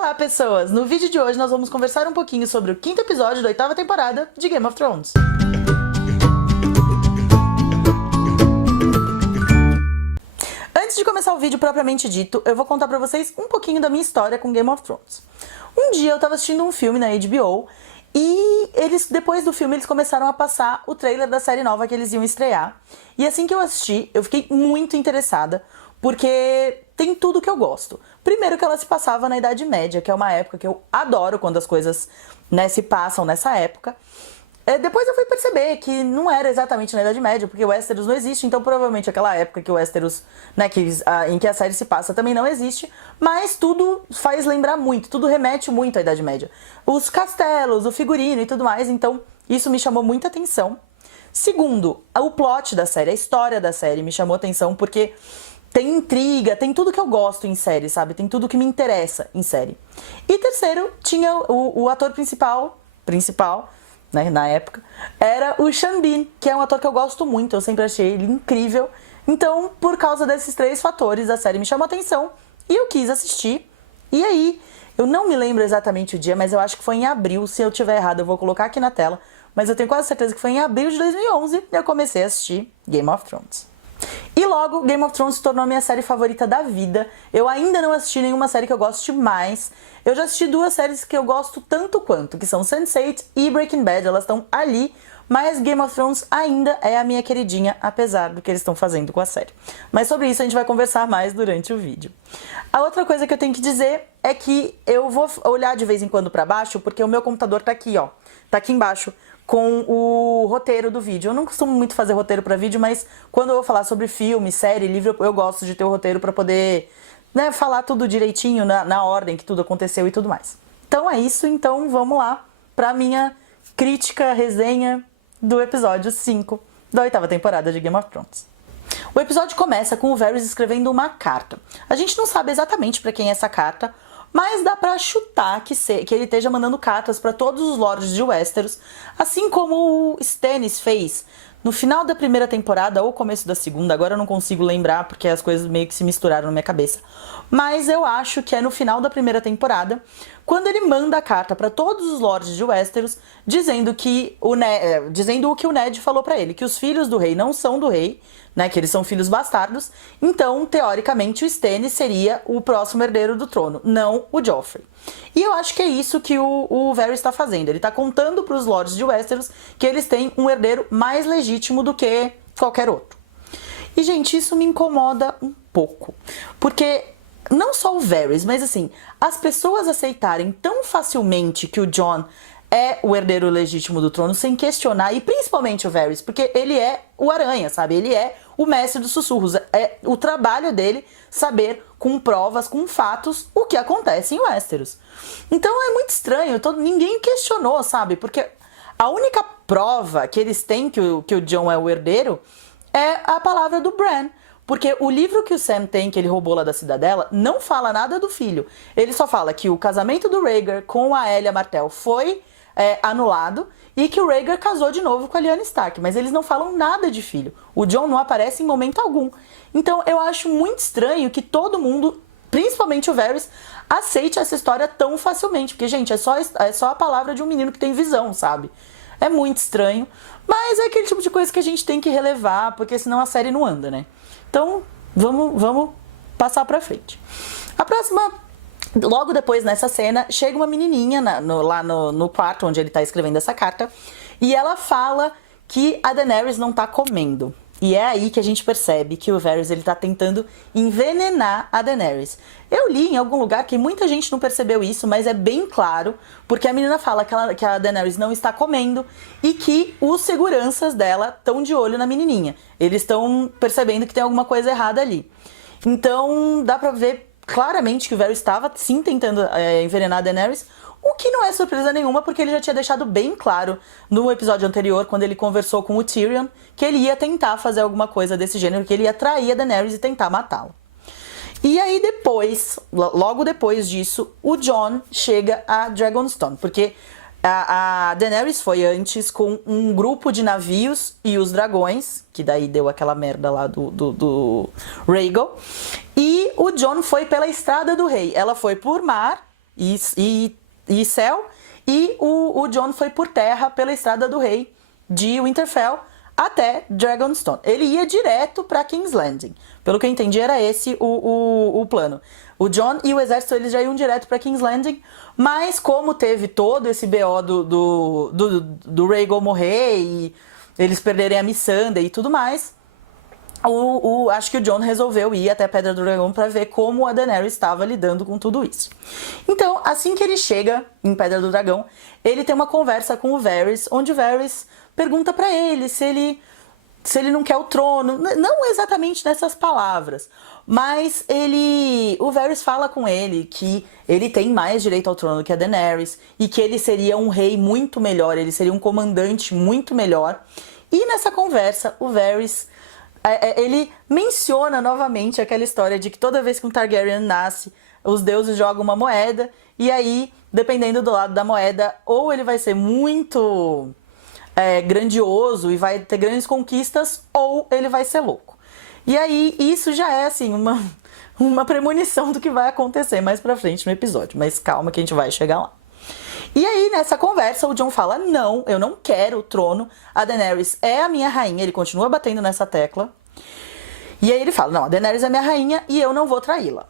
Olá, pessoas! No vídeo de hoje nós vamos conversar um pouquinho sobre o 5º episódio da 8ª temporada de Game of Thrones. Antes de começar o vídeo propriamente dito, eu vou contar pra vocês um pouquinho da minha história com Game of Thrones. Um dia eu tava assistindo um filme na HBO e depois do filme eles começaram a passar o trailer da série nova que eles iam estrear. E assim que eu assisti, eu fiquei muito interessada, porque tem tudo que eu gosto. Primeiro que ela se passava na Idade Média, que é uma época que eu adoro quando as coisas, se passam nessa época. Depois eu fui perceber que não era exatamente na Idade Média, porque o Westeros não existe, então provavelmente aquela época que o Westeros, em que a série se passa também não existe, mas tudo faz lembrar muito, tudo remete muito à Idade Média. Os castelos, o figurino e tudo mais, então isso me chamou muita atenção. Segundo, o plot da série, a história da série me chamou atenção porque tem intriga, tem tudo que eu gosto em série, sabe? Tem tudo que me interessa em série. E terceiro, tinha o ator principal, na época, era o Sean Bean, que é um ator que eu gosto muito, eu sempre achei ele incrível. Então, por causa desses 3 fatores, a série me chamou atenção e eu quis assistir. E aí, eu não me lembro exatamente o dia, mas eu acho que foi em abril, se eu tiver errado eu vou colocar aqui na tela, mas eu tenho quase certeza que foi em abril de 2011 que eu comecei a assistir Game of Thrones. E logo, Game of Thrones se tornou a minha série favorita da vida. Eu ainda não assisti nenhuma série que eu goste mais. Eu já assisti 2 séries que eu gosto tanto quanto, que são Sense8 e Breaking Bad. Elas estão ali, mas Game of Thrones ainda é a minha queridinha, apesar do que eles estão fazendo com a série. Mas sobre isso a gente vai conversar mais durante o vídeo. A outra coisa que eu tenho que dizer é que eu vou olhar de vez em quando pra baixo, porque o meu computador tá aqui, ó. Tá aqui embaixo, com o roteiro do vídeo. Eu não costumo muito fazer roteiro pra vídeo, mas quando eu vou falar sobre filme, série, livro, eu gosto de ter o roteiro pra poder, falar tudo direitinho, na ordem que tudo aconteceu e tudo mais. Então é isso, então vamos lá pra minha crítica, resenha do episódio 5 da 8ª temporada de Game of Thrones. O episódio começa com o Varys escrevendo uma carta. A gente não sabe exatamente pra quem é essa carta, mas dá pra chutar que ele esteja mandando cartas pra todos os lords de Westeros, assim como o Stannis fez no final da 1ª temporada ou começo da 2ª, agora eu não consigo lembrar porque as coisas meio que se misturaram na minha cabeça. Mas eu acho que é no final da 1ª temporada, quando ele manda a carta pra todos os lords de Westeros, dizendo o que o Ned falou pra ele, que os filhos do rei não são do rei, que eles são filhos bastardos, então, teoricamente, o Stannis seria o próximo herdeiro do trono, não o Joffrey. E eu acho que é isso que o Varys está fazendo, ele está contando para os lords de Westeros que eles têm um herdeiro mais legítimo do que qualquer outro. E, gente, isso me incomoda um pouco, porque não só o Varys, mas assim, as pessoas aceitarem tão facilmente que o Jon é o herdeiro legítimo do trono sem questionar, e principalmente o Varys, porque ele é o Aranha, sabe? Ele é o mestre dos sussurros, é o trabalho dele saber com provas, com fatos, o que acontece em Westeros. Então é muito estranho, ninguém questionou, sabe? Porque a única prova que eles têm que o Jon é o herdeiro é a palavra do Bran. Porque o livro que o Sam tem, que ele roubou lá da Cidadela, não fala nada do filho. Ele só fala que o casamento do Rhaegar com a Elia Martell foi anulado e que o Rhaegar casou de novo com a Lyanna Stark, mas eles não falam nada de filho. O Jon não aparece em momento algum. Então eu acho muito estranho que todo mundo, principalmente o Varys, aceite essa história tão facilmente, porque, gente, é só a palavra de um menino que tem visão, sabe? É muito estranho, mas é aquele tipo de coisa que a gente tem que relevar, porque senão a série não anda, né? Então, vamos passar pra frente. A próxima... Logo depois, nessa cena, chega uma menininha lá no quarto onde ele tá escrevendo essa carta, e ela fala que a Daenerys não tá comendo. E é aí que a gente percebe que o Varys ele tá tentando envenenar a Daenerys. Eu li em algum lugar que muita gente não percebeu isso, mas é bem claro, porque a menina fala que a Daenerys não está comendo e que os seguranças dela estão de olho na menininha. Eles estão percebendo que tem alguma coisa errada ali. Então, dá pra ver claramente que o Varys estava sim tentando envenenar a Daenerys, o que não é surpresa nenhuma, porque ele já tinha deixado bem claro no episódio anterior, quando ele conversou com o Tyrion, que ele ia tentar fazer alguma coisa desse gênero, que ele ia trair a Daenerys e tentar matá-la. E aí depois, logo depois disso, o Jon chega a Dragonstone, porque a Daenerys foi antes com um grupo de navios e os dragões, que daí deu aquela merda lá do Rhaegal. E o Jon foi pela Estrada do Rei. Ela foi por mar e céu, e o Jon foi por terra pela Estrada do Rei de Winterfell até Dragonstone. Ele ia direto pra King's Landing. Pelo que eu entendi, era esse o plano. O Jon e o exército eles já iam direto pra King's Landing, mas como teve todo esse BO do Rhaegal morrer e eles perderem a Missandei e tudo mais, acho que o Jon resolveu ir até a Pedra do Dragão para ver como a Daenerys estava lidando com tudo isso. Então, assim que ele chega em Pedra do Dragão, ele tem uma conversa com o Varys, onde o Varys pergunta para ele se ele não quer o trono, não exatamente nessas palavras, mas o Varys fala com ele que ele tem mais direito ao trono que a Daenerys e que ele seria um rei muito melhor, ele seria um comandante muito melhor. E nessa conversa, o Varys ele menciona novamente aquela história de que toda vez que um Targaryen nasce, os deuses jogam uma moeda, e aí, dependendo do lado da moeda, ou ele vai ser muito grandioso e vai ter grandes conquistas, ou ele vai ser louco. E aí, isso já é, assim, uma premonição do que vai acontecer mais pra frente no episódio, mas calma que a gente vai chegar lá. E aí, nessa conversa, o Jon fala, não, eu não quero o trono, a Daenerys é a minha rainha, ele continua batendo nessa tecla. E aí ele fala, não, a Daenerys é minha rainha e eu não vou traí-la.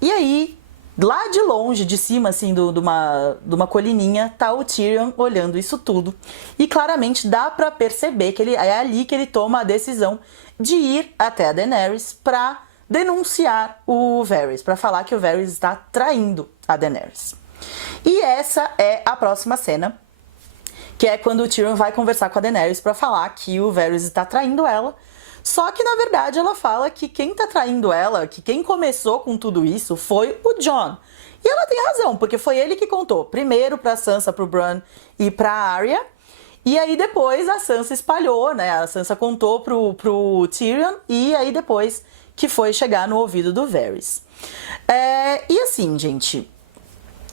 E aí, lá de longe, de cima, assim, de uma colininha, tá o Tyrion olhando isso tudo. E claramente dá pra perceber que é ali que ele toma a decisão de ir até a Daenerys pra denunciar o Varys, pra falar que o Varys está traindo a Daenerys. E essa é a próxima cena, que é quando o Tyrion vai conversar com a Daenerys pra falar que o Varys está traindo ela. Só que, na verdade, ela fala que quem tá traindo ela, que quem começou com tudo isso foi o Jon. E ela tem razão, porque foi ele que contou. Primeiro pra Sansa, pro Bran e pra Arya. E aí depois a Sansa espalhou, né? A Sansa contou pro Tyrion e aí depois que foi chegar no ouvido do Varys. E assim, gente,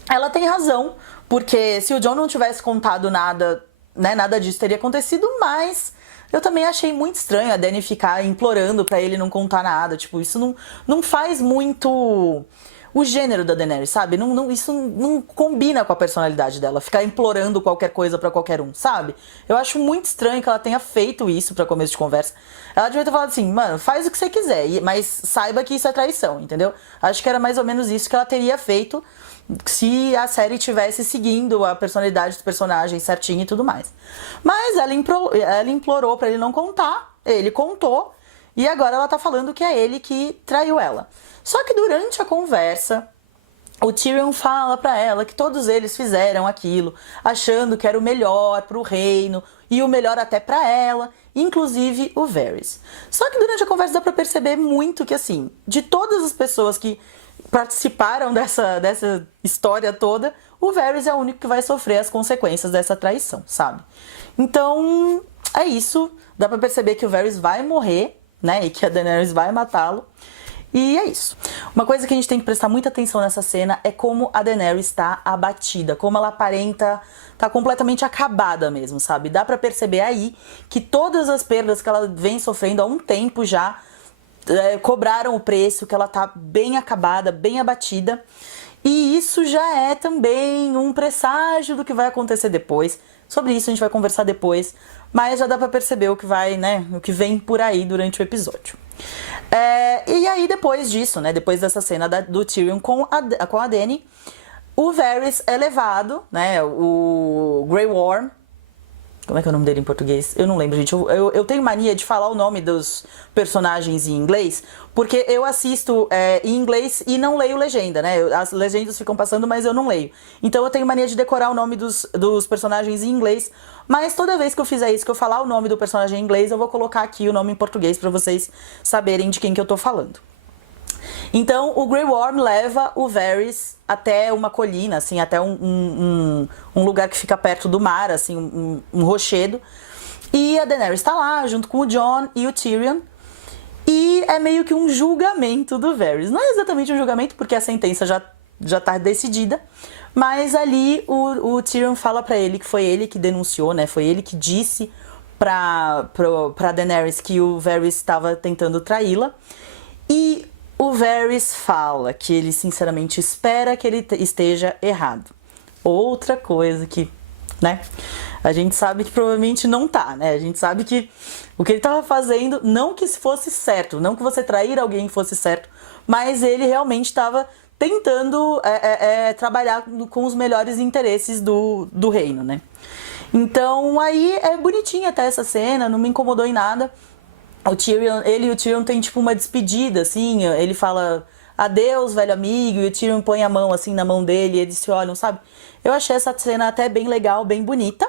ela tem razão, porque se o Jon não tivesse contado nada, né, nada disso teria acontecido, mas eu também achei muito estranho a Dany ficar implorando pra ele não contar nada. Tipo, isso não faz muito o gênero da Daenerys, sabe? Isso não combina com a personalidade dela, ficar implorando qualquer coisa pra qualquer um, sabe? Eu acho muito estranho que ela tenha feito isso pra começo de conversa. Ela devia ter falado assim, mano, faz o que você quiser, mas saiba que isso é traição, entendeu? Acho que era mais ou menos isso que ela teria feito se a série tivesse seguindo a personalidade dos personagens certinho e tudo mais. Mas ela implorou pra ele não contar, ele contou, e agora ela tá falando que é ele que traiu ela. Só que durante a conversa, o Tyrion fala pra ela que todos eles fizeram aquilo, achando que era o melhor pro reino, e o melhor até pra ela, inclusive o Varys. Só que durante a conversa dá pra perceber muito que, assim, de todas as pessoas que participaram dessa história toda, o Varys é o único que vai sofrer as consequências dessa traição, sabe? Então, é isso. Dá pra perceber que o Varys vai morrer, né? E que a Daenerys vai matá-lo. E é isso. Uma coisa que a gente tem que prestar muita atenção nessa cena é como a Daenerys está abatida, como ela aparenta tá completamente acabada mesmo, sabe? Dá pra perceber aí que todas as perdas que ela vem sofrendo há um tempo já cobraram o preço, que ela tá bem acabada, bem abatida. E isso já é também um presságio do que vai acontecer depois. Sobre isso a gente vai conversar depois, mas já dá pra perceber o que vai, né, o que vem por aí durante o episódio. E aí depois disso, né, depois dessa cena do Tyrion com a Dany, o Varys é levado, né, o Grey Worm. Como é que é o nome dele em português? Eu não lembro, gente. Eu tenho mania de falar o nome dos personagens em inglês, porque eu assisto em inglês e não leio legenda, né? As legendas ficam passando, mas eu não leio. Então eu tenho mania de decorar o nome dos personagens em inglês, mas toda vez que eu fizer isso, que eu falar o nome do personagem em inglês, eu vou colocar aqui o nome em português pra vocês saberem de quem que eu tô falando. Então, o Grey Worm leva o Varys até uma colina, assim, até um lugar que fica perto do mar, assim, um rochedo. E a Daenerys tá lá, junto com o Jon e o Tyrion. E é meio que um julgamento do Varys. Não é exatamente um julgamento, porque a sentença já tá decidida. Mas ali o Tyrion fala pra ele que foi ele que denunciou, né? Foi ele que disse pra Daenerys que o Varys estava tentando traí-la. E o Varys fala que ele sinceramente espera que ele esteja errado. Outra coisa que, né, a gente sabe que provavelmente não tá, né? A gente sabe que o que ele tava fazendo, não que fosse certo, não que você trair alguém fosse certo, mas ele realmente estava tentando trabalhar com os melhores interesses do reino, né? Então aí é bonitinha até essa cena, não me incomodou em nada. O Tyrion, ele e o Tyrion tem tipo uma despedida, assim, ele fala adeus, velho amigo, e o Tyrion põe a mão assim na mão dele e eles se olham, sabe? Eu achei essa cena até bem legal, bem bonita.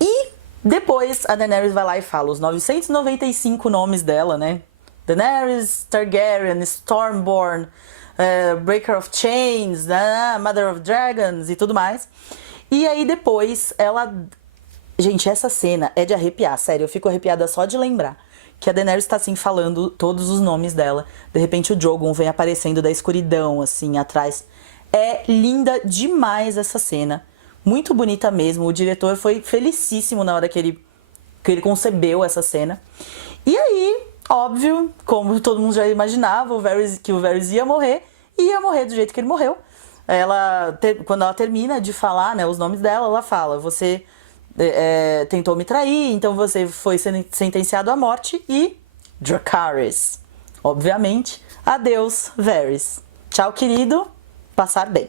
E depois a Daenerys vai lá e fala os 995 nomes dela, né? Daenerys Targaryen, Stormborn, Breaker of Chains, Mother of Dragons e tudo mais. E aí depois ela... Gente, essa cena é de arrepiar, sério, eu fico arrepiada só de lembrar. Que a Daenerys tá assim falando todos os nomes dela. De repente o Drogon vem aparecendo da escuridão, assim, atrás. É linda demais essa cena. Muito bonita mesmo. O diretor foi felicíssimo na hora que ele concebeu essa cena. E aí, óbvio, como todo mundo já imaginava, que o Varys ia morrer. E ia morrer do jeito que ele morreu. Quando ela termina de falar, né, os nomes dela, ela fala: você tentou me trair, então você foi sentenciado à morte e Dracarys. Obviamente, adeus, Varys. Tchau, querido. Passar bem.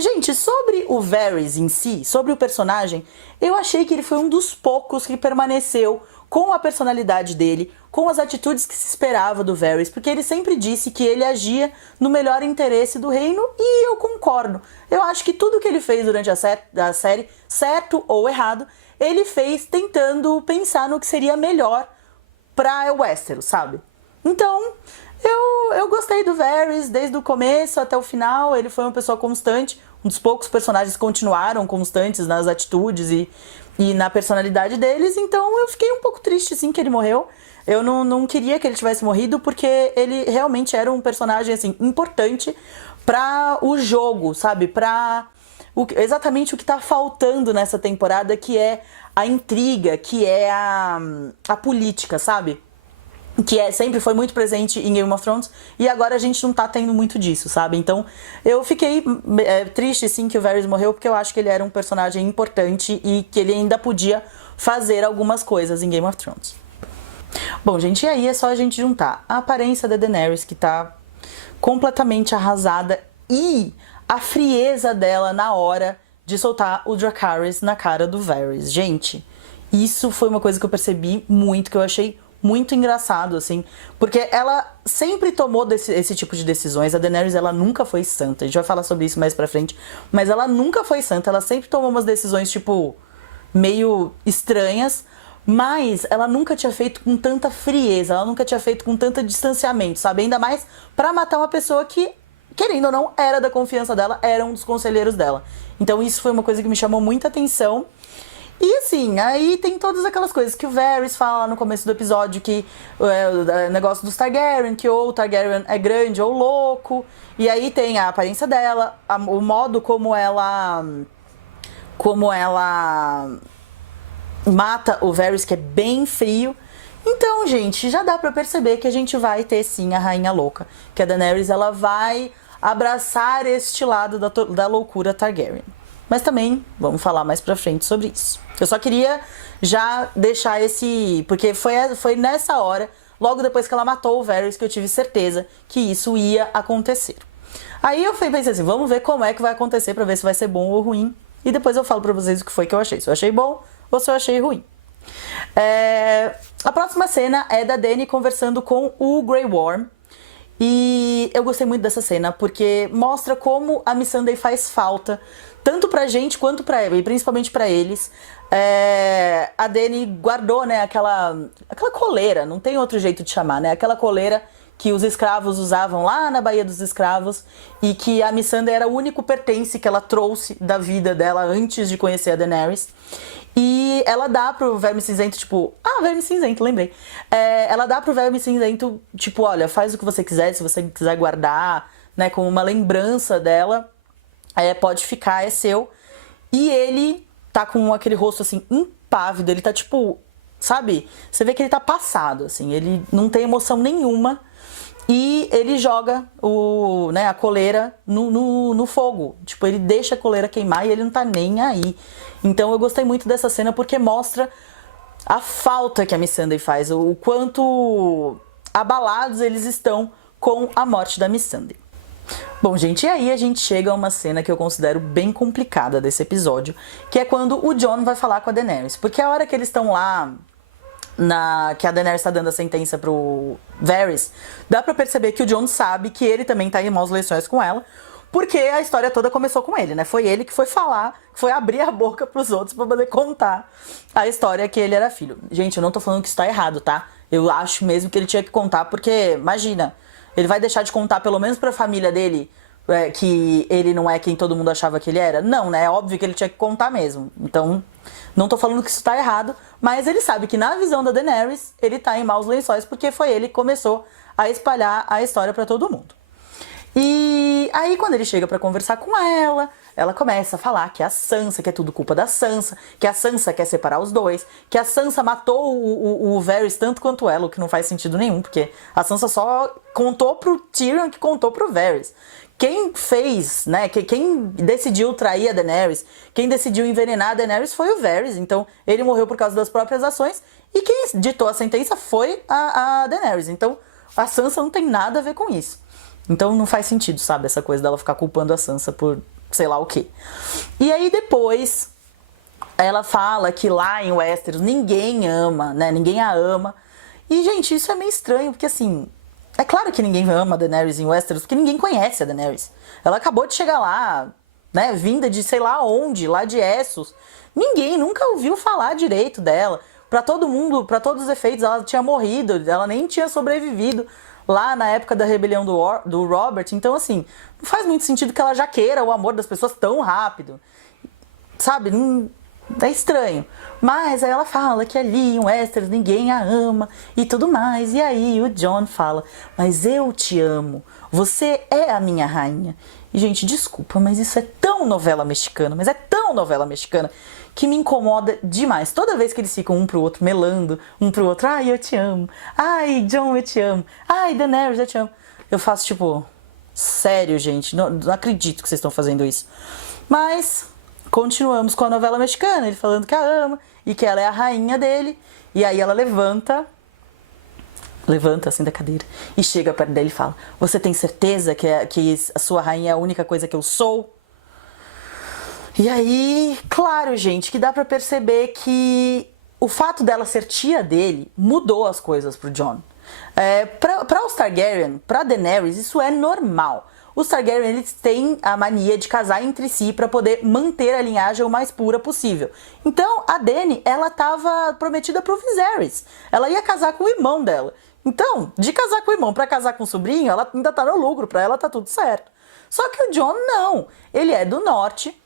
Gente, sobre o Varys em si, sobre o personagem, eu achei que ele foi um dos poucos que permaneceu com a personalidade dele, com as atitudes que se esperava do Varys, porque ele sempre disse que ele agia no melhor interesse do reino, e eu concordo. Eu acho que tudo que ele fez durante a série, certo ou errado, ele fez tentando pensar no que seria melhor pra Westeros, sabe? Então, eu gostei do Varys desde o começo até o final. Ele foi uma pessoa constante, um dos poucos personagens que continuaram constantes nas atitudes e na personalidade deles. Então eu fiquei um pouco triste sim que ele morreu. Eu não queria que ele tivesse morrido, porque ele realmente era um personagem assim importante para o jogo, sabe? Para exatamente o que tá faltando nessa temporada, que é a intriga, que é a política, sabe? Que sempre foi muito presente em Game of Thrones, e agora a gente não tá tendo muito disso, sabe? Então eu fiquei triste sim que o Varys morreu, porque eu acho que ele era um personagem importante e que ele ainda podia fazer algumas coisas em Game of Thrones. Bom, gente, e aí é só a gente juntar a aparência da Daenerys, que tá completamente arrasada, e a frieza dela na hora de soltar o Dracarys na cara do Varys. Gente, isso foi uma coisa que eu percebi muito, que eu achei muito engraçado, assim, porque ela sempre tomou esse tipo de decisões. A Daenerys, ela nunca foi santa, a gente vai falar sobre isso mais pra frente, mas ela nunca foi santa, ela sempre tomou umas decisões, tipo, meio estranhas, mas ela nunca tinha feito com tanta frieza, ela nunca tinha feito com tanto distanciamento, sabe? Ainda mais pra matar uma pessoa que, querendo ou não, era da confiança dela, era um dos conselheiros dela. Então isso foi uma coisa que me chamou muita atenção. E assim, aí tem todas aquelas coisas que o Varys fala lá no começo do episódio, que o negócio dos Targaryen, que ou o Targaryen é grande ou louco. E aí tem a aparência dela, o modo como ela mata o Varys, que é bem frio. Então, gente, já dá pra perceber que a gente vai ter sim a Rainha Louca, que a Daenerys, ela vai abraçar este lado da loucura Targaryen. Mas também vamos falar mais pra frente sobre isso. Eu só queria já deixar porque foi nessa hora, logo depois que ela matou o Varys, que eu tive certeza que isso ia acontecer. Aí eu pensei assim, vamos ver como é que vai acontecer, pra ver se vai ser bom ou ruim. E depois eu falo pra vocês o que foi que eu achei. Se eu achei bom ou se eu achei ruim. A próxima cena é da Dany conversando com o Grey Worm. E eu gostei muito dessa cena, porque mostra como a Missandei faz falta, tanto pra gente quanto pra ela, e principalmente pra eles. A Dany guardou, né, aquela coleira, não tem outro jeito de chamar, né? Aquela coleira que os escravos usavam lá na Baía dos Escravos, e que a Missandei era o único pertence que ela trouxe da vida dela antes de conhecer a Daenerys. E ela dá pro Verme Cinzento, tipo... Ah, Verme Cinzento, lembrei. Ela dá pro Verme Cinzento, tipo, olha, faz o que você quiser, se você quiser guardar, né, como uma lembrança dela, pode ficar, é seu. E ele tá com aquele rosto, assim, impávido, ele tá, tipo, sabe? Você vê que ele tá passado, assim, ele não tem emoção nenhuma. e ele joga a coleira no fogo. Tipo, ele deixa a coleira queimar e ele não tá nem aí. Então eu gostei muito dessa cena porque mostra a falta que a Missandei faz, o quanto abalados eles estão com a morte da Missandei. Bom, gente, e aí a gente chega a uma cena que eu considero bem complicada desse episódio, que é quando o Jon vai falar com a Daenerys. Porque a hora que eles estão lá, que a Daenerys tá dando a sentença pro Varys, dá pra perceber que o Jon sabe que ele também tá em maus lençóis com ela, porque a história toda começou com ele, né? Foi ele que foi falar, foi abrir a boca pros outros pra poder contar a história que ele era filho. Gente, eu não tô falando que isso tá errado, tá? Eu acho mesmo que ele tinha que contar, porque, imagina, ele vai deixar de contar pelo menos pra família dele que ele não é quem todo mundo achava que ele era? Não, né? É óbvio que ele tinha que contar mesmo. Então, não tô falando que isso tá errado, mas ele sabe que na visão da Daenerys, ele tá em maus lençóis, porque foi ele que começou a espalhar a história pra todo mundo. E aí quando ele chega pra conversar com ela começa a falar que a Sansa, que é tudo culpa da Sansa, que a Sansa quer separar os dois, que a Sansa matou o Varys tanto quanto ela, o que não faz sentido nenhum, porque a Sansa só contou pro Tyrion que contou pro Varys. Quem fez, né, quem decidiu trair a Daenerys, quem decidiu envenenar a Daenerys foi o Varys, então ele morreu por causa das próprias ações, e quem ditou a sentença foi a Daenerys, então a Sansa não tem nada a ver com isso. Então não faz sentido, sabe, essa coisa dela ficar culpando a Sansa por sei lá o quê. E aí depois ela fala que lá em Westeros ninguém ama, né, ninguém a ama. E, gente, isso é meio estranho, porque assim, é claro que ninguém ama a Daenerys em Westeros, porque ninguém conhece a Daenerys. Ela acabou de chegar lá, né, vinda de sei lá onde, lá de Essos. Ninguém nunca ouviu falar direito dela. Pra todo mundo, pra todos os efeitos, ela tinha morrido, ela nem tinha sobrevivido lá na época da rebelião do Robert. Então, assim, não faz muito sentido que ela já queira o amor das pessoas tão rápido. Sabe? Não, é estranho. Mas aí ela fala que ali em Westeros ninguém a ama e tudo mais. E aí o Jon fala, mas eu te amo. Você é a minha rainha. E, gente, desculpa, mas isso é tão novela mexicana, mas é tão novela mexicana, que me incomoda demais. Toda vez que eles ficam um pro outro, melando, um pro outro, ai, eu te amo, ai, Jon, eu te amo, ai, Daenerys, eu te amo. Eu faço tipo, sério, gente, não acredito que vocês estão fazendo isso. Mas continuamos com a novela mexicana, ele falando que a ama e que ela é a rainha dele. E aí ela levanta assim da cadeira e chega perto dele e fala, você tem certeza que a sua rainha é a única coisa que eu sou? E aí, claro, gente, que dá pra perceber que o fato dela ser tia dele mudou as coisas pro Jon. Pra os Targaryen, pra Daenerys, isso é normal. Os Targaryen, eles têm a mania de casar entre si pra poder manter a linhagem o mais pura possível. Então, a Dany, ela tava prometida pro Viserys. Ela ia casar com o irmão dela. Então, de casar com o irmão pra casar com o sobrinho, ela ainda tá no lucro, pra ela tá tudo certo. Só que o Jon não. Ele é do norte,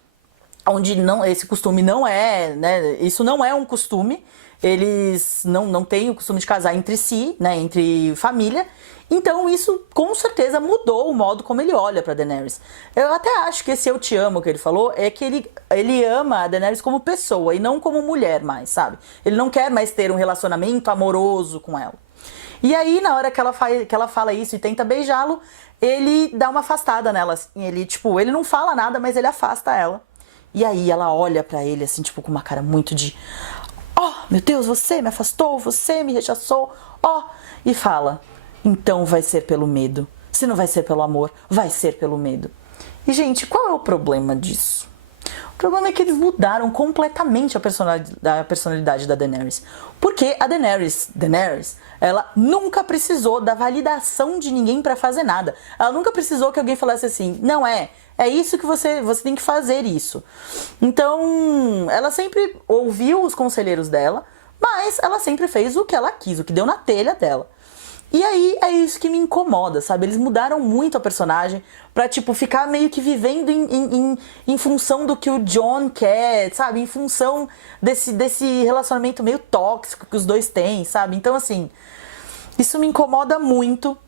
onde não, esse costume não é, né, isso não é um costume, eles não têm o costume de casar entre si, né, entre família, então isso com certeza mudou o modo como ele olha pra Daenerys. Eu até acho que esse eu te amo que ele falou, é que ele ama a Daenerys como pessoa e não como mulher mais, sabe? Ele não quer mais ter um relacionamento amoroso com ela. E aí, na hora que ela fala isso e tenta beijá-lo, ele dá uma afastada nela, assim, ele não fala nada, mas ele afasta ela. E aí ela olha pra ele, assim, tipo, com uma cara muito de... Oh, meu Deus, você me afastou, você me rechaçou, oh. E fala, então vai ser pelo medo. Se não vai ser pelo amor, vai ser pelo medo. E, gente, qual é o problema disso? O problema é que eles mudaram completamente a personalidade da Daenerys. Porque a Daenerys, ela nunca precisou da validação de ninguém pra fazer nada. Ela nunca precisou que alguém falasse assim, não é isso que você tem que fazer isso. Então, ela sempre ouviu os conselheiros dela, mas ela sempre fez o que ela quis, o que deu na telha dela. E aí é isso que me incomoda, sabe? Eles mudaram muito a personagem pra, tipo, ficar meio que vivendo em função do que o Jon quer, sabe? Em função desse relacionamento meio tóxico que os dois têm, sabe? Então, assim, isso me incomoda muito.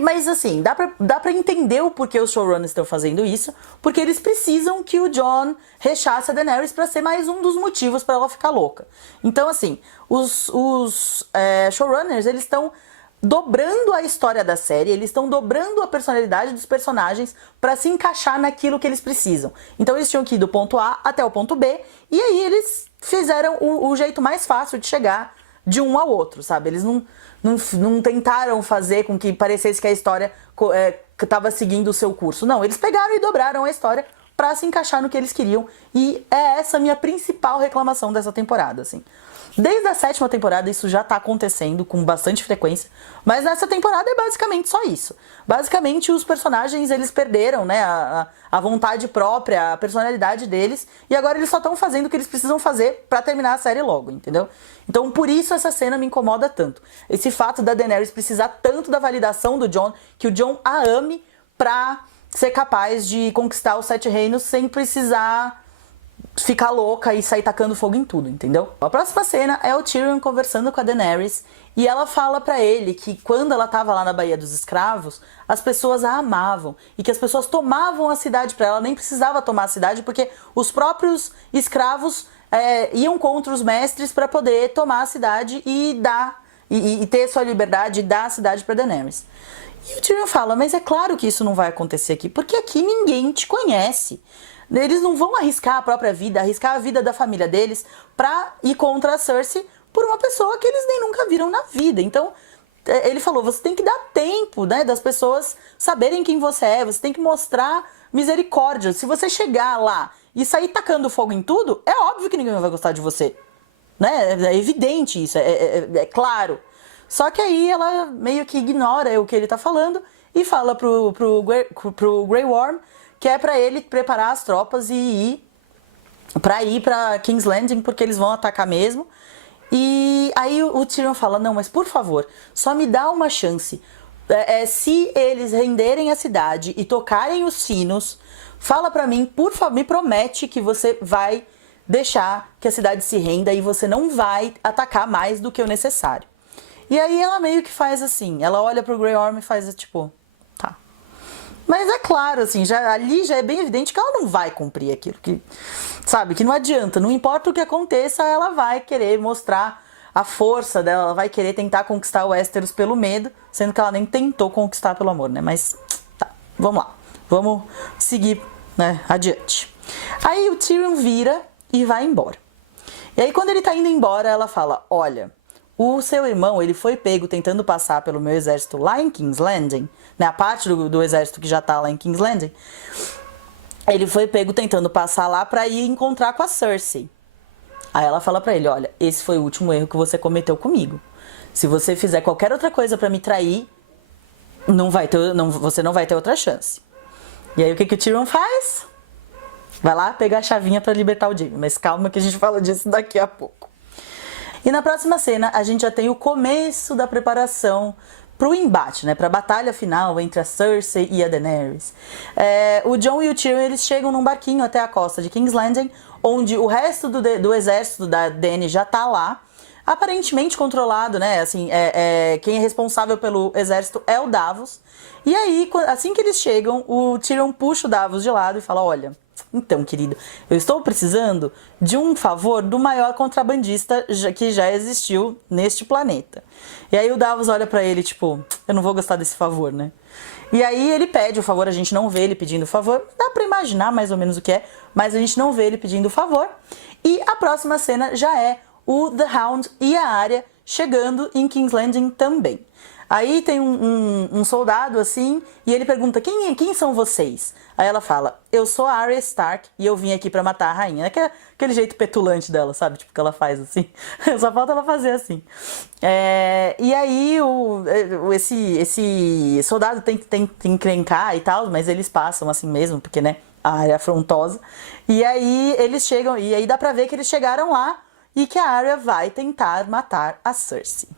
Mas assim, dá pra entender o porquê os showrunners estão fazendo isso, porque eles precisam que o Jon rechace a Daenerys pra ser mais um dos motivos pra ela ficar louca. Então assim, os showrunners, eles estão dobrando a história da série, eles estão dobrando a personalidade dos personagens para se encaixar naquilo que eles precisam. Então eles tinham que ir do ponto A até o ponto B, e aí eles fizeram o jeito mais fácil de chegar de um ao outro, sabe? Eles não tentaram fazer com que parecesse que a história estava seguindo o seu curso. Não, eles pegaram e dobraram a história para se encaixar no que eles queriam, e é essa a minha principal reclamação dessa temporada, assim. Desde a 7ª temporada isso já tá acontecendo com bastante frequência, mas nessa temporada é basicamente só isso. Basicamente os personagens, eles perderam, né, a vontade própria, a personalidade deles, e agora eles só estão fazendo o que eles precisam fazer pra terminar a série logo, entendeu? Então por isso essa cena me incomoda tanto. Esse fato da Daenerys precisar tanto da validação do Jon, que o Jon a ame pra ser capaz de conquistar os 7 reinos sem precisar ficar louca e sair tacando fogo em tudo, entendeu? A próxima cena é o Tyrion conversando com a Daenerys, e ela fala pra ele que quando ela tava lá na Baía dos Escravos, as pessoas a amavam e que as pessoas tomavam a cidade pra ela, nem precisava tomar a cidade porque os próprios escravos iam contra os mestres pra poder tomar a cidade e ter sua liberdade e dar a cidade pra Daenerys. E o Tyrion fala, mas é claro que isso não vai acontecer aqui, porque aqui ninguém te conhece. Eles não vão arriscar a própria vida, arriscar a vida da família deles pra ir contra a Cersei por uma pessoa que eles nem nunca viram na vida. Então, ele falou, você tem que dar tempo, né, das pessoas saberem quem você tem que mostrar misericórdia. Se você chegar lá e sair tacando fogo em tudo, é óbvio que ninguém vai gostar de você. Né? É evidente isso, é claro. Só que aí ela meio que ignora o que ele tá falando e fala pro Grey Worm que é pra ele preparar as tropas e ir pra King's Landing, porque eles vão atacar mesmo. E aí o Tyrion fala, não, mas por favor, só me dá uma chance. Se eles renderem a cidade e tocarem os sinos, fala pra mim, por favor, me promete que você vai deixar que a cidade se renda e você não vai atacar mais do que o necessário. E aí ela meio que faz assim, ela olha pro Grey Worm e faz tipo, tá. Mas é claro, assim, ali já é bem evidente que ela não vai cumprir aquilo, que, sabe, que não adianta, não importa o que aconteça, ela vai querer mostrar a força dela, ela vai querer tentar conquistar o Westeros pelo medo, sendo que ela nem tentou conquistar pelo amor, né, mas tá, vamos lá, vamos seguir, né, adiante. Aí o Tyrion vira e vai embora. E aí quando ele tá indo embora, ela fala, olha, o seu irmão, ele foi pego tentando passar pelo meu exército lá em King's Landing, né, a parte do exército que já tá lá em King's Landing, ele foi pego tentando passar lá pra ir encontrar com a Cersei. Aí ela fala pra ele, olha, esse foi o último erro que você cometeu comigo. Se você fizer qualquer outra coisa pra me trair, você não vai ter outra chance. E aí o que o Tyrion faz? Vai lá pegar a chavinha pra libertar o Jaime, mas calma que a gente fala disso daqui a pouco. E na próxima cena, a gente já tem o começo da preparação pro embate, né? Pra batalha final entre a Cersei e a Daenerys. O Jon e o Tyrion, eles chegam num barquinho até a costa de King's Landing, onde o resto do exército da Dany já tá lá, aparentemente controlado, né? Assim, quem é responsável pelo exército é o Davos. E aí, assim que eles chegam, o Tyrion puxa o Davos de lado e fala, olha, então, querido, eu estou precisando de um favor do maior contrabandista que já existiu neste planeta. E aí o Davos olha pra ele, tipo, eu não vou gostar desse favor, né? E aí ele pede o favor, a gente não vê ele pedindo o favor, dá pra imaginar mais ou menos o que é, mas a gente não vê ele pedindo o favor. E a próxima cena já é o The Hound e a Arya chegando em King's Landing também. Aí tem um soldado assim, e ele pergunta, quem são vocês? Aí ela fala, eu sou a Arya Stark e eu vim aqui pra matar a rainha. Aquele jeito petulante dela, sabe? Tipo, que ela faz assim. Só falta ela fazer assim. E aí esse soldado tem que encrencar e tal, mas eles passam assim mesmo, porque, né, a Arya é afrontosa. E aí eles chegam, e aí dá pra ver que eles chegaram lá e que a Arya vai tentar matar a Cersei.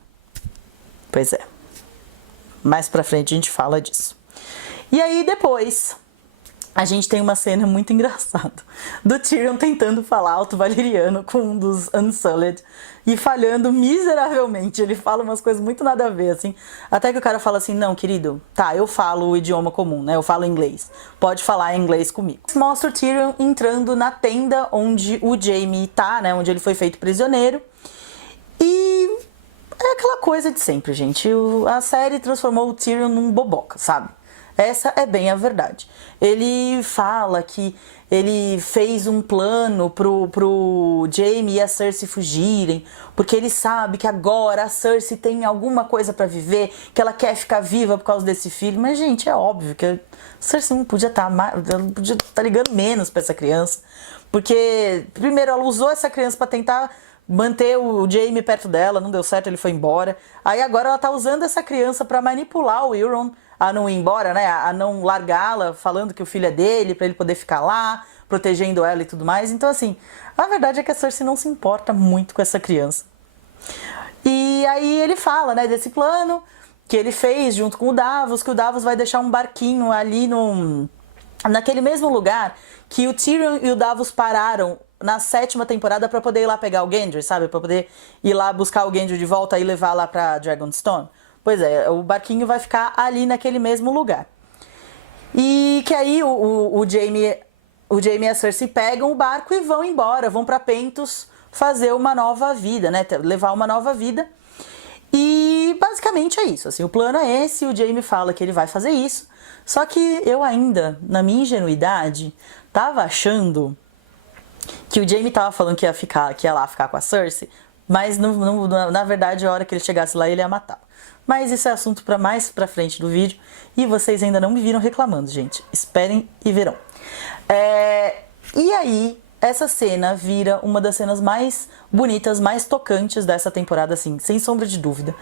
Pois é. Mais pra frente a gente fala disso. E aí depois a gente tem uma cena muito engraçada do Tyrion tentando falar alto valeriano com um dos Unsullied e falhando miseravelmente. Ele fala umas coisas muito nada a ver, assim. Até que o cara fala assim, não, querido, tá, eu falo o idioma comum, né? Eu falo inglês. Pode falar inglês comigo. Mostra o Tyrion entrando na tenda onde o Jaime tá, né? Onde ele foi feito prisioneiro. E é aquela coisa de sempre, gente. A série transformou o Tyrion num boboca, sabe? Essa é bem a verdade. Ele fala que ele fez um plano pro Jaime e a Cersei fugirem, porque ele sabe que agora a Cersei tem alguma coisa pra viver, que ela quer ficar viva por causa desse filho. Mas, gente, é óbvio que a Cersei não podia estar ligando menos pra essa criança. Porque, primeiro, ela usou essa criança pra tentar manter o Jaime perto dela, não deu certo, ele foi embora. Aí agora ela tá usando essa criança pra manipular o Euron a não ir embora, né? A não largá-la, falando que o filho é dele, pra ele poder ficar lá, protegendo ela e tudo mais. Então, assim, a verdade é que a Cersei não se importa muito com essa criança. E aí ele fala, né, desse plano que ele fez junto com o Davos, que o Davos vai deixar um barquinho ali naquele mesmo lugar que o Tyrion e o Davos pararam na 7ª temporada pra poder ir lá pegar o Gendry, sabe? Pra poder ir lá buscar o Gendry de volta e levar lá pra Dragonstone. Pois é, o barquinho vai ficar ali naquele mesmo lugar. E que aí o Jaime e a Cersei pegam o barco e vão embora, vão pra Pentos fazer uma nova vida, né? Levar uma nova vida. E basicamente é isso, assim, o plano é esse, o Jaime fala que ele vai fazer isso. Só que eu ainda, na minha ingenuidade, tava achando que o Jaime tava falando que ia lá ficar com a Cersei, mas na verdade a hora que ele chegasse lá ele ia matar. Mas isso é assunto para mais pra frente do vídeo e vocês ainda não me viram reclamando, gente. Esperem e verão. E aí, essa cena vira uma das cenas mais bonitas, mais tocantes dessa temporada, assim, sem sombra de dúvida.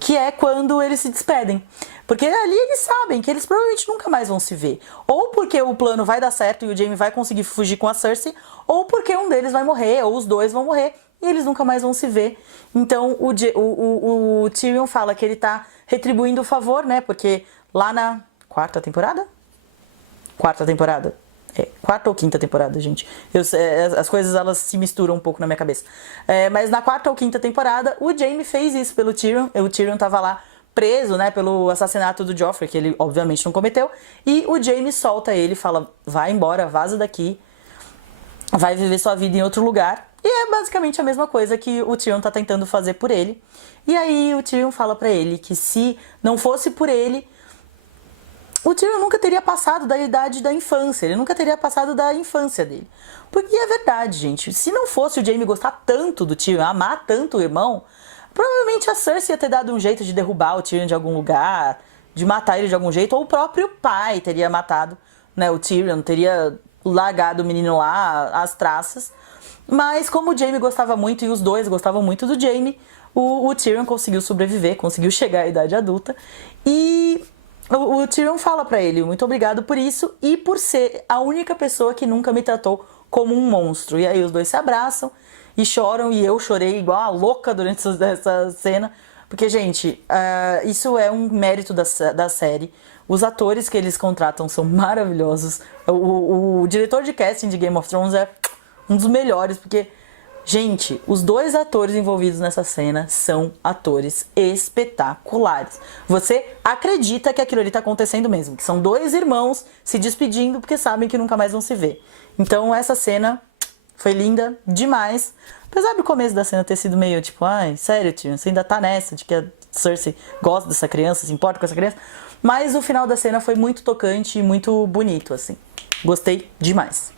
Que é quando eles se despedem. Porque ali eles sabem que eles provavelmente nunca mais vão se ver. Ou porque o plano vai dar certo e o Jaime vai conseguir fugir com a Cersei, ou porque um deles vai morrer, ou os dois vão morrer. E eles nunca mais vão se ver. Então o Tyrion fala que ele tá retribuindo o favor, né? Porque lá na 4ª temporada? 4ª temporada. 4ª ou 5ª temporada, gente. As coisas elas se misturam um pouco na minha cabeça. Mas na 4ª ou 5ª temporada, o Jaime fez isso pelo Tyrion. O Tyrion tava lá preso, né? Pelo assassinato do Joffrey, que ele obviamente não cometeu. E o Jaime solta ele, fala, vai embora, vaza daqui. Vai viver sua vida em outro lugar. E é basicamente a mesma coisa que o Tyrion tá tentando fazer por ele. E aí o Tyrion fala pra ele que se não fosse por ele, o Tyrion nunca teria passado da idade da infância. Ele nunca teria passado da infância dele. Porque é verdade, gente. Se não fosse o Jaime gostar tanto do Tyrion, amar tanto o irmão, provavelmente a Cersei ia ter dado um jeito de derrubar o Tyrion de algum lugar, de matar ele de algum jeito, ou o próprio pai teria matado, né, o Tyrion, teria largado o menino lá, as traças. Mas como o Jaime gostava muito, e os dois gostavam muito do Jaime, o Tyrion conseguiu sobreviver, conseguiu chegar à idade adulta. E o Tyrion fala pra ele, muito obrigado por isso e por ser a única pessoa que nunca me tratou como um monstro. E aí os dois se abraçam e choram, e eu chorei igual a louca durante essa cena. Porque, gente, isso é um mérito da série. Os atores que eles contratam são maravilhosos. O diretor de casting de Game of Thrones é um dos melhores, porque, gente, os dois atores envolvidos nessa cena são atores espetaculares. Você acredita que aquilo ali tá acontecendo mesmo, que são dois irmãos se despedindo porque sabem que nunca mais vão se ver. Então essa cena foi linda demais. Apesar do começo da cena ter sido meio tipo, ai, sério, tio, você ainda tá nessa de que a Cersei gosta dessa criança, se importa com essa criança. Mas o final da cena foi muito tocante e muito bonito, assim. Gostei demais.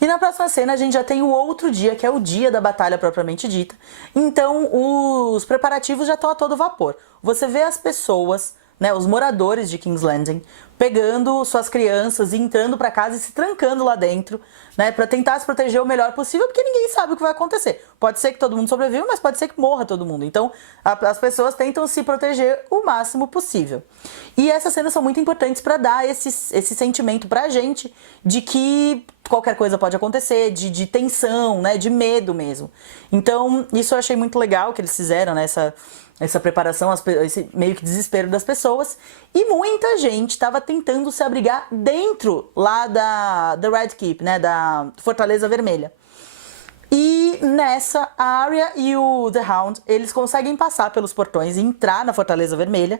E na próxima cena a gente já tem o outro dia, que é o dia da batalha propriamente dita. Então os preparativos já estão a todo vapor. Você vê as pessoas, né, os moradores de King's Landing, pegando suas crianças e entrando pra casa e se trancando lá dentro, né, pra tentar se proteger o melhor possível, porque ninguém sabe o que vai acontecer. Pode ser que todo mundo sobreviva, mas pode ser que morra todo mundo. Então as pessoas tentam se proteger o máximo possível. E essas cenas são muito importantes pra dar esse sentimento pra gente de que qualquer coisa pode acontecer, de tensão, né, de medo mesmo. Então isso eu achei muito legal que eles fizeram, né, essa preparação, esse meio que desespero das pessoas. E muita gente estava tentando se abrigar dentro lá da Red Keep, né, da Fortaleza Vermelha. E nessa, a Arya e o The Hound, eles conseguem passar pelos portões e entrar na Fortaleza Vermelha.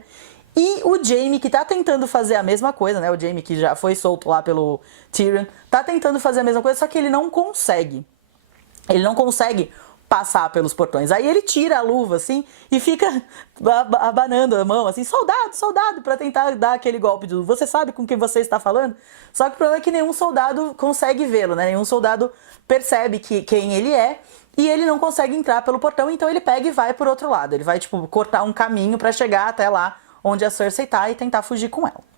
E o Jaime, que tá tentando fazer a mesma coisa, né, o Jaime que já foi solto lá pelo Tyrion, tá tentando fazer a mesma coisa, só que ele não consegue. Ele não consegue passar pelos portões. Aí ele tira a luva, assim, e fica abanando a mão, assim, soldado, soldado, pra tentar dar aquele golpe de você sabe com quem você está falando? Só que o problema é que nenhum soldado consegue vê-lo, né? Nenhum soldado percebe quem ele é e ele não consegue entrar pelo portão, então ele pega e vai por outro lado. Ele vai, tipo, cortar um caminho pra chegar até lá onde a Cersei tá e tentar fugir com ela.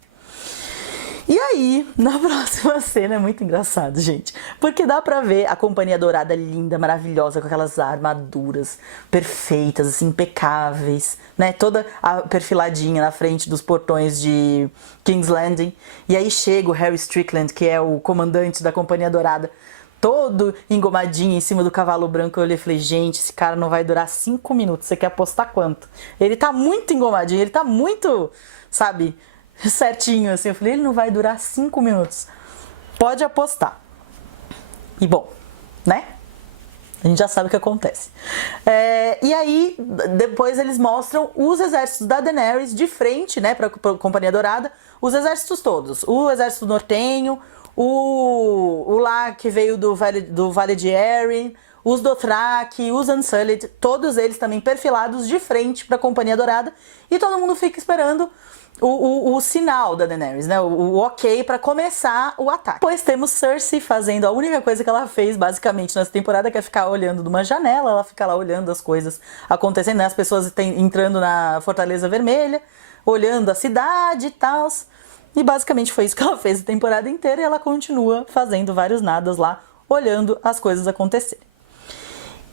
E aí, na próxima cena é muito engraçado, gente, porque dá pra ver a Companhia Dourada linda, maravilhosa, com aquelas armaduras perfeitas, assim, impecáveis, né, toda perfiladinha na frente dos portões de King's Landing. E aí chega o Harry Strickland, que é o comandante da Companhia Dourada, todo engomadinho em cima do cavalo branco. Eu olhei e falei, gente, esse cara não vai durar 5 minutos, você quer apostar quanto? Ele tá muito engomadinho, ele tá muito, sabe, certinho, assim. Eu falei, ele não vai durar 5 minutos. Pode apostar. E bom, né? A gente já sabe o que acontece. E aí, depois eles mostram os exércitos da Daenerys de frente, né, pra Companhia Dourada. Os exércitos todos. O exército nortenho, o lá que veio do Vale de Arryn, os Dothraki, os Unsullied, todos eles também perfilados de frente pra Companhia Dourada. E todo mundo fica esperando o sinal da Daenerys, né? O ok pra começar o ataque. Depois temos Cersei fazendo a única coisa que ela fez basicamente nessa temporada, que é ficar olhando de uma janela. Ela fica lá olhando as coisas acontecendo, né? As pessoas entrando na Fortaleza Vermelha, olhando a cidade e tal. E basicamente foi isso que ela fez a temporada inteira, e ela continua fazendo vários nadas lá, olhando as coisas acontecerem.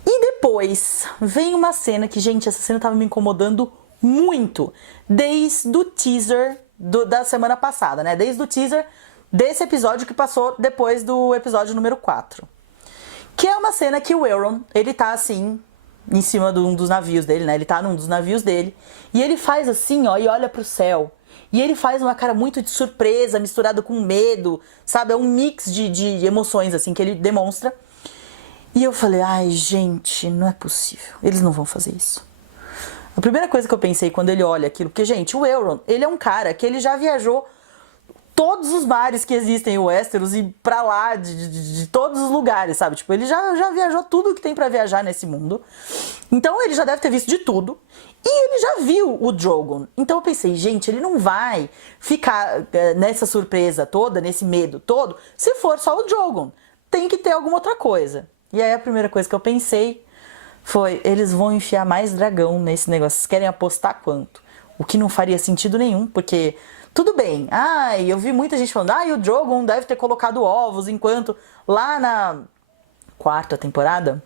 E depois vem uma cena que, gente, essa cena tava me incomodando muito, desde o teaser da semana passada, né? Desde o teaser desse episódio que passou depois do episódio número 4. Que é uma cena que o Euron, ele tá assim, em cima de um dos navios dele, né? Ele tá num dos navios dele, e ele faz assim, ó, e olha pro céu. E ele faz uma cara muito de surpresa, misturado com medo, sabe? É um mix de emoções, assim, que ele demonstra. E eu falei, ai, gente, não é possível. Eles não vão fazer isso. A primeira coisa que eu pensei quando ele olha aquilo, porque, gente, o Euron, ele é um cara que ele já viajou todos os mares que existem em Westeros e pra lá de todos os lugares, sabe? Tipo, ele já viajou tudo que tem pra viajar nesse mundo. Então ele já deve ter visto de tudo. E ele já viu o Drogon. Então eu pensei, gente, ele não vai ficar nessa surpresa toda, nesse medo todo, se for só o Drogon. Tem que ter alguma outra coisa. E aí a primeira coisa que eu pensei foi, eles vão enfiar mais dragão nesse negócio. Vocês querem apostar quanto? O que não faria sentido nenhum, porque tudo bem. Eu vi muita gente falando, o Drogon deve ter colocado ovos, enquanto lá na 4ª temporada,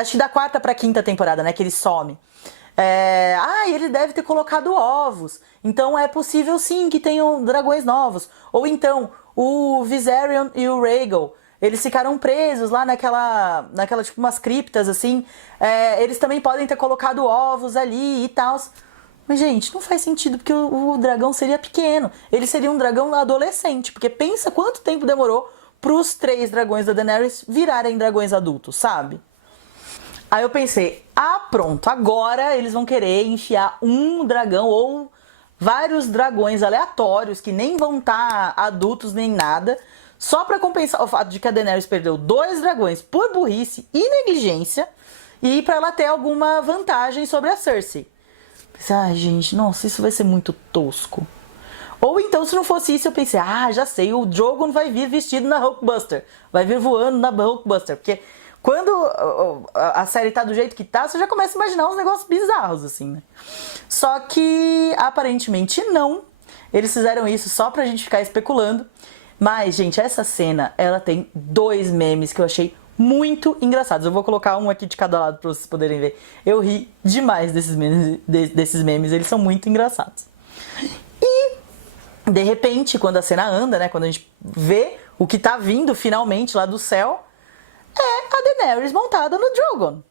acho que da 4ª pra 5ª temporada, né, que ele some. Ele deve ter colocado ovos, então é possível sim que tenham dragões novos. Ou então, o Viserion e o Rhaegal, eles ficaram presos lá naquela tipo, umas criptas, assim. Eles também podem ter colocado ovos ali e tal. Mas, gente, não faz sentido, porque o dragão seria pequeno. Ele seria um dragão adolescente, porque pensa quanto tempo demorou pros 3 dragões da Daenerys virarem dragões adultos, sabe? Aí eu pensei, pronto, agora eles vão querer enfiar um dragão ou vários dragões aleatórios que nem vão estar adultos nem nada, só pra compensar o fato de que a Daenerys perdeu 2 dragões por burrice e negligência e pra ela ter alguma vantagem sobre a Cersei. Pensei, gente, nossa, isso vai ser muito tosco. Ou então, se não fosse isso, eu pensei, já sei, o Drogon vai vir vestido na Hulkbuster, vai vir voando na Hulkbuster, porque quando a série tá do jeito que tá, você já começa a imaginar uns negócios bizarros, assim, né? Só que, aparentemente, não. Eles fizeram isso só pra gente ficar especulando. Mas, gente, essa cena, ela tem 2 memes que eu achei muito engraçados. Eu vou colocar um aqui de cada lado pra vocês poderem ver. Eu ri demais desses memes, eles são muito engraçados. E, de repente, quando a cena anda, né, quando a gente vê o que tá vindo finalmente lá do céu, é a Daenerys montada no Drogon.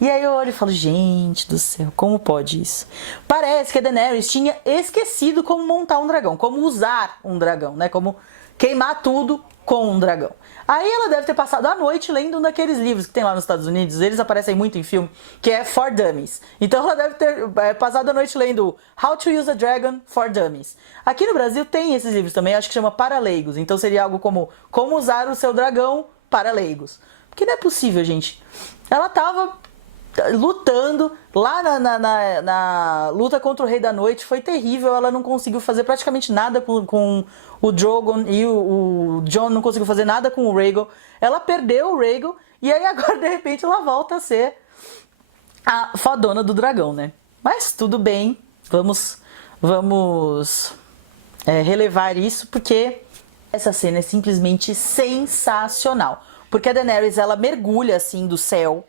E aí eu olho e falo, gente do céu, como pode isso? Parece que a Daenerys tinha esquecido como montar um dragão, como usar um dragão, né? Como queimar tudo com um dragão. Aí ela deve ter passado a noite lendo um daqueles livros que tem lá nos Estados Unidos, eles aparecem muito em filme, que é For Dummies. Então ela deve ter passado a noite lendo How to Use a Dragon for Dummies. Aqui no Brasil tem esses livros também, acho que chama Para Leigos. Então seria algo como usar o seu dragão para leigos. Porque não é possível, gente. Ela tava lutando lá na luta contra o Rei da Noite, foi terrível, ela não conseguiu fazer praticamente nada com o Drogon, e o Jon não conseguiu fazer nada com o Rhaegal. Ela perdeu o Rhaegal, e aí agora de repente ela volta a ser a fodona do dragão, né? Mas tudo bem, vamos relevar isso, porque essa cena é simplesmente sensacional. Porque a Daenerys, ela mergulha assim do céu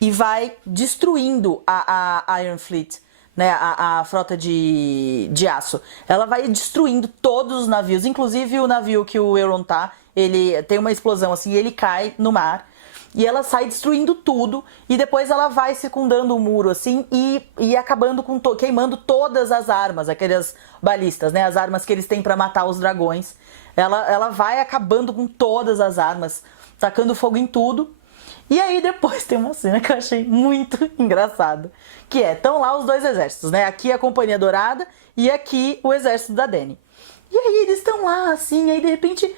e vai destruindo a Iron Fleet, né, a frota de aço. Ela vai destruindo todos os navios, inclusive o navio que o Euron tá, ele tem uma explosão assim, ele cai no mar. E ela sai destruindo tudo, e depois ela vai circundando o muro assim e acabando com queimando todas as armas, aquelas balistas, né, as armas que eles têm para matar os dragões. Ela vai acabando com todas as armas, tacando fogo em tudo. E aí depois tem uma cena que eu achei muito engraçada, que estão lá os dois exércitos, né? Aqui a Companhia Dourada e aqui o exército da Dany. E aí eles estão lá, assim, aí de repente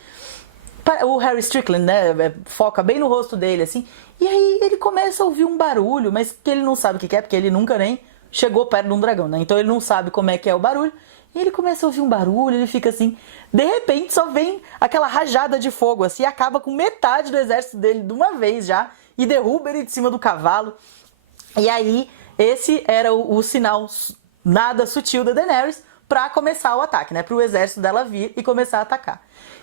o Harry Strickland, né, foca bem no rosto dele, assim, e aí ele começa a ouvir um barulho, mas que ele não sabe o que é, porque ele nunca nem chegou perto de um dragão, né? Então ele não sabe como é que é o barulho. E ele começa a ouvir um barulho, ele fica assim, de repente só vem aquela rajada de fogo, assim, e acaba com metade do exército dele de uma vez já, e derruba ele de cima do cavalo. E aí, esse era o sinal nada sutil da Daenerys pra começar o ataque, né? Pro exército dela vir e começar a atacar.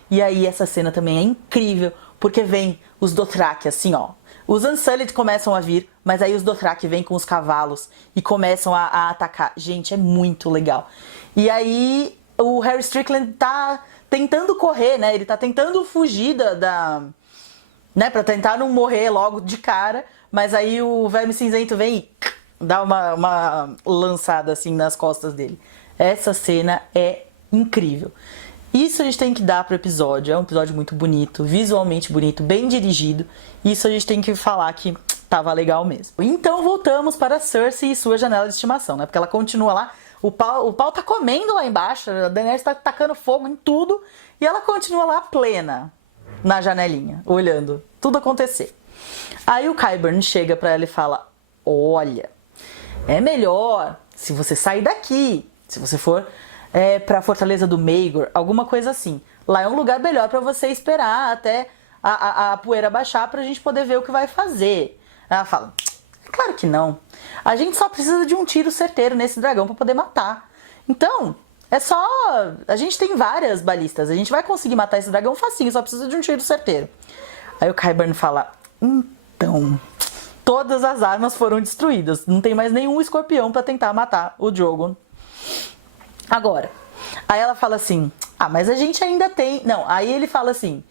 E aí, essa cena também é incrível, porque vem os Dothraki, assim, ó. Os Unsullied começam a vir, mas aí os Dothraki vêm com os cavalos e começam a atacar. Gente, é muito legal. E aí, o Harry Strickland tá tentando correr, né? Ele tá tentando fugir né? Pra tentar não morrer logo de cara. Mas aí o Verme Cinzento vem e dá uma lançada assim nas costas dele. Essa cena é incrível. Isso a gente tem que dar pro episódio. É um episódio muito bonito, visualmente bonito, bem dirigido. Isso a gente tem que falar que tava legal mesmo. Então voltamos para Cersei e sua janela de estimação, né? Porque ela continua lá. O pau tá comendo lá embaixo, a Daenerys tá tacando fogo em tudo, e ela continua lá plena, na janelinha, olhando tudo acontecer. Aí o Qyburn chega pra ela e fala, olha, é melhor se você sair daqui, se você for pra Fortaleza do Maegor, alguma coisa assim. Lá é um lugar melhor pra você esperar até a poeira baixar pra gente poder ver o que vai fazer. Ela fala, claro que não. A gente só precisa de um tiro certeiro nesse dragão pra poder matar. Então, é só... A gente tem várias balistas. A gente vai conseguir matar esse dragão facinho, só precisa de um tiro certeiro. Aí o Qyburn fala, então... Todas as armas foram destruídas. Não tem mais nenhum escorpião pra tentar matar o Drogon. Agora, aí ela fala assim, mas a gente ainda tem... Não, aí ele fala assim,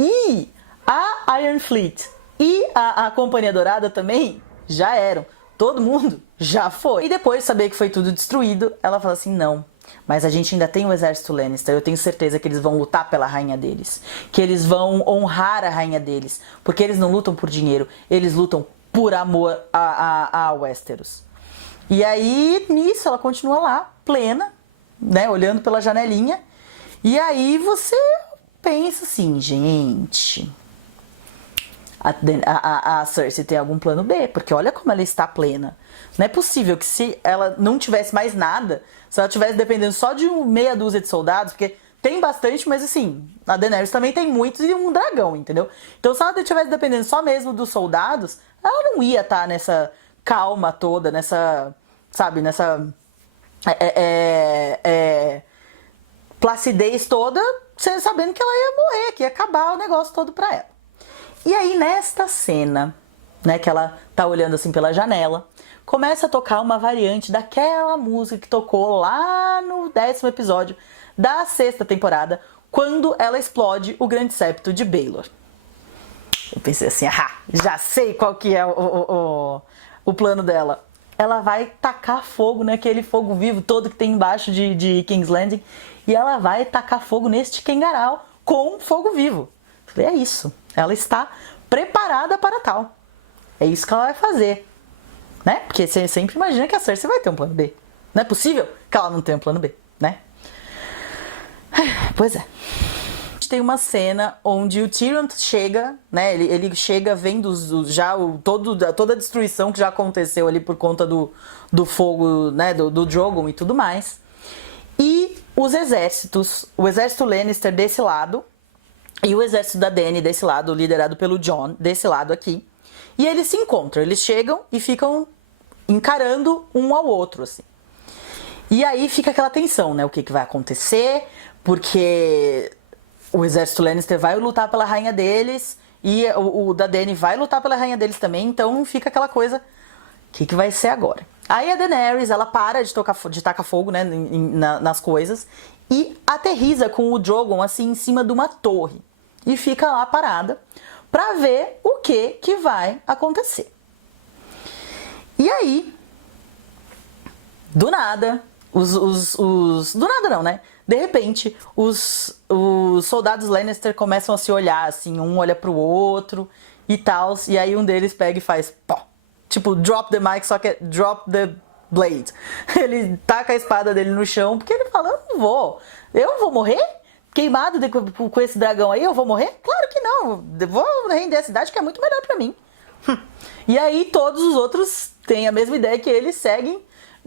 e a Iron Fleet e a Companhia Dourada também já eram. Todo mundo já foi. E depois de saber que foi tudo destruído, ela fala assim, não, mas a gente ainda tem o exército Lannister, eu tenho certeza que eles vão lutar pela rainha deles, que eles vão honrar a rainha deles, porque eles não lutam por dinheiro, eles lutam por amor a Westeros. E aí, nisso, ela continua lá, plena, né, olhando pela janelinha, e aí você pensa assim, gente... A Cersei tem algum plano B, porque olha como ela está plena. Não é possível que se ela não tivesse mais nada, se ela tivesse dependendo só de meia dúzia de soldados, porque tem bastante, mas assim, a Daenerys também tem muitos e um dragão, entendeu? Então se ela tivesse dependendo só mesmo dos soldados, ela não ia estar nessa calma toda, nessa, sabe, nessa placidez toda, sabendo que ela ia morrer, que ia acabar o negócio todo pra ela. E aí, nesta cena, né, que ela tá olhando assim pela janela, começa a tocar uma variante daquela música que tocou lá no 10º episódio da 6ª temporada, quando ela explode o Grande Septo de Baelor. Eu pensei assim, já sei qual que é o plano dela. Ela vai tacar fogo naquele fogo vivo todo que tem embaixo de King's Landing, e ela vai tacar fogo neste Kengarau com fogo vivo. Eu falei, é isso. Ela está preparada para tal. É isso que ela vai fazer. Né? Porque você sempre imagina que a Cersei vai ter um plano B. Não é possível que ela não tenha um plano B, né? Pois é. gente tem uma cena onde o Tyrion chega, né? Ele chega vendo toda a destruição que já aconteceu ali por conta do fogo, né? Do Drogon e tudo mais. E os exércitos, o exército Lannister desse lado e o exército da Dany desse lado, liderado pelo Jon, desse lado aqui. E eles se encontram, eles chegam e ficam encarando um ao outro, assim. E aí fica aquela tensão, né? O que vai acontecer, porque o exército Lannister vai lutar pela rainha deles e o da Dany vai lutar pela rainha deles também, então fica aquela coisa, o que vai ser agora? Aí a Daenerys, ela para de tacar fogo, né, nas coisas e aterriza com o Drogon, assim, em cima de uma torre. E fica lá parada pra ver o que vai acontecer. E aí, do nada, do nada não, né? De repente, os soldados Lannister começam a se olhar, assim, um olha pro outro e tal, e aí um deles pega e faz pó. Tipo, drop the mic, só que é drop the blade. Ele taca a espada dele no chão, porque ele fala, eu vou morrer? Queimado com esse dragão aí, eu vou morrer? Claro que não, eu vou render a cidade que é muito melhor pra mim. E aí todos os outros têm a mesma ideia que eles, seguem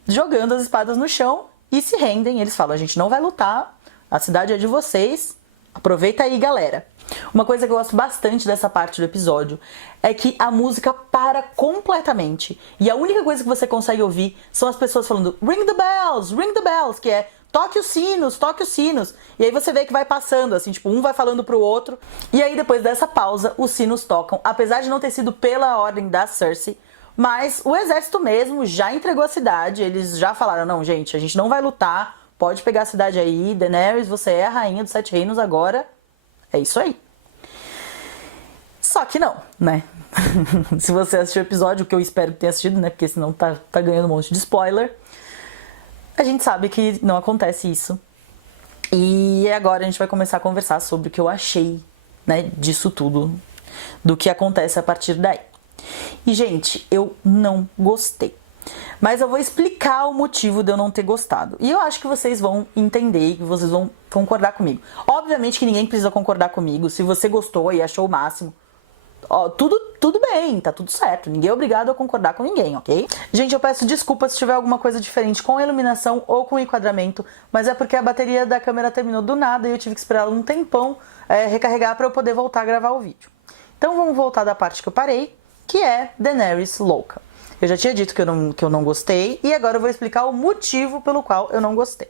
jogando as espadas no chão e se rendem. Eles falam, a gente não vai lutar, a cidade é de vocês, aproveita aí, galera. Uma coisa que eu gosto bastante dessa parte do episódio é que a música para completamente. E a única coisa que você consegue ouvir são as pessoas falando ring the bells, que é toque os sinos, toque os sinos. E aí você vê que vai passando, assim, tipo, um vai falando pro outro. E aí depois dessa pausa, os sinos tocam, apesar de não ter sido pela ordem da Cersei. Mas o exército mesmo já entregou a cidade, eles já falaram, não, gente, a gente não vai lutar, pode pegar a cidade aí, Daenerys, você é a rainha dos 7 reinos agora, é isso aí. Só que não, né? Se você assistiu o episódio, o que eu espero que tenha assistido, né, porque senão tá ganhando um monte de spoiler, a gente sabe que não acontece isso. E agora a gente vai começar a conversar sobre o que eu achei, né, disso tudo, do que acontece a partir daí. E, gente, eu não gostei. Mas eu vou explicar o motivo de eu não ter gostado. E eu acho que vocês vão entender e que vocês vão concordar comigo. Obviamente que ninguém precisa concordar comigo. Se você gostou e achou o máximo, ó, tudo bem, tá tudo certo. Ninguém é obrigado a concordar com ninguém, ok? Gente, eu peço desculpas se tiver alguma coisa diferente com a iluminação ou com o enquadramento, mas é porque a bateria da câmera terminou do nada e eu tive que esperar um tempão recarregar para eu poder voltar a gravar o vídeo. Então vamos voltar da parte que eu parei, que é Daenerys louca. Eu já tinha dito que eu não gostei e agora eu vou explicar o motivo pelo qual eu não gostei.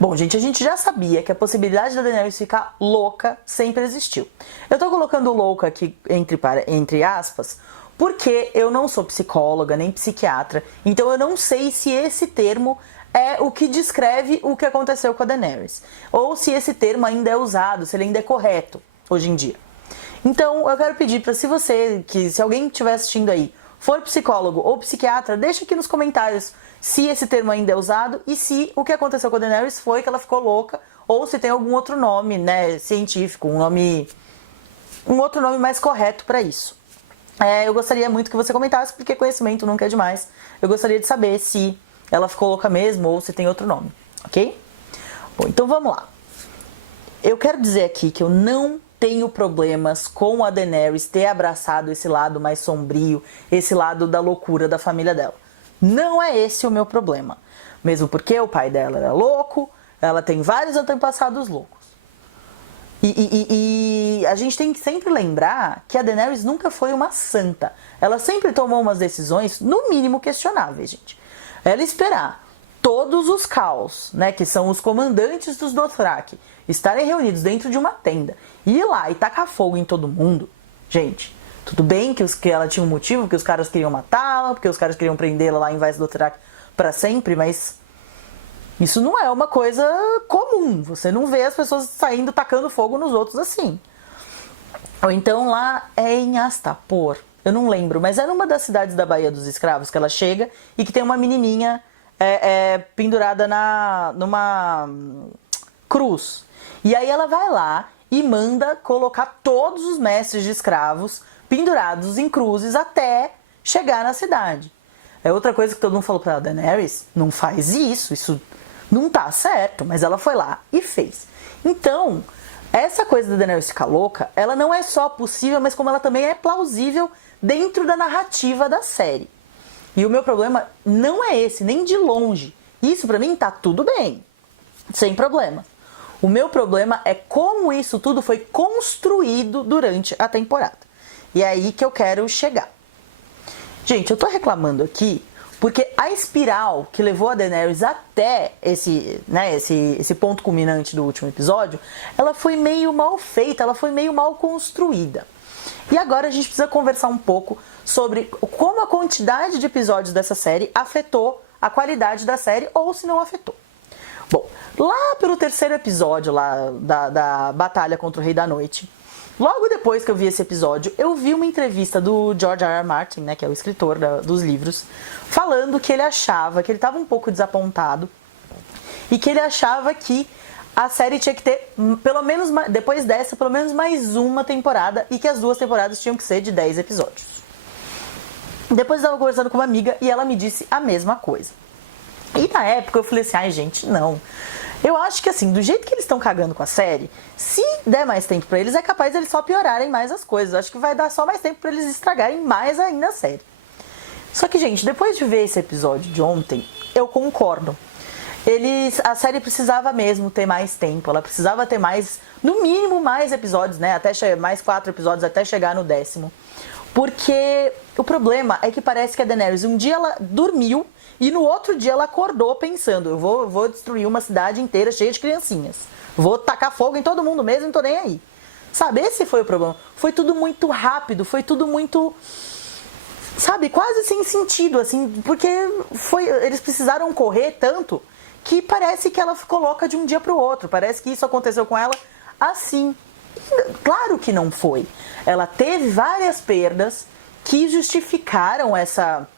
Bom, gente, a gente já sabia que a possibilidade da Daenerys ficar louca sempre existiu. Eu tô colocando louca aqui entre aspas, porque eu não sou psicóloga nem psiquiatra, então eu não sei se esse termo é o que descreve o que aconteceu com a Daenerys, ou se esse termo ainda é usado, se ele ainda é correto hoje em dia. Então eu quero pedir para se alguém estiver assistindo aí, for psicólogo ou psiquiatra, deixa aqui nos comentários se esse termo ainda é usado e se o que aconteceu com a Daenerys foi que ela ficou louca ou se tem algum outro nome, né, científico, um outro nome mais correto para isso. Eu gostaria muito que você comentasse, porque conhecimento nunca é demais. Eu gostaria de saber se ela ficou louca mesmo ou se tem outro nome, ok? Bom, então vamos lá. Eu quero dizer aqui que eu não tenho problemas com a Daenerys ter abraçado esse lado mais sombrio, esse lado da loucura da família dela. Não é esse o meu problema. Mesmo porque o pai dela era louco, ela tem vários antepassados loucos. E a gente tem que sempre lembrar que a Daenerys nunca foi uma santa. Ela sempre tomou umas decisões, no mínimo, questionáveis, gente. Ela esperar todos os caos, né, que são os comandantes dos Dothraki, estarem reunidos dentro de uma tenda, ir lá e tacar fogo em todo mundo, gente, tudo bem que ela tinha um motivo, que os caras queriam matá-la, porque os caras queriam prendê-la lá em Vaes Dothraki pra sempre, mas isso não é uma coisa comum, você não vê as pessoas saindo tacando fogo nos outros assim. Ou então lá em Astapor, eu não lembro, mas é numa das cidades da Baía dos Escravos que ela chega e que tem uma menininha pendurada numa cruz. E aí ela vai lá e manda colocar todos os mestres de escravos pendurados em cruzes até chegar na cidade. É outra coisa que todo mundo falou pra ela, Daenerys, não faz isso não tá certo, mas ela foi lá e fez. Então, Essa coisa da Daenerys ficar louca, ela não é só possível, mas como ela também é plausível dentro da narrativa da série. E o meu problema não é esse, nem de longe. Isso pra mim tá tudo bem, sem problema. O meu problema é como isso tudo foi construído durante a temporada. E é aí que eu quero chegar. Gente, eu tô reclamando aqui porque a espiral que levou a Daenerys até esse ponto culminante do último episódio, ela foi meio mal feita, ela foi meio mal construída. E agora a gente precisa conversar um pouco sobre como a quantidade de episódios dessa série afetou a qualidade da série ou se não afetou. Bom, lá pelo terceiro episódio lá da Batalha contra o Rei da Noite, logo depois que eu vi esse episódio, eu vi uma entrevista do George R. R. Martin, né, que é o escritor dos livros, falando que ele achava, que ele estava um pouco desapontado e que ele achava que a série tinha que ter, pelo menos, depois dessa, pelo menos mais uma temporada e que as 2 temporadas tinham que ser de 10 episódios. Depois eu estava conversando com uma amiga e ela me disse a mesma coisa. E na época eu falei assim, ai gente, não. Eu acho que assim, do jeito que eles estão cagando com a série, se der mais tempo pra eles, é capaz de eles só piorarem mais as coisas. Eu acho que vai dar só mais tempo pra eles estragarem mais ainda a série. Só que, gente, depois de ver esse episódio de ontem, eu concordo. A série precisava mesmo ter mais tempo, ela precisava ter mais, no mínimo mais episódios, né? Até mais 4 episódios até chegar no 10º. Porque o problema é que parece que a Daenerys, um dia ela dormiu e no outro dia ela acordou pensando, eu vou destruir uma cidade inteira cheia de criancinhas. Vou tacar fogo em todo mundo mesmo, não tô nem aí. Sabe, esse foi o problema. Foi tudo muito rápido, foi tudo muito, sabe, quase sem sentido, assim, porque eles precisaram correr tanto que parece que ela ficou louca de um dia pro outro. Parece que isso aconteceu com ela assim. Claro que não foi. Ela teve várias perdas que justificaram essa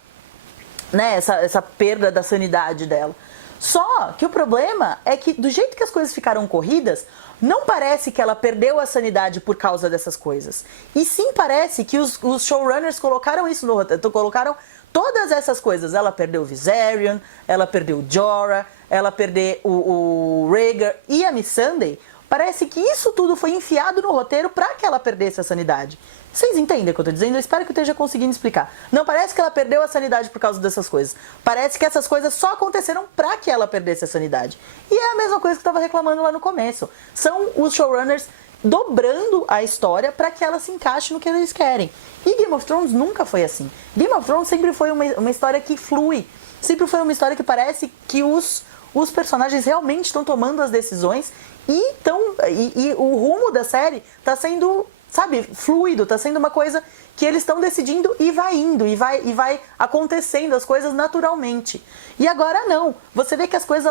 perda da sanidade dela. Só que o problema é que do jeito que as coisas ficaram corridas, não parece que ela perdeu a sanidade por causa dessas coisas. E sim parece que os showrunners colocaram isso no roteiro, colocaram todas essas coisas. Ela perdeu o Viserion, ela perdeu o Jorah, ela perdeu o Rhaegar e a Missandei. Parece que isso tudo foi enfiado no roteiro para que ela perdesse a sanidade. Vocês entendem o que eu tô dizendo? Eu espero que eu esteja conseguindo explicar. Não parece que ela perdeu a sanidade por causa dessas coisas. Parece que essas coisas só aconteceram para que ela perdesse a sanidade. E é a mesma coisa que eu tava reclamando lá no começo. São os showrunners dobrando a história para que ela se encaixe no que eles querem. E Game of Thrones nunca foi assim. Game of Thrones sempre foi uma história que flui. Sempre foi uma história que parece que os personagens realmente estão tomando as decisões e o rumo da série tá sendo, sabe, fluido, tá sendo uma coisa que eles estão decidindo e vai indo, e vai acontecendo as coisas naturalmente. E agora não. Você vê que as coisas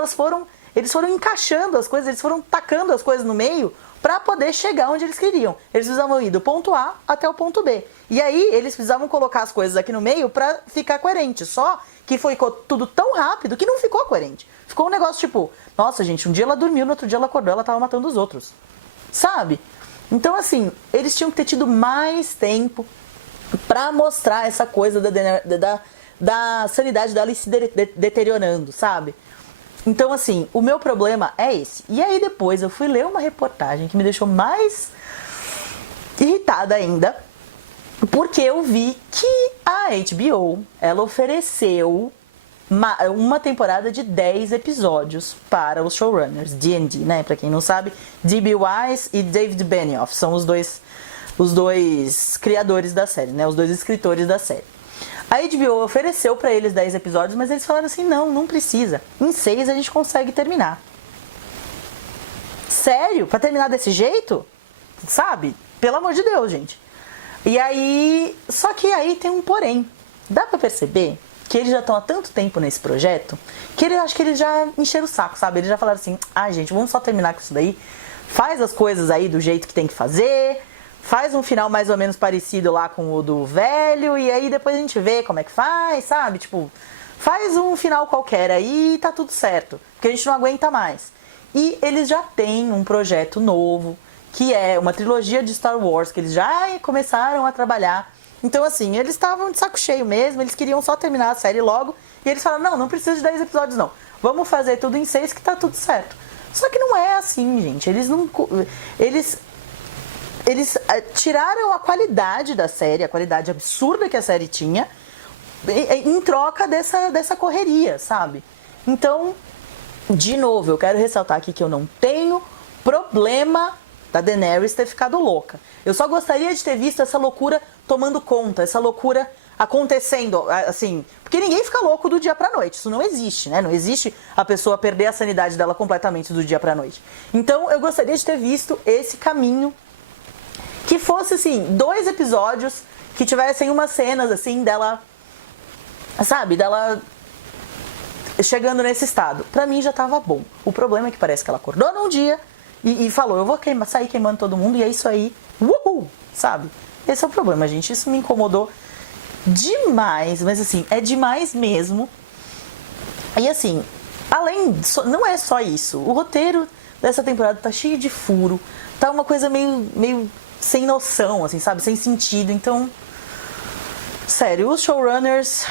eles foram encaixando as coisas, eles foram tacando as coisas no meio para poder chegar onde eles queriam. Eles precisavam ir do ponto A até o ponto B. E aí eles precisavam colocar as coisas aqui no meio para ficar coerente. Só que ficou tudo tão rápido que não ficou coerente. Ficou um negócio tipo, nossa gente, um dia ela dormiu, no outro dia ela acordou, ela tava matando os outros. Sabe? Então assim, eles tinham que ter tido mais tempo pra mostrar essa coisa da sanidade dela se deteriorando, sabe? Então assim, o meu problema é esse. E aí depois eu fui ler uma reportagem que me deixou mais irritada ainda, porque eu vi que a HBO, ela ofereceu uma temporada de 10 episódios para os showrunners, D&D, né? Pra quem não sabe, D.B. Weiss e David Benioff são os dois criadores da série, né? Os dois escritores da série. A HBO ofereceu para eles 10 episódios, mas eles falaram assim, não precisa. Em 6 a gente consegue terminar. Sério? Pra terminar desse jeito? Sabe? Pelo amor de Deus, gente. E aí, só que aí tem um porém. Dá pra perceber que eles já estão há tanto tempo nesse projeto que acho que eles já encheram o saco, sabe? Eles já falaram assim, gente, vamos só terminar com isso daí. Faz as coisas aí do jeito que tem que fazer. Faz um final mais ou menos parecido lá com o do velho. E aí depois a gente vê como é que faz, sabe? Tipo, faz um final qualquer aí e tá tudo certo. Porque a gente não aguenta mais. E eles já têm um projeto novo, que é uma trilogia de Star Wars, que eles já começaram a trabalhar. Então, assim, eles estavam de saco cheio mesmo, eles queriam só terminar a série logo. E eles falaram, não precisa de 10 episódios não. Vamos fazer tudo em 6 que tá tudo certo. Só que não é assim, gente. Eles não... Eles tiraram a qualidade da série, a qualidade absurda que a série tinha, em troca dessa correria, sabe? Então, de novo, eu quero ressaltar aqui que eu não tenho problema da Daenerys ter ficado louca. Eu só gostaria de ter visto essa loucura tomando conta, essa loucura acontecendo, assim, porque ninguém fica louco do dia pra noite, isso não existe, né? Não existe a pessoa perder a sanidade dela completamente do dia pra noite. Então, eu gostaria de ter visto esse caminho, que fosse, assim, 2 episódios que tivessem umas cenas, assim, dela, sabe, dela chegando nesse estado. Pra mim já tava bom. O problema é que parece que ela acordou num dia e falou, eu vou sair queimando todo mundo, e é isso aí, uhul, sabe? Esse é o problema, gente. Isso me incomodou demais, mas assim, é demais mesmo. E assim, não é só isso. O roteiro dessa temporada tá cheio de furo, tá uma coisa meio sem noção, assim, sabe? Sem sentido. Então, sério, os showrunners,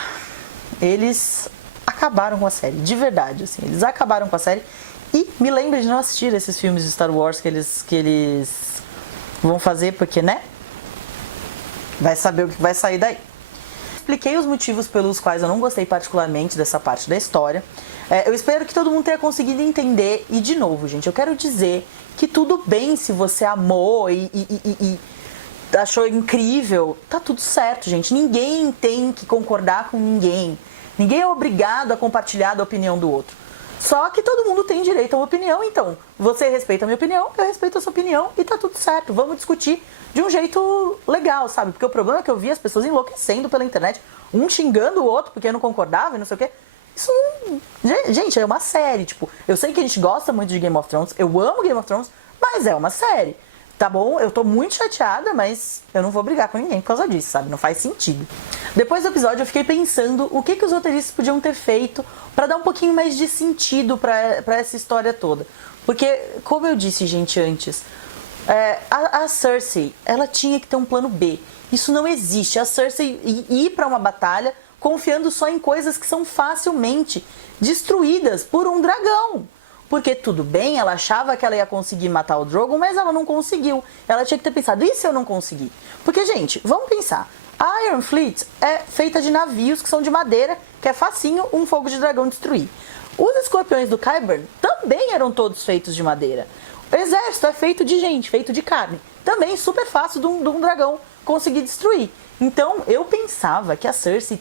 eles acabaram com a série, de verdade, assim. Eles acabaram com a série. E me lembre de não assistir esses filmes de Star Wars que eles vão fazer, porque, né? Vai saber o que vai sair daí. Expliquei os motivos pelos quais eu não gostei particularmente dessa parte da história. Eu espero que todo mundo tenha conseguido entender. E, de novo, gente, eu quero dizer que tudo bem se você amou e achou incrível. Tá tudo certo, gente. Ninguém tem que concordar com ninguém. Ninguém é obrigado a compartilhar da opinião do outro. Só que todo mundo tem direito a uma opinião, então você respeita a minha opinião, eu respeito a sua opinião e tá tudo certo. Vamos discutir de um jeito legal, sabe? Porque o problema é que eu vi as pessoas enlouquecendo pela internet, um xingando o outro porque não concordava e não sei o quê. Isso não... Gente, é uma série, tipo, eu sei que a gente gosta muito de Game of Thrones, eu amo Game of Thrones, mas é uma série. Tá bom? Eu tô muito chateada, mas eu não vou brigar com ninguém por causa disso, sabe? Não faz sentido. Depois do episódio eu fiquei pensando o que os roteiristas podiam ter feito pra dar um pouquinho mais de sentido pra essa história toda. Porque, como eu disse, gente, antes, a Cersei, ela tinha que ter um plano B. Isso não existe. A Cersei ir pra uma batalha confiando só em coisas que são facilmente destruídas por um dragão. Porque tudo bem, ela achava que ela ia conseguir matar o Drogon, mas ela não conseguiu. Ela tinha que ter pensado, e se eu não conseguir? Porque, gente, vamos pensar. A Iron Fleet é feita de navios que são de madeira, que é facinho um fogo de dragão destruir. Os escorpiões do Qyburn também eram todos feitos de madeira. O exército é feito de gente, feito de carne. Também super fácil de um dragão conseguir destruir. Então, eu pensava que a Cersei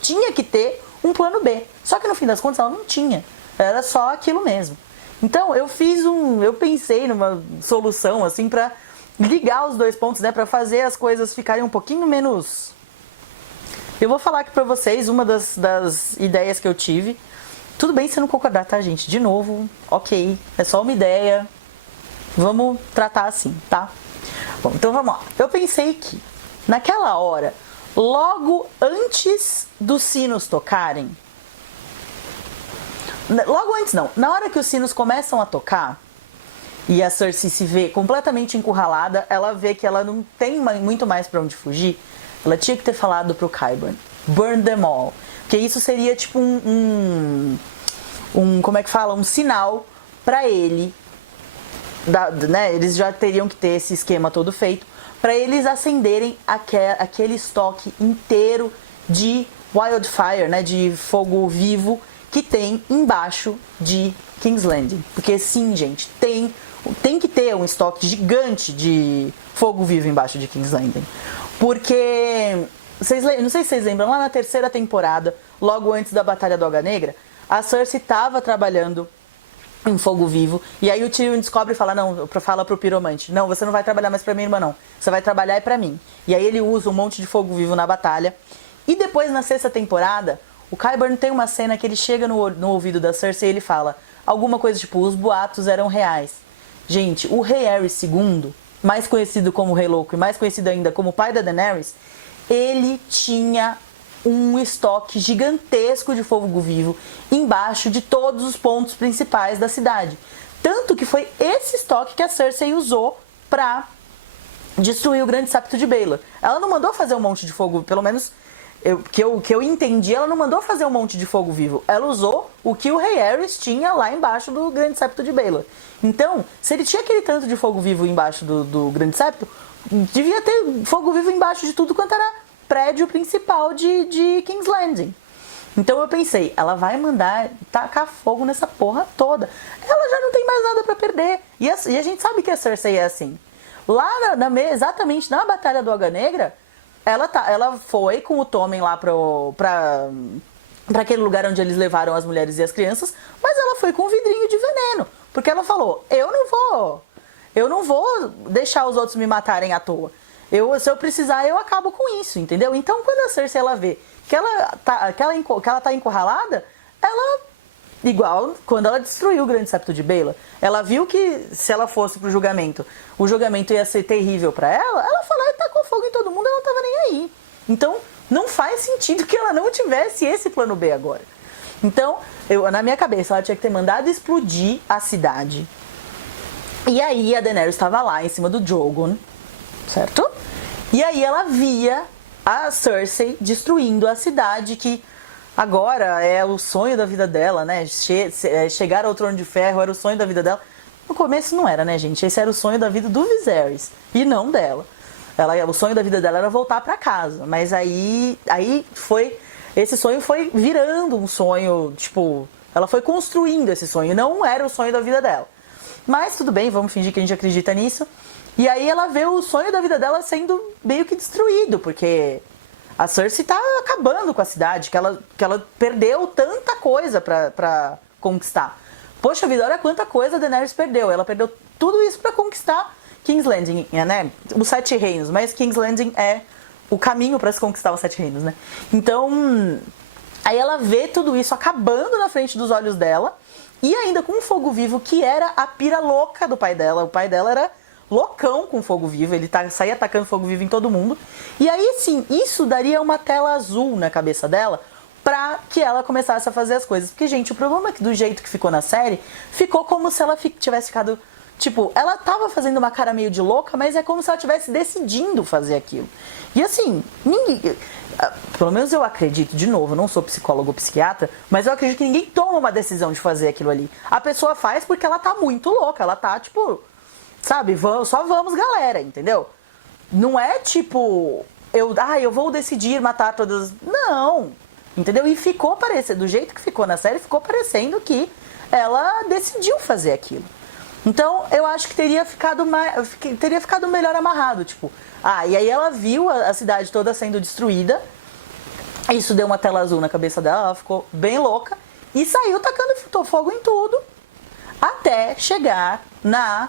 tinha que ter um plano B. Só que no fim das contas ela não tinha. Era só aquilo mesmo. Então, eu pensei numa solução, assim, pra ligar os 2 pontos, né? Pra fazer as coisas ficarem um pouquinho menos... Eu vou falar aqui pra vocês uma das ideias que eu tive. Tudo bem se não concordar, tá, gente? De novo, ok. É só uma ideia. Vamos tratar assim, tá? Bom, então vamos lá. Eu pensei que, naquela hora, logo antes dos sinos tocarem... Logo antes não, na hora que os sinos começam a tocar e a Cersei se vê completamente encurralada, ela vê que ela não tem muito mais pra onde fugir, ela tinha que ter falado pro Qyburn, burn them all, porque isso seria tipo como é que fala, um sinal pra ele, né? Eles já teriam que ter esse esquema todo feito, pra eles acenderem aquele estoque inteiro de wildfire, né, de fogo vivo, que tem embaixo de King's Landing. Porque sim, gente, tem que ter um estoque gigante de fogo vivo embaixo de King's Landing. Porque, não sei se vocês lembram, lá na 3ª temporada, logo antes da Batalha do Água Negra, a Cersei estava trabalhando em fogo vivo, e aí o Tyrion descobre e fala pro piromante, não, você não vai trabalhar mais pra minha irmã não, você vai trabalhar pra mim. E aí ele usa um monte de fogo vivo na batalha. E depois, na 6ª temporada, o Qyburn tem uma cena que ele chega no ouvido da Cersei e ele fala alguma coisa tipo, os boatos eram reais. Gente, o rei Aerys II, mais conhecido como Rei Louco e mais conhecido ainda como pai da Daenerys, ele tinha um estoque gigantesco de fogo vivo embaixo de todos os pontos principais da cidade. Tanto que foi esse estoque que a Cersei usou pra destruir o grande septo de Baelor. Ela não mandou fazer um monte de fogo, pelo menos que eu entendi, ela não mandou fazer um monte de fogo vivo. Ela usou o que o rei Aerys tinha lá embaixo do Grande Septo de Baelor. Então, se ele tinha aquele tanto de fogo vivo embaixo do Grande Septo, devia ter fogo vivo embaixo de tudo quanto era prédio principal de King's Landing. Então eu pensei, ela vai mandar tacar fogo nessa porra toda. Ela já não tem mais nada pra perder. E a gente sabe que a Cersei é assim. Lá, exatamente na Batalha do Água Negra, ela foi com o Tommen lá pra aquele lugar onde eles levaram as mulheres e as crianças, mas ela foi com um vidrinho de veneno. Porque ela falou, eu não vou deixar os outros me matarem à toa. Se eu precisar, eu acabo com isso, entendeu? Então, quando a Cersei ela vê que ela tá encurralada, ela, igual quando ela destruiu o Grande Septo de Baelor, ela viu que se ela fosse pro julgamento, o julgamento ia ser terrível pra ela falou e tacou fogo em todo mundo, ela não tava nem aí. Então, não faz sentido que ela não tivesse esse plano B agora. Então, na minha cabeça, ela tinha que ter mandado explodir a cidade. E aí a Daenerys estava lá em cima do Drogon, certo? E aí ela via a Cersei destruindo a cidade, que agora é o sonho da vida dela, né? Chegar ao Trono de Ferro era o sonho da vida dela. No começo não era, né, gente? Esse era o sonho da vida do Viserys, e não dela. O sonho da vida dela era voltar pra casa, mas aí esse sonho foi virando um sonho, tipo, ela foi construindo esse sonho, não era o sonho da vida dela. Mas tudo bem, vamos fingir que a gente acredita nisso. E aí ela vê o sonho da vida dela sendo meio que destruído, porque a Cersei tá acabando com a cidade, que ela perdeu tanta coisa pra conquistar. Poxa vida, olha quanta coisa a Daenerys perdeu. Ela perdeu tudo isso pra conquistar King's Landing, né? Os 7 reinos, mas King's Landing é o caminho pra se conquistar os 7 reinos, né? Então, aí ela vê tudo isso acabando na frente dos olhos dela, e ainda com um fogo vivo que era a pira louca do pai dela. O pai dela era loucão com fogo vivo, ele saía atacando fogo vivo em todo mundo. E aí sim, isso daria uma tela azul na cabeça dela pra que ela começasse a fazer as coisas. Porque, gente, o problema é que do jeito que ficou na série, ficou como se ela tivesse ficado... Tipo, ela tava fazendo uma cara meio de louca, mas é como se ela estivesse decidindo fazer aquilo. E assim, ninguém... Pelo menos eu acredito, de novo, eu não sou psicólogo ou psiquiatra, mas eu acredito que ninguém toma uma decisão de fazer aquilo ali. A pessoa faz porque ela tá muito louca, ela tá, tipo... Sabe, só vamos, galera, entendeu? Não é tipo, eu vou decidir matar todas. Não, entendeu? E ficou parecendo, do jeito que ficou na série, ficou parecendo que ela decidiu fazer aquilo. Então, eu acho que teria ficado melhor amarrado, tipo. E aí ela viu a cidade toda sendo destruída. Isso deu uma tela azul na cabeça dela, ela ficou bem louca. E saiu tacando fogo em tudo, até chegar na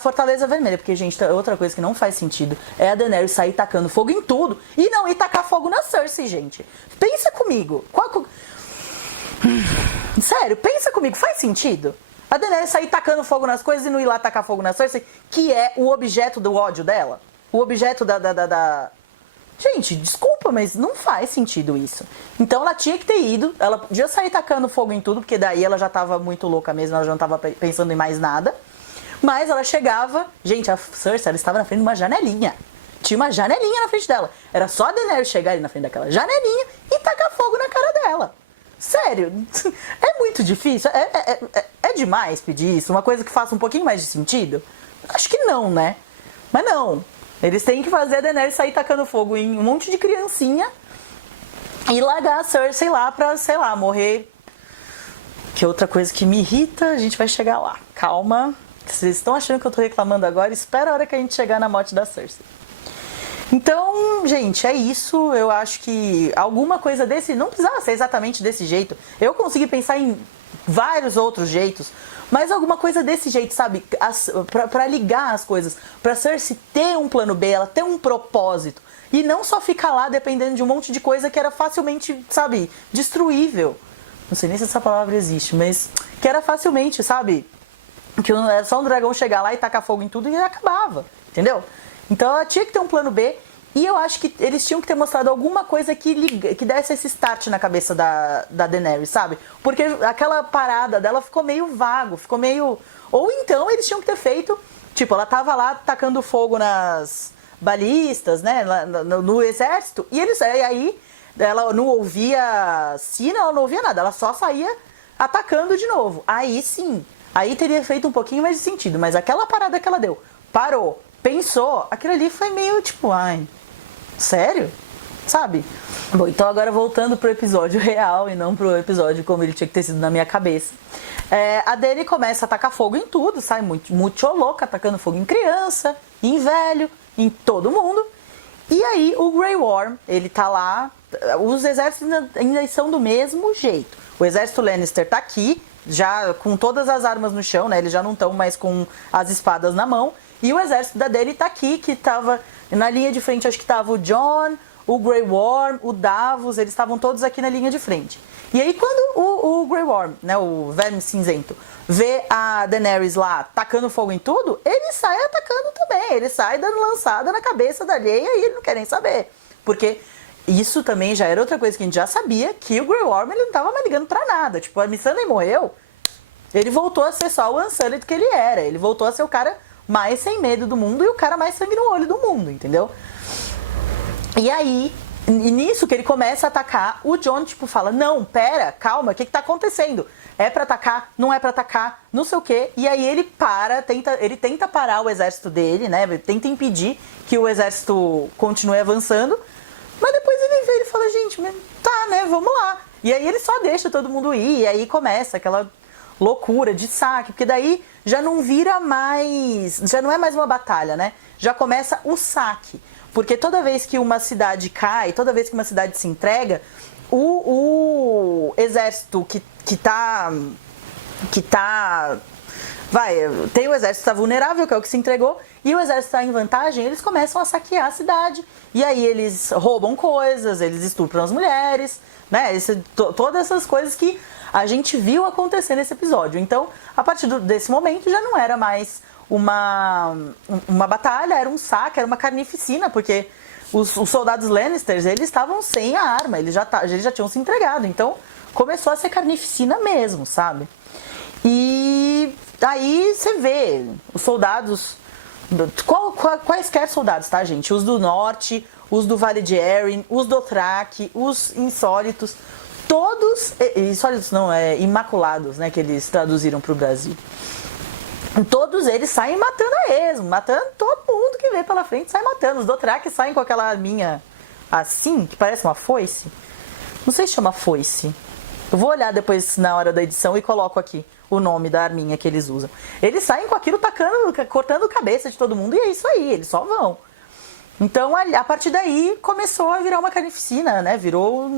Fortaleza Vermelha, porque, gente, outra coisa que não faz sentido é a Daenerys sair tacando fogo em tudo e não ir tacar fogo na Cersei, gente. Pensa comigo. Sério, pensa comigo, faz sentido? A Daenerys sair tacando fogo nas coisas e não ir lá tacar fogo na Cersei, que é o objeto do ódio dela? O objeto da... Gente, desculpa, mas não faz sentido isso. Então ela tinha que ter ido, ela podia sair tacando fogo em tudo, porque daí ela já tava muito louca mesmo, ela já não tava pensando em mais nada. Mas ela chegava... Gente, a Cersei, ela estava na frente de uma janelinha. Tinha uma janelinha na frente dela. Era só a Daenerys chegar ali na frente daquela janelinha e tacar fogo na cara dela. Sério, é muito difícil. É demais pedir isso. Uma coisa que faça um pouquinho mais de sentido? Acho que não, né? Mas não. Eles têm que fazer a Daenerys sair tacando fogo em um monte de criancinha e largar a Cersei lá pra, sei lá, morrer. Que outra coisa que me irrita, a gente vai chegar lá. Calma. Vocês estão achando que eu tô reclamando agora? Espera a hora que a gente chegar na morte da Cersei. Então, gente, é isso. Eu acho que alguma coisa desse... Não precisava ser exatamente desse jeito. Eu consegui pensar em vários outros jeitos. Mas alguma coisa desse jeito, sabe? Pra ligar as coisas. Pra Cersei ter um plano B, ela ter um propósito. E não só ficar lá dependendo de um monte de coisa que era facilmente, sabe? Destruível. Não sei nem se essa palavra existe, mas... Que era facilmente, sabe? Que era só um dragão chegar lá e tacar fogo em tudo e acabava, entendeu? Então ela tinha que ter um plano B e eu acho que eles tinham que ter mostrado alguma coisa que desse esse start na cabeça da Daenerys, sabe? Porque aquela parada dela ficou meio vago, ficou meio... Ou então eles tinham que ter feito, tipo, ela tava lá tacando fogo balistas, né, no exército, e aí ela não ouvia sino, ela não ouvia nada, ela só saía atacando de novo. Aí sim, aí teria feito um pouquinho mais de sentido, mas aquela parada que ela deu, parou, pensou, aquilo ali foi meio tipo, ai, sério? Sabe? Bom, então agora voltando pro episódio real e não pro episódio como ele tinha que ter sido na minha cabeça. A Dani começa a atacar fogo em tudo, sai muito louca, atacando fogo em criança, em velho, em todo mundo. E aí o Grey Worm, ele tá lá, os exércitos ainda são do mesmo jeito. O exército Lannister tá aqui, já com todas as armas no chão, né? Eles já não estão mais com as espadas na mão. E o exército da Dany tá aqui, que tava na linha de frente, acho que tava o Jon, o Grey Worm, o Davos, eles estavam todos aqui na linha de frente. E aí quando o Grey Worm, né, o verme cinzento, vê a Daenerys lá tacando fogo em tudo, ele sai atacando também, ele sai dando lançada na cabeça da alheia e ele não quer nem saber. Porque isso também já era outra coisa que a gente já sabia, que o Grey Worm ele não tava mais ligando pra nada. Tipo, a Missandei morreu, ele voltou a ser só o Unsullied que ele era, ele voltou a ser o cara mais sem medo do mundo e o cara mais sangue no olho do mundo, entendeu? E aí, nisso que ele começa a atacar, o Jon, tipo, fala, não, pera, calma, o que tá acontecendo? É pra atacar, não é pra atacar, não sei o quê. E aí ele ele tenta parar o exército dele, né? Ele tenta impedir que o exército continue avançando. Mas depois ele vê e fala, gente, tá, né, vamos lá. E aí ele só deixa todo mundo ir, e aí começa aquela loucura de saque, porque daí já não vira mais, já não é mais uma batalha, né? Já começa o saque. Porque toda vez que uma cidade cai, toda vez que uma cidade se entrega, o exército tem o exército que está vulnerável, que é o que se entregou, e o exército está em vantagem, eles começam a saquear a cidade. E aí eles roubam coisas, eles estupram as mulheres, né? Todas essas coisas que a gente viu acontecer nesse episódio. Então, a partir desse momento, já não era mais uma batalha, era um saque, era uma carnificina, porque os soldados Lannisters, eles estavam sem a arma, eles já tinham se entregado, então começou a ser carnificina mesmo, sabe? E aí você vê os soldados, quaisquer soldados, tá, gente? Os do norte, os do Vale de Arryn, os Dothraki, os insólitos, todos, insólitos não, imaculados, né, que eles traduziram para o Brasil. Todos eles saem matando a esmo, matando todo mundo que vê pela frente, sai matando. Os Dothraki saem com aquela arminha assim, que parece uma foice. Não sei se chama foice. Eu vou olhar depois na hora da edição e coloco aqui o nome da arminha que eles usam. Eles saem com aquilo cortando a cabeça de todo mundo e é isso aí, eles só vão. Então, a partir daí, começou a virar uma carnificina, né? Virou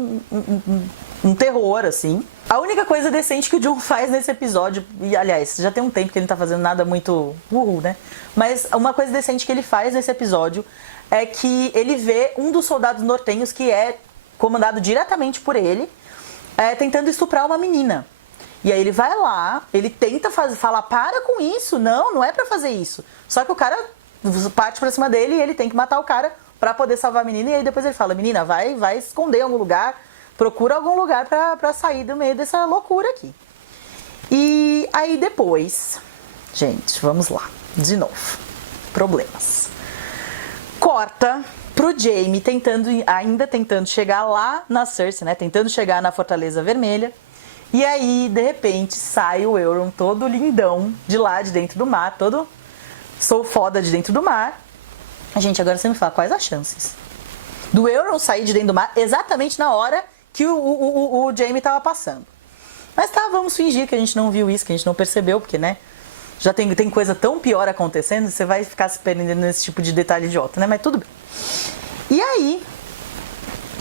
um terror, assim. A única coisa decente que o Jon faz nesse episódio, e aliás, já tem um tempo que ele não tá fazendo nada muito né? Mas uma coisa decente que ele faz nesse episódio é que ele vê um dos soldados nortenhos que é comandado diretamente por ele, tentando estuprar uma menina. E aí ele vai lá, ele tenta falar, para com isso, não é pra fazer isso. Só que o cara parte pra cima dele e ele tem que matar o cara pra poder salvar a menina. E aí depois ele fala, menina, vai esconder em algum lugar, procura algum lugar pra sair do meio dessa loucura aqui. E aí depois, gente, vamos lá, de novo, problemas. Corta pro Jaime ainda tentando chegar lá na Cersei, né, tentando chegar na Fortaleza Vermelha. E aí, de repente, sai o Euron todo lindão de lá, de dentro do mar, todo sou foda de dentro do mar. Gente, agora você me fala, quais as chances do Euron sair de dentro do mar exatamente na hora que o Jaime tava passando? Mas tá, vamos fingir que a gente não viu isso, que a gente não percebeu, porque, né, já tem coisa tão pior acontecendo, você vai ficar se prendendo nesse tipo de detalhe idiota, né? Mas tudo bem. E aí,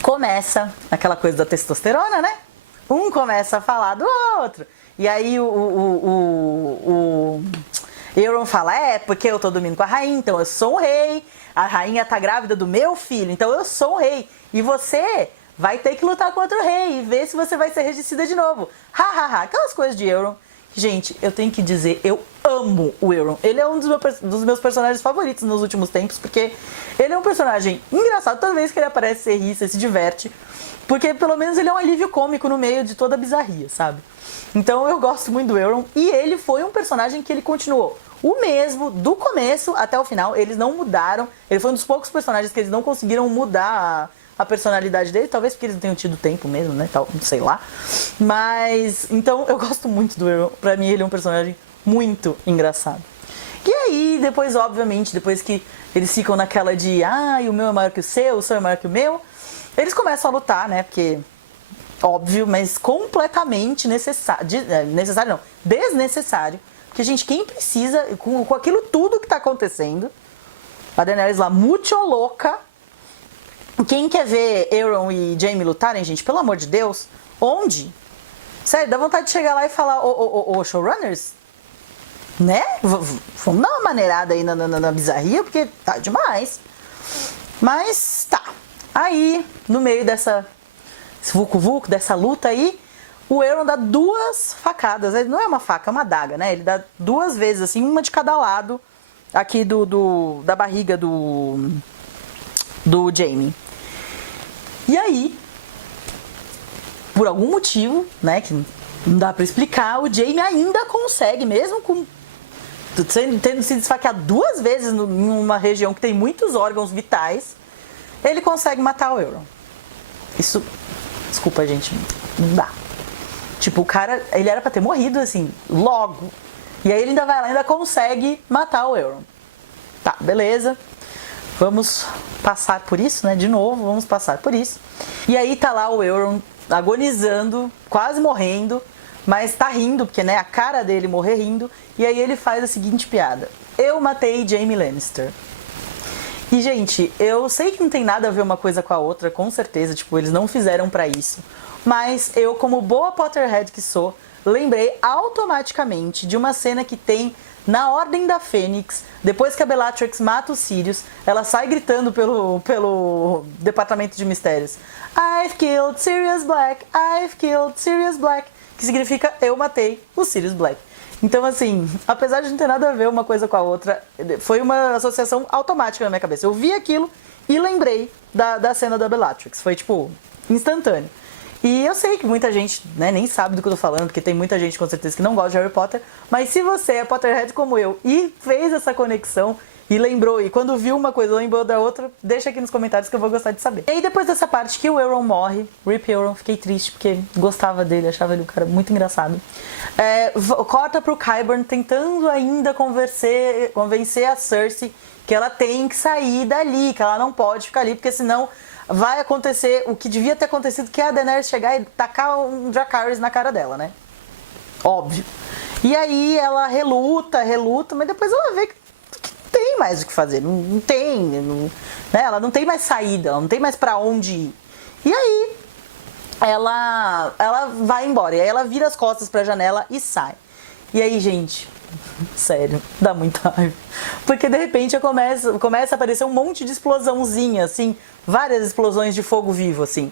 começa aquela coisa da testosterona, né? Um começa a falar do outro. E aí o Euron fala, porque eu tô dormindo com a rainha, então eu sou um rei. A rainha tá grávida do meu filho, então eu sou um rei. E você vai ter que lutar contra o rei e ver se você vai ser regicida de novo. Aquelas coisas de Euron. Gente, eu tenho que dizer, eu amo o Euron. Ele é um dos meus personagens favoritos nos últimos tempos, porque ele é um personagem engraçado. Toda vez que ele aparece, você ri, você se diverte. Porque pelo menos ele é um alívio cômico no meio de toda a bizarria, sabe? Então eu gosto muito do Euron. E ele foi um personagem que ele continuou o mesmo do começo até o final. Eles não mudaram. Ele foi um dos poucos personagens que eles não conseguiram mudar a personalidade dele, talvez porque eles não tenham tido tempo mesmo, né? Tal, sei lá. Mas, então, eu gosto muito do Euron. Pra mim, ele é um personagem muito engraçado. E aí, depois, obviamente, depois que eles ficam naquela de o meu é maior que o seu é maior que o meu, eles começam a lutar, né? Porque, óbvio, mas completamente necessário. Necessário não, desnecessário. Porque, gente, quem precisa, com aquilo tudo que tá acontecendo, a Daenerys lá, muito louca. Quem quer ver Euron e Jaime lutarem, gente, pelo amor de Deus, onde? Sério, dá vontade de chegar lá e falar, ô showrunners, né? Vamos dar uma maneirada aí na bizarria, porque tá demais. Mas tá. Aí, no meio dessa vucu-vucu, dessa luta aí, o Euron dá 2 facadas. Ele não é uma faca, é uma adaga, né? Ele dá 2 vezes, assim, uma de cada lado aqui da barriga do Jaime. E aí, por algum motivo, né, que não dá pra explicar, o Jaime ainda consegue, mesmo com tendo se esfaqueado 2 vezes numa região que tem muitos órgãos vitais, ele consegue matar o Euron. Isso, desculpa, gente, não dá. Tipo, o cara, ele era pra ter morrido, assim, logo. E aí ele ainda vai lá, ainda consegue matar o Euron. Tá, beleza. Vamos passar por isso, né? De novo, vamos passar por isso. E aí tá lá o Euron agonizando, quase morrendo, mas tá rindo, porque, né, a cara dele morrer rindo. E aí ele faz a seguinte piada: eu matei Jaime Lannister. E, gente, eu sei que não tem nada a ver uma coisa com a outra, com certeza, tipo, eles não fizeram pra isso. Mas eu, como boa Potterhead que sou, lembrei automaticamente de uma cena que tem na Ordem da Fênix, depois que a Bellatrix mata os Sirius, ela sai gritando pelo Departamento de Mistérios: I've killed Sirius Black, I've killed Sirius Black, que significa eu matei o Sirius Black. Então, assim, apesar de não ter nada a ver uma coisa com a outra, foi uma associação automática na minha cabeça. Eu vi aquilo e lembrei da cena da Bellatrix. Foi, tipo, instantâneo. E eu sei que muita gente, né, nem sabe do que eu tô falando, porque tem muita gente com certeza que não gosta de Harry Potter, mas se você é Potterhead como eu e fez essa conexão e lembrou, e quando viu uma coisa lembrou da outra, deixa aqui nos comentários que eu vou gostar de saber. E aí depois dessa parte que o Euron morre, Rip Euron, fiquei triste porque gostava dele, achava ele um cara muito engraçado. Corta pro Qyburn tentando ainda convencer a Cersei que ela tem que sair dali, que ela não pode ficar ali, porque senão vai acontecer o que devia ter acontecido, que é a Daenerys chegar e tacar um Dracarys na cara dela, né? Óbvio. E aí ela reluta, mas depois ela vê que tem mais o que fazer. Não tem, né? Ela não tem mais saída, ela não tem mais pra onde ir. E aí ela vai embora, e aí ela vira as costas pra janela e sai. E aí, gente, sério, dá muita raiva. Porque de repente começa a aparecer um monte de explosãozinha, assim, várias explosões de fogo vivo, assim.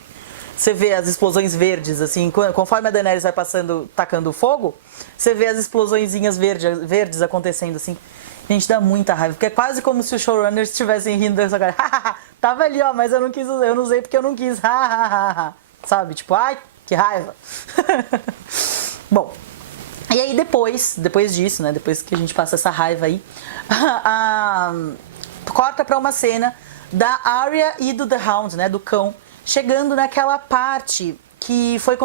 Você vê as explosões verdes, assim, conforme a Daenerys vai passando, tacando fogo, você vê as explosõezinhas verdes acontecendo, assim. Gente, dá muita raiva, porque é quase como se os showrunners estivessem rindo dessa cara. Tava ali, ó, mas eu não usei porque eu não quis. Sabe? Tipo, ai, que raiva. Bom, e aí depois disso, né, depois que a gente passa essa raiva aí, corta pra uma cena da Arya e do The Hound, né, do cão, chegando naquela parte que foi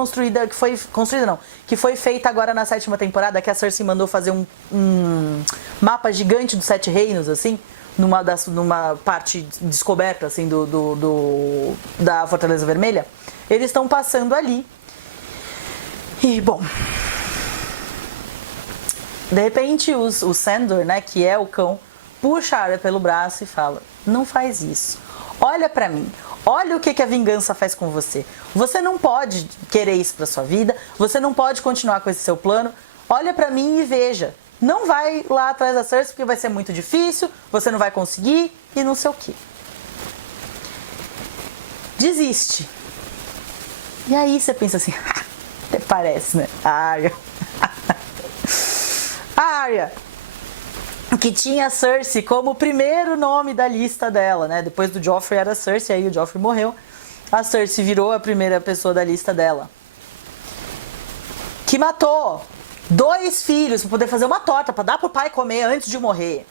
que foi feita agora na 7ª temporada, que a Cersei mandou fazer um mapa gigante dos 7 reinos, assim, numa parte descoberta, assim, da Fortaleza Vermelha. Eles estão passando ali. E, bom, de repente o Sandor, né, que é o cão, puxa a Arya pelo braço e fala: não faz isso. Olha pra mim. Olha o que a vingança faz com você. Você não pode querer isso pra sua vida. Você não pode continuar com esse seu plano. Olha pra mim e veja. Não vai lá atrás da Cersei porque vai ser muito difícil. Você não vai conseguir e não sei o quê. Desiste. E aí você pensa assim, até parece, né? A Arya. A Arya, que tinha a Cersei como o primeiro nome da lista dela, né? Depois do Joffrey era a Cersei, aí o Joffrey morreu. A Cersei virou a primeira pessoa da lista dela. Que matou 2 filhos pra poder fazer uma torta pra dar pro pai comer antes de morrer.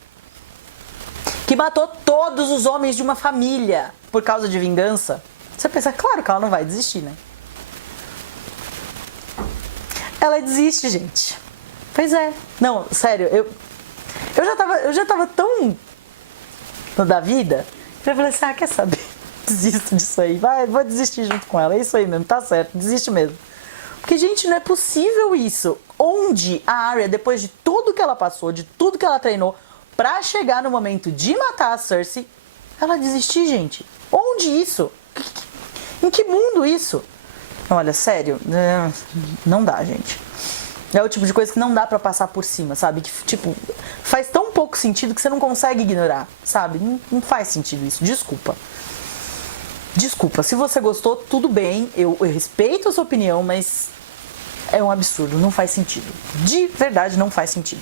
Que matou todos os homens de uma família por causa de vingança. Você pensa, claro que ela não vai desistir, né? Ela desiste, gente. Pois é. Não, sério, eu já tava tão da vida, que eu falei assim, quer saber? Desisto disso aí. Vou desistir junto com ela. É isso aí mesmo, tá certo, desiste mesmo. Porque, gente, não é possível isso. Onde a Arya, depois de tudo que ela passou, de tudo que ela treinou, pra chegar no momento de matar a Cersei, ela desistir, gente. Onde isso? Em que mundo isso? Olha, sério, não dá, gente. É o tipo de coisa que não dá pra passar por cima, sabe? Que, tipo, faz tão pouco sentido que você não consegue ignorar, sabe? Não faz sentido isso, desculpa. Desculpa, se você gostou, tudo bem, eu respeito a sua opinião, mas é um absurdo, não faz sentido. De verdade, não faz sentido.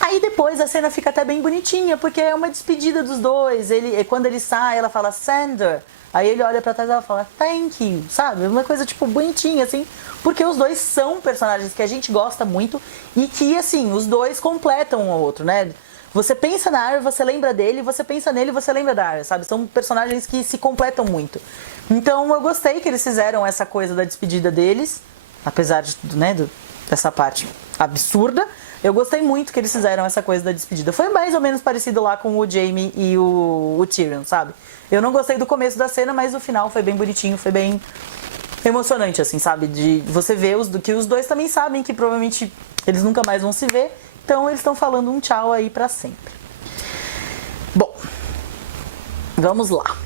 Aí depois a cena fica até bem bonitinha, porque é uma despedida dos dois. Quando ele sai, ela fala, Sandor. Aí ele olha pra trás e ela fala, thank you, sabe? Uma coisa, tipo, bonitinha, assim. Porque os dois são personagens que a gente gosta muito e que, assim, os dois completam um ao outro, né? Você pensa na Arya, você lembra dele, você pensa nele, você lembra da Arya, sabe? São personagens que se completam muito. Então eu gostei que eles fizeram essa coisa da despedida deles, apesar de tudo, né, dessa parte absurda. Eu gostei muito que eles fizeram essa coisa da despedida. Foi mais ou menos parecido lá com o Jaime e o Tyrion, sabe? Eu não gostei do começo da cena, mas o final foi bem bonitinho, foi bem emocionante, assim, sabe? De você ver que os dois também sabem que provavelmente eles nunca mais vão se ver. Então eles estão falando um tchau aí pra sempre. Bom, vamos lá.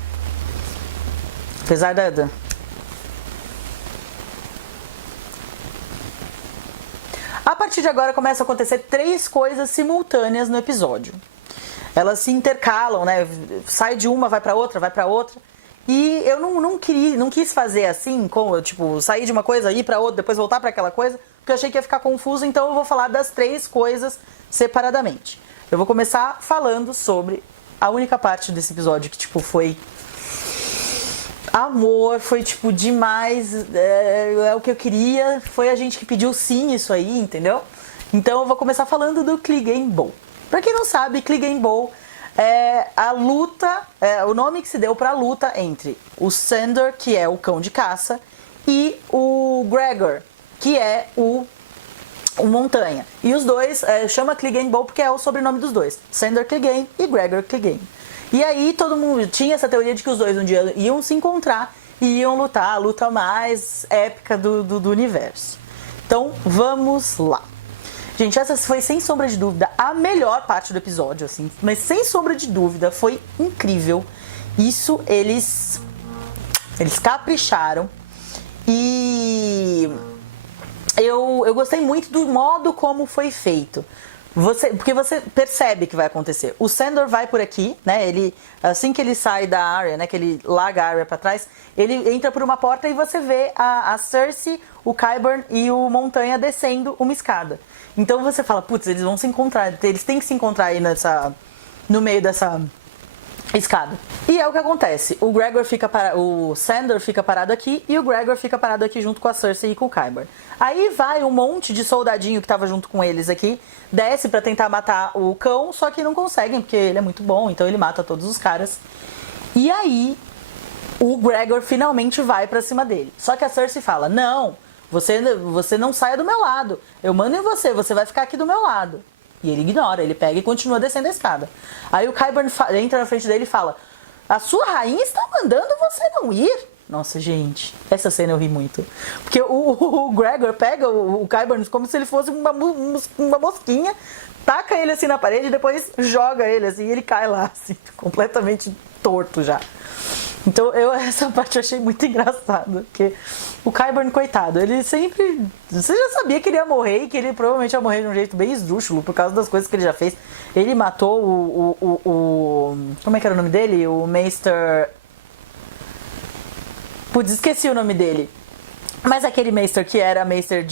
Apesar da... A partir de agora começam a acontecer 3 coisas simultâneas no episódio. Elas se intercalam, né? Sai de uma, vai pra outra, vai pra outra. E eu não quis fazer assim, como, tipo, sair de uma coisa, ir pra outra, depois voltar pra aquela coisa, porque eu achei que ia ficar confuso, então eu vou falar das 3 coisas separadamente. Eu vou começar falando sobre a única parte desse episódio que, tipo, foi amor, foi, tipo, demais, é o que eu queria, foi a gente que pediu sim isso aí, entendeu? Então eu vou começar falando do Clegane Bowl. Pra quem não sabe, Clegane Bowl é a luta, o nome que se deu pra luta entre o Sandor, que é o cão de caça, e o Gregor, que é o montanha. E os dois chama Clegane Bowl porque é o sobrenome dos dois, Sandor Clegane e Gregor Clegane. E aí todo mundo tinha essa teoria de que os dois um dia iam se encontrar e iam lutar a luta mais épica do universo. Então vamos lá. Gente, essa foi sem sombra de dúvida a melhor parte do episódio, assim, mas sem sombra de dúvida foi incrível. Isso eles capricharam e eu gostei muito do modo como foi feito. Porque você percebe que vai acontecer. O Sandor vai por aqui, né? Assim que ele sai da Arya, né? Que ele larga a Arya pra trás, ele entra por uma porta e você vê a Cersei, o Qyburn e o Montanha descendo uma escada. Então você fala, putz, eles vão se encontrar, eles têm que se encontrar aí no meio dessa escada. E é o que acontece. O Sandor fica parado aqui e o Gregor fica parado aqui junto com a Cersei e com o Qyburn. Aí vai um monte de soldadinho que tava junto com eles aqui, desce pra tentar matar o cão, só que não conseguem, porque ele é muito bom, então ele mata todos os caras. E aí o Gregor finalmente vai pra cima dele. Só que a Cersei fala, não, você não saia do meu lado. Eu mando em você vai ficar aqui do meu lado. E ele ignora, ele pega e continua descendo a escada. Aí o Qyburn entra na frente dele e fala, a sua rainha está mandando você não ir? Nossa, gente, essa cena eu ri muito. Porque o Gregor pega o Qyburn como se ele fosse uma mosquinha, taca ele assim na parede e depois joga ele assim, e ele cai lá, assim, completamente torto já. Então essa parte eu achei muito engraçada, porque o Qyburn, coitado, ele sempre... Você já sabia que ele ia morrer e que ele provavelmente ia morrer de um jeito bem esdrúxulo por causa das coisas que ele já fez. Ele matou como é que era o nome dele? O Maester... Putz, esqueci o nome dele. Mas aquele Maester que era Maester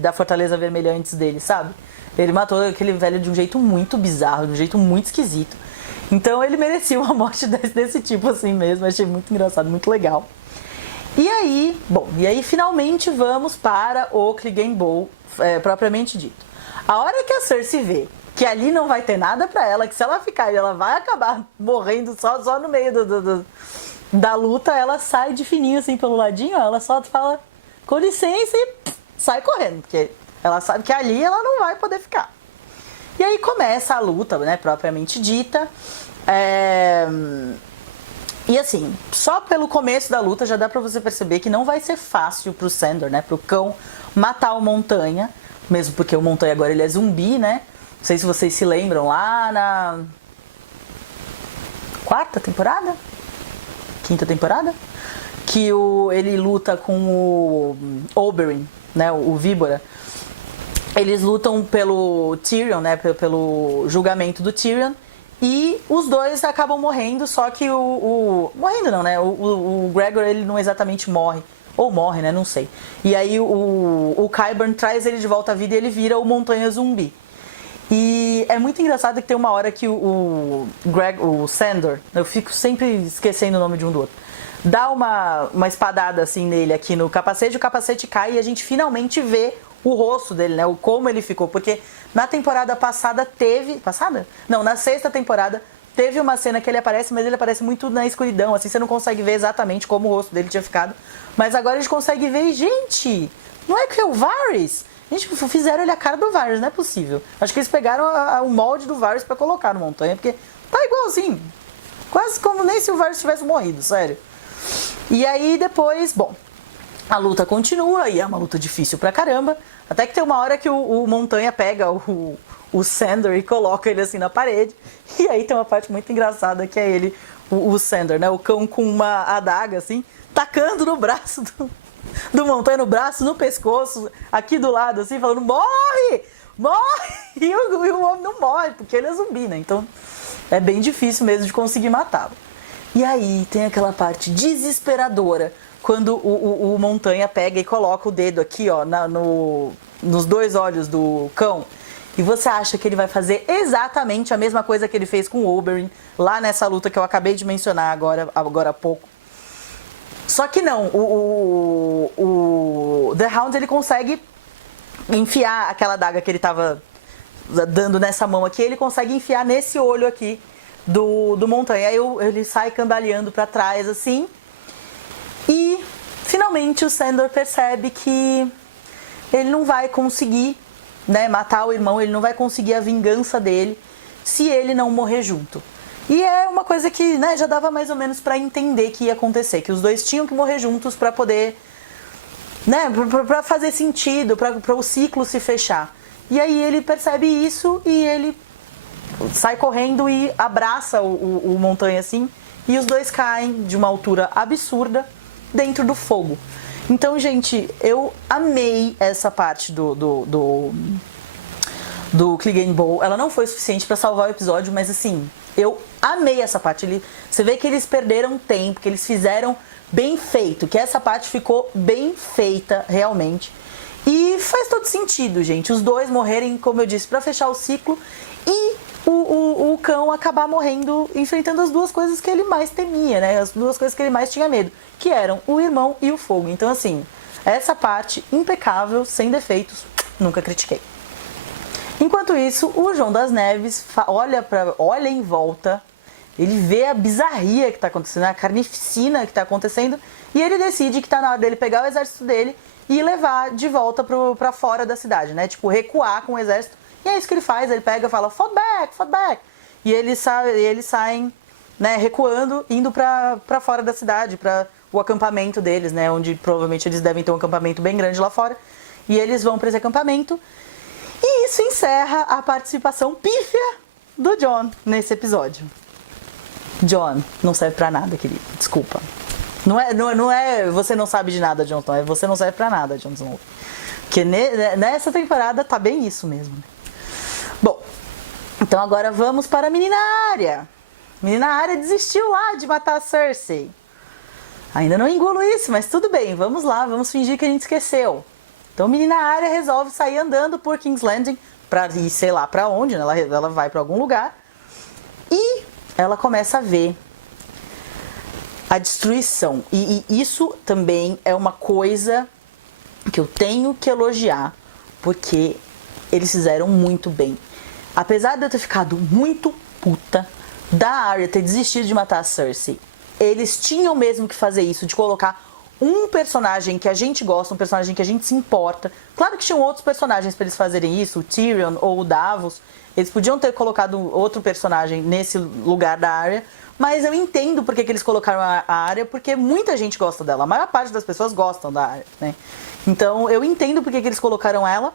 da Fortaleza Vermelha antes dele, sabe? Ele matou aquele velho de um jeito muito bizarro, de um jeito muito esquisito. Então ele merecia uma morte desse tipo assim mesmo. Achei muito engraçado, muito legal. E aí finalmente vamos para o Clegane Bowl, propriamente dito. A hora que a Cersei vê que ali não vai ter nada pra ela, que se ela ficar ela vai acabar morrendo só no meio da luta, ela sai de fininho assim pelo ladinho, ela só fala com licença e sai correndo, porque ela sabe que ali ela não vai poder ficar. E aí começa a luta, né, propriamente dita. E assim, só pelo começo da luta já dá pra você perceber que não vai ser fácil pro Sandor, né, pro cão matar o Montanha, mesmo porque o Montanha agora ele é zumbi, né? Não sei se vocês se lembram lá na quarta temporada? Quinta temporada? Que ele luta com o Oberyn, né, o Víbora. Eles lutam pelo Tyrion, né, pelo julgamento do Tyrion. E os dois acabam morrendo, só que morrendo não, né? O Gregor, ele não exatamente morre. Ou morre, né? Não sei. E aí o Qyburn traz ele de volta à vida e ele vira o Montanha Zumbi. E é muito engraçado que tem uma hora que o Sandor, eu fico sempre esquecendo o nome de um do outro, dá uma espadada assim nele aqui no capacete, o capacete cai e a gente finalmente vê o rosto dele, né? O como ele ficou. Porque na temporada passada teve... Passada? Não, na sexta temporada teve uma cena que ele aparece, mas ele aparece muito na escuridão, assim, você não consegue ver exatamente como o rosto dele tinha ficado. Mas agora a gente consegue ver e, gente, não é que é o Varys? Gente, fizeram ele a cara do Varys, não é possível. Acho que eles pegaram o molde do Varys pra colocar no Montanha, porque tá igualzinho. Quase como nem se o Varys tivesse morrido, sério. E aí depois, bom, a luta continua e é uma luta difícil pra caramba. Até que tem uma hora que o Montanha pega o Sandor e coloca ele assim na parede. E aí tem uma parte muito engraçada que é ele, o Sandor, né? O cão com uma adaga assim, tacando no braço do Montanha, no braço, no pescoço, aqui do lado assim, falando: morre! Morre! E o homem não morre, porque ele é zumbi, né? Então é bem difícil mesmo de conseguir matá-lo. E aí tem aquela parte desesperadora, quando o Montanha pega e coloca o dedo aqui, ó, nos dois olhos do cão. E você acha que ele vai fazer exatamente a mesma coisa que ele fez com o Oberyn, lá nessa luta que eu acabei de mencionar agora há pouco. Só que não, o The Hound, ele consegue enfiar aquela adaga que ele tava dando nessa mão aqui, ele consegue enfiar nesse olho aqui do Montanha. Aí ele sai cambaleando pra trás, assim. E finalmente o Sandor percebe que ele não vai conseguir, né, matar o irmão, ele não vai conseguir a vingança dele se ele não morrer junto. E é uma coisa que, né, já dava mais ou menos pra entender que ia acontecer, que os dois tinham que morrer juntos pra poder, né, pra fazer sentido, pra o ciclo se fechar. E aí ele percebe isso e ele sai correndo e abraça o Montanha assim, e os dois caem de uma altura absurda dentro do fogo. Então, gente, eu amei essa parte do Clegane Bowl. Ela não foi suficiente pra salvar o episódio, mas assim, eu amei essa parte. Você vê que eles perderam tempo, que eles fizeram bem feito, que essa parte ficou bem feita realmente. E faz todo sentido, gente, os dois morrerem, como eu disse, pra fechar o ciclo, e o cão acabar morrendo enfrentando as duas coisas que ele mais temia, né? As duas coisas que ele mais tinha medo, que eram o irmão e o fogo. Então, assim, essa parte impecável, sem defeitos, nunca critiquei. Enquanto isso, o João das Neves olha em volta, ele vê a bizarria que está acontecendo, a carnificina que está acontecendo, e ele decide que está na hora dele pegar o exército dele e levar de volta para fora da cidade, né? Tipo, recuar com o exército. E é isso que ele faz, ele pega e fala, fall back, fall back. E eles saem, né, recuando, indo pra fora da cidade, para o acampamento deles, né, onde provavelmente eles devem ter um acampamento bem grande lá fora. E eles vão para esse acampamento. E isso encerra a participação pífia do Jon nesse episódio. Jon não serve pra nada, querido, desculpa. Não é você não sabe de nada, Jon Snow, é você não serve pra nada, Jon Snow. Porque nessa temporada tá bem isso mesmo. Bom, então agora vamos para a Menina Arya. Menina Arya desistiu lá de matar a Cersei. Ainda não engulo isso, mas tudo bem, vamos lá, vamos fingir que a gente esqueceu. Então Menina Arya resolve sair andando por King's Landing, pra ir sei lá pra onde, né? Ela vai pra algum lugar. E ela começa a ver a destruição. E isso também é uma coisa que eu tenho que elogiar, porque eles fizeram muito bem. Apesar de eu ter ficado muito puta da Arya ter desistido de matar a Cersei, eles tinham mesmo que fazer isso, de colocar um personagem que a gente gosta, um personagem que a gente se importa. Claro que tinham outros personagens para eles fazerem isso, o Tyrion ou o Davos. Eles podiam ter colocado outro personagem nesse lugar da Arya, mas eu entendo porque que eles colocaram a Arya, porque muita gente gosta dela. A maior parte das pessoas gostam da Arya, né? Então eu entendo porque que eles colocaram ela.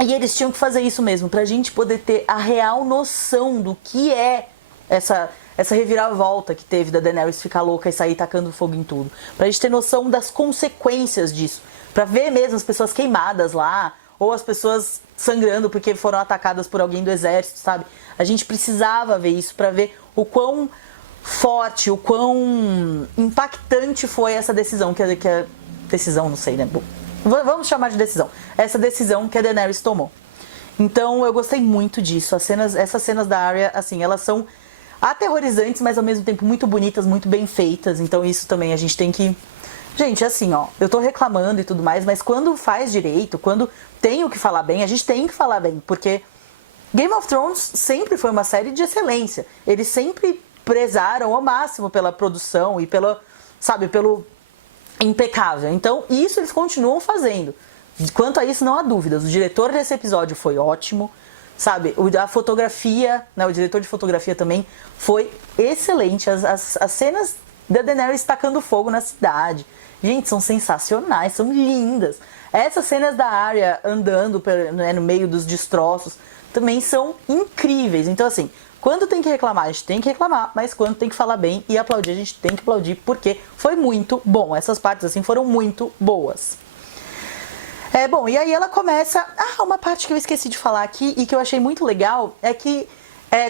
E eles tinham que fazer isso mesmo, pra gente poder ter a real noção do que é essa reviravolta que teve da Daenerys ficar louca e sair tacando fogo em tudo. Pra gente ter noção das consequências disso. Pra ver mesmo as pessoas queimadas lá, ou as pessoas sangrando porque foram atacadas por alguém do exército, sabe? A gente precisava ver isso pra ver o quão forte, o quão impactante foi essa decisão, que a decisão, não sei, né? Bom, vamos chamar de decisão. Essa decisão que a Daenerys tomou. Então eu gostei muito disso. Essas cenas da Arya, assim, elas são aterrorizantes, mas ao mesmo tempo muito bonitas, muito bem feitas. Então isso também a gente tem que... Gente, assim, ó, eu tô reclamando e tudo mais, mas quando faz direito, quando tem o que falar bem, a gente tem que falar bem. Porque Game of Thrones sempre foi uma série de excelência. Eles sempre prezaram ao máximo pela produção e pelo impecável. Então, isso eles continuam fazendo. Quanto a isso, não há dúvidas. O diretor desse episódio foi ótimo, sabe? A fotografia, né? O diretor de fotografia também foi excelente. As cenas da Daenerys tacando fogo na cidade, gente, são sensacionais, são lindas. Essas cenas da Arya andando, né, no meio dos destroços também são incríveis. Então, assim, quando tem que reclamar, a gente tem que reclamar, mas quando tem que falar bem e aplaudir, a gente tem que aplaudir, porque foi muito bom. Essas partes, assim, foram muito boas. Bom, e aí ela começa... uma parte que eu esqueci de falar aqui e que eu achei muito legal é que,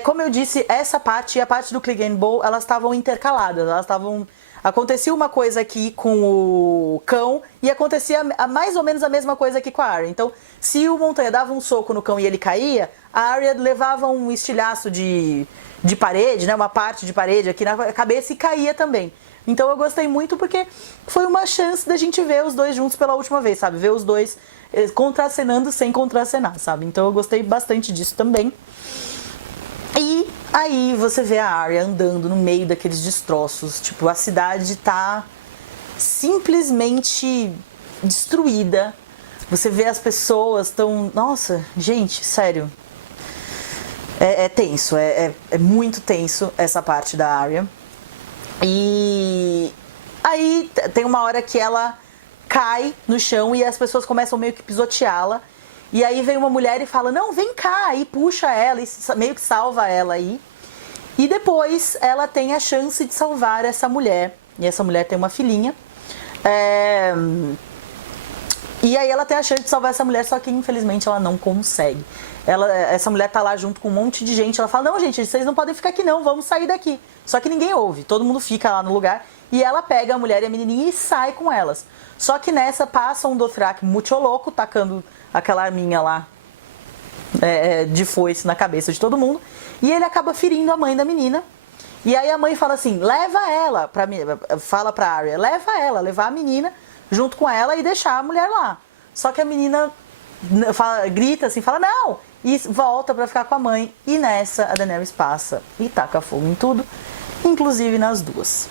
como eu disse, essa parte e a parte do Clegane Bowl, elas estavam intercaladas, acontecia uma coisa aqui com o cão e acontecia mais ou menos a mesma coisa aqui com a Arya. Então, se o Montanha dava um soco no cão e ele caía, a Arya levava um estilhaço de parede, né, uma parte de parede aqui na cabeça e caía também. Então eu gostei muito porque foi uma chance da gente ver os dois juntos pela última vez, sabe? Ver os dois contracenando sem contracenar, sabe? Então eu gostei bastante disso também. E aí você vê a Arya andando no meio daqueles destroços. Tipo, a cidade tá simplesmente destruída. Você vê as pessoas tão... Nossa, gente, sério. É tenso, é muito tenso essa parte da Arya. E aí tem uma hora que ela cai no chão e as pessoas começam meio que pisoteá-la. E aí vem uma mulher e fala, não, vem cá, e puxa ela, e meio que salva ela aí. E depois ela tem a chance de salvar essa mulher. E essa mulher tem uma filhinha. E aí ela tem a chance de salvar essa mulher, só que infelizmente ela não consegue. Essa mulher tá lá junto com um monte de gente, ela fala, não gente, vocês não podem ficar aqui não, vamos sair daqui. Só que ninguém ouve, todo mundo fica lá no lugar. E ela pega a mulher e a menininha e sai com elas. Só que nessa passa um Dothraki muito louco, tacando aquela arminha lá de foice na cabeça de todo mundo. E ele acaba ferindo a mãe da menina. E aí a mãe fala assim, leva ela, fala pra Arya, levar a menina junto com ela e deixar a mulher lá. Só que a menina grita assim, fala não, e volta pra ficar com a mãe. E nessa a Daenerys passa e taca fogo em tudo, inclusive nas duas.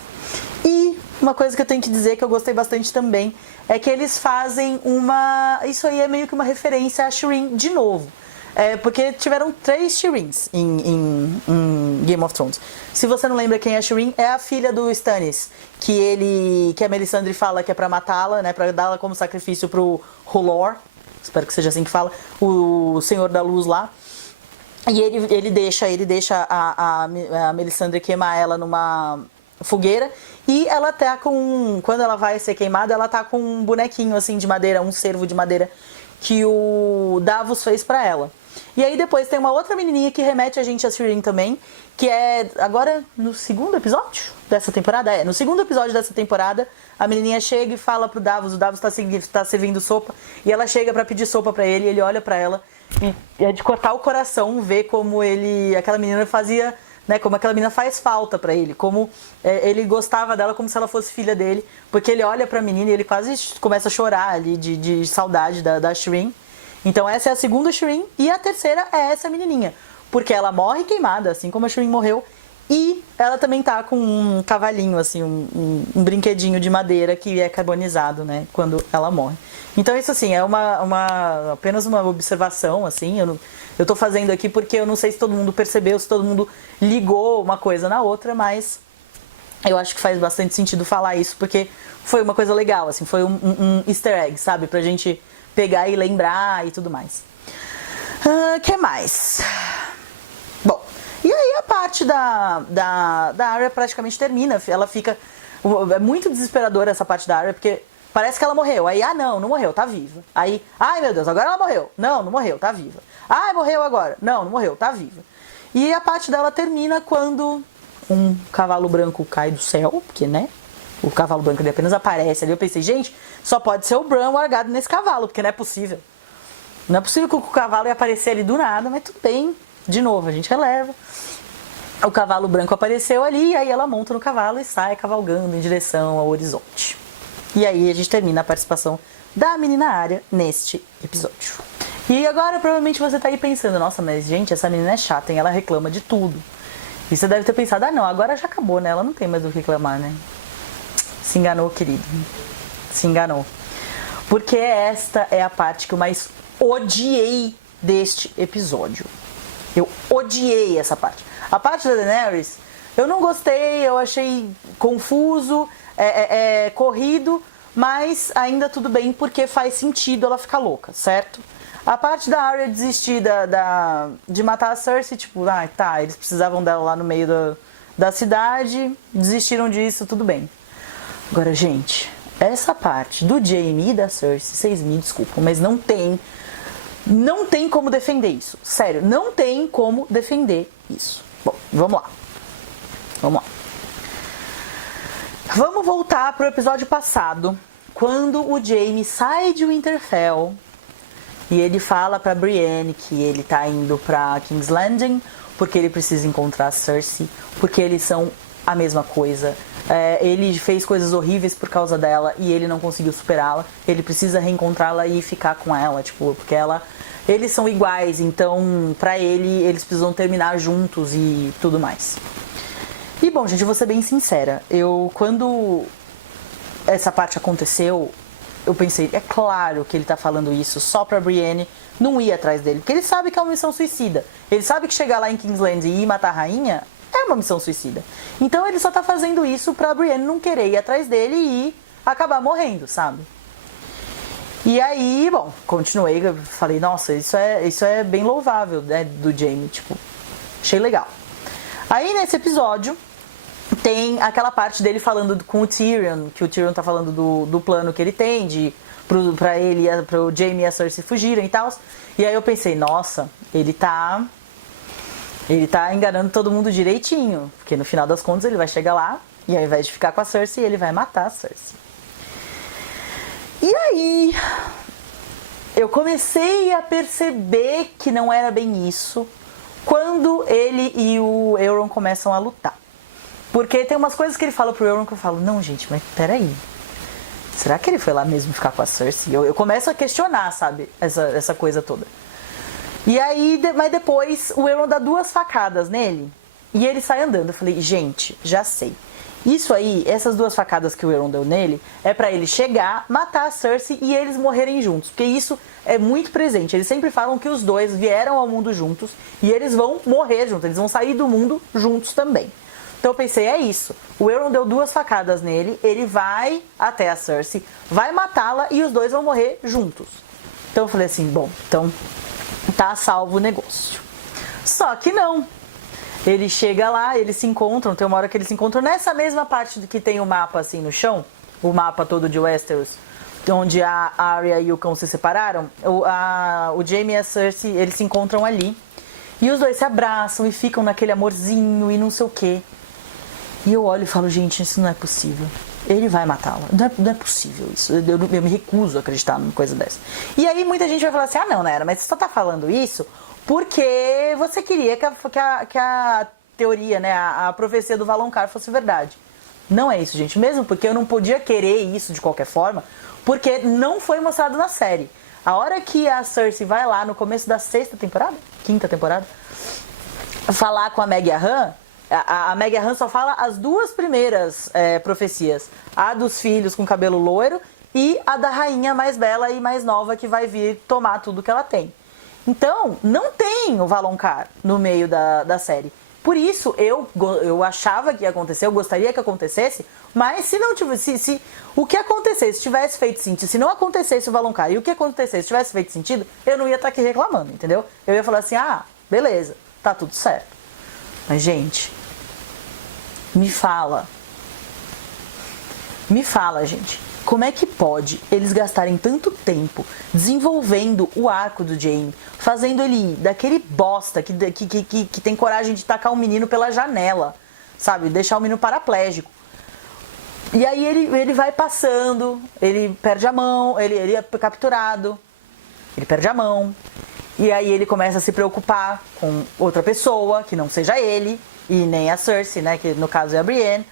E uma coisa que eu tenho que dizer que eu gostei bastante também é que eles fazem isso aí é meio que uma referência a Shireen de novo. Porque tiveram 3 Shirins em Game of Thrones. Se você não lembra quem é a Shireen, é a filha do Stannis, que a Melisandre fala que é pra matá-la, né, pra dar-la como sacrifício pro R'hllor, espero que seja assim que fala, o Senhor da Luz lá. E ele deixa a Melisandre queimar ela numa fogueira, e ela tá quando ela vai ser queimada, ela tá com um bonequinho assim de madeira, um cervo de madeira que o Davos fez pra ela. E aí depois tem uma outra menininha que remete a gente a Shireen também, que é agora no segundo episódio dessa temporada. No segundo episódio dessa temporada, a menininha chega e fala pro Davos, o Davos tá servindo sopa, e ela chega pra pedir sopa pra ele, e ele olha pra ela, e é de cortar o coração ver como aquela menina fazia, né? Como aquela menina faz falta pra ele, como ele gostava dela como se ela fosse filha dele, porque ele olha pra menina e ele quase começa a chorar ali de saudade da Shireen. Então essa é a segunda Shireen e a terceira é essa menininha, porque ela morre queimada, assim como a Shireen morreu, e ela também tá com um cavalinho, assim, um brinquedinho de madeira que é carbonizado, né, quando ela morre. Então isso, assim, é apenas uma observação, assim, eu tô fazendo aqui porque eu não sei se todo mundo percebeu, se todo mundo ligou uma coisa na outra, mas eu acho que faz bastante sentido falar isso, porque foi uma coisa legal, assim, foi um easter egg, sabe, pra gente pegar e lembrar e tudo mais. Que mais? Bom, e aí a parte da Arya praticamente termina, ela fica... É muito desesperadora essa parte da Arya, porque parece que ela morreu, aí, não morreu, tá viva. Aí, ai meu Deus, agora ela morreu. Não morreu, tá viva. Ai, morreu agora. Não morreu, tá viva. E a parte dela termina quando um cavalo branco cai do céu, porque, né, o cavalo branco ele apenas aparece ali. Eu pensei, gente, só pode ser o Bran largado nesse cavalo, porque não é possível. Não é possível que o cavalo ia aparecer ali do nada, mas tudo bem. De novo, a gente releva. O cavalo branco apareceu ali, e aí ela monta no cavalo e sai cavalgando em direção ao horizonte. E aí a gente termina a participação da menina Arya neste episódio. E agora provavelmente você tá aí pensando, nossa, mas gente, essa menina é chata, hein? Ela reclama de tudo. E você deve ter pensado, não, agora já acabou, né? Ela não tem mais o que reclamar, né? Se enganou, querido. Se enganou. Porque esta é a parte que eu mais odiei deste episódio. Eu odiei essa parte. A parte da Daenerys, eu não gostei, eu achei confuso, corrido, mas ainda tudo bem porque faz sentido ela ficar louca, certo? A parte da Arya desistir de matar a Cersei, tipo, tá, eles precisavam dela lá no meio da cidade, desistiram disso, tudo bem. Agora, gente, essa parte do Jaime e da Cersei, vocês me desculpam, mas não tem como defender isso. Sério, não tem como defender isso. Bom, vamos lá. Vamos voltar pro episódio passado, quando o Jaime sai de Winterfell e ele fala pra Brienne que ele tá indo pra King's Landing porque ele precisa encontrar a Cersei, porque eles são a mesma coisa. Ele fez coisas horríveis por causa dela e ele não conseguiu superá-la. Ele precisa reencontrá-la e ficar com ela, tipo, porque eles são iguais, então pra eles precisam terminar juntos e tudo mais. E bom, gente, eu vou ser bem sincera, quando essa parte aconteceu, eu pensei, é claro que ele tá falando isso só pra Brienne não ir atrás dele, porque ele sabe que é uma missão suicida. Ele sabe que chegar lá em King's Landing e ir matar a rainha é uma missão suicida. Então ele só tá fazendo isso pra Brienne não querer ir atrás dele e acabar morrendo, sabe? E aí, bom, continuei, falei, nossa, isso é bem louvável, né, do Jaime, tipo, achei legal. Aí nesse episódio tem aquela parte dele falando com o Tyrion, que o Tyrion tá falando do plano que ele tem pro Jaime e a Cersei fugirem e tal. E aí eu pensei, nossa, ele tá enganando todo mundo direitinho, porque no final das contas ele vai chegar lá e ao invés de ficar com a Cersei, ele vai matar a Cersei. E aí eu comecei a perceber que não era bem isso quando ele e o Euron começam a lutar. Porque tem umas coisas que ele fala pro Euron que eu falo, não, gente, mas peraí. Será que ele foi lá mesmo ficar com a Cersei? Eu começo a questionar, sabe, essa coisa toda. E aí, mas depois o Euron dá 2 facadas nele e ele sai andando. Eu falei, gente, já sei. Isso aí, essas 2 facadas que o Euron deu nele, é pra ele chegar, matar a Cersei e eles morrerem juntos. Porque isso é muito presente. Eles sempre falam que os dois vieram ao mundo juntos e eles vão morrer juntos. Eles vão sair do mundo juntos também. Então eu pensei, é isso. O Euron deu 2 facadas nele, ele vai até a Cersei, vai matá-la e os dois vão morrer juntos. Então eu falei assim, bom, então tá salvo o negócio. Só que não. Ele chega lá, eles se encontram, tem uma hora que eles se encontram nessa mesma parte que tem o mapa assim no chão, o mapa todo de Westeros, onde a Arya e o cão se separaram, o Jaime e a Cersei, eles se encontram ali. E os dois se abraçam e ficam naquele amorzinho e não sei o quê. E eu olho e falo, gente, isso não é possível. Ele vai matá-la. Não é possível isso. Eu me recuso a acreditar numa coisa dessa. E aí muita gente vai falar assim, não, Nera, mas você só tá falando isso porque você queria que a teoria, né, a profecia do Valonqar fosse verdade. Não é isso, gente. Mesmo porque eu não podia querer isso de qualquer forma, porque não foi mostrado na série. A hora que a Cersei vai lá no começo da quinta temporada, falar com a Meg e a Han, a Meg e a Han só fala as duas primeiras profecias. A dos filhos com cabelo loiro e a da rainha mais bela e mais nova que vai vir tomar tudo que ela tem. Então, não tem o Valonqar no meio da série. Por isso, eu achava que ia acontecer, eu gostaria que acontecesse, mas se não tivesse, se o que acontecesse tivesse feito sentido, se não acontecesse o Valonqar e o que acontecesse tivesse feito sentido, eu não ia estar aqui reclamando, entendeu? Eu ia falar assim, beleza, tá tudo certo. Mas, gente, me fala, gente, como é que pode eles gastarem tanto tempo desenvolvendo o arco do Jaime, fazendo ele daquele bosta que tem coragem de tacar o menino pela janela, sabe? Deixar o menino paraplégico. E aí ele vai passando, ele perde a mão, ele é capturado, ele perde a mão. E aí ele começa a se preocupar com outra pessoa, que não seja ele, e nem a Cersei, né? Que no caso é a Brienne.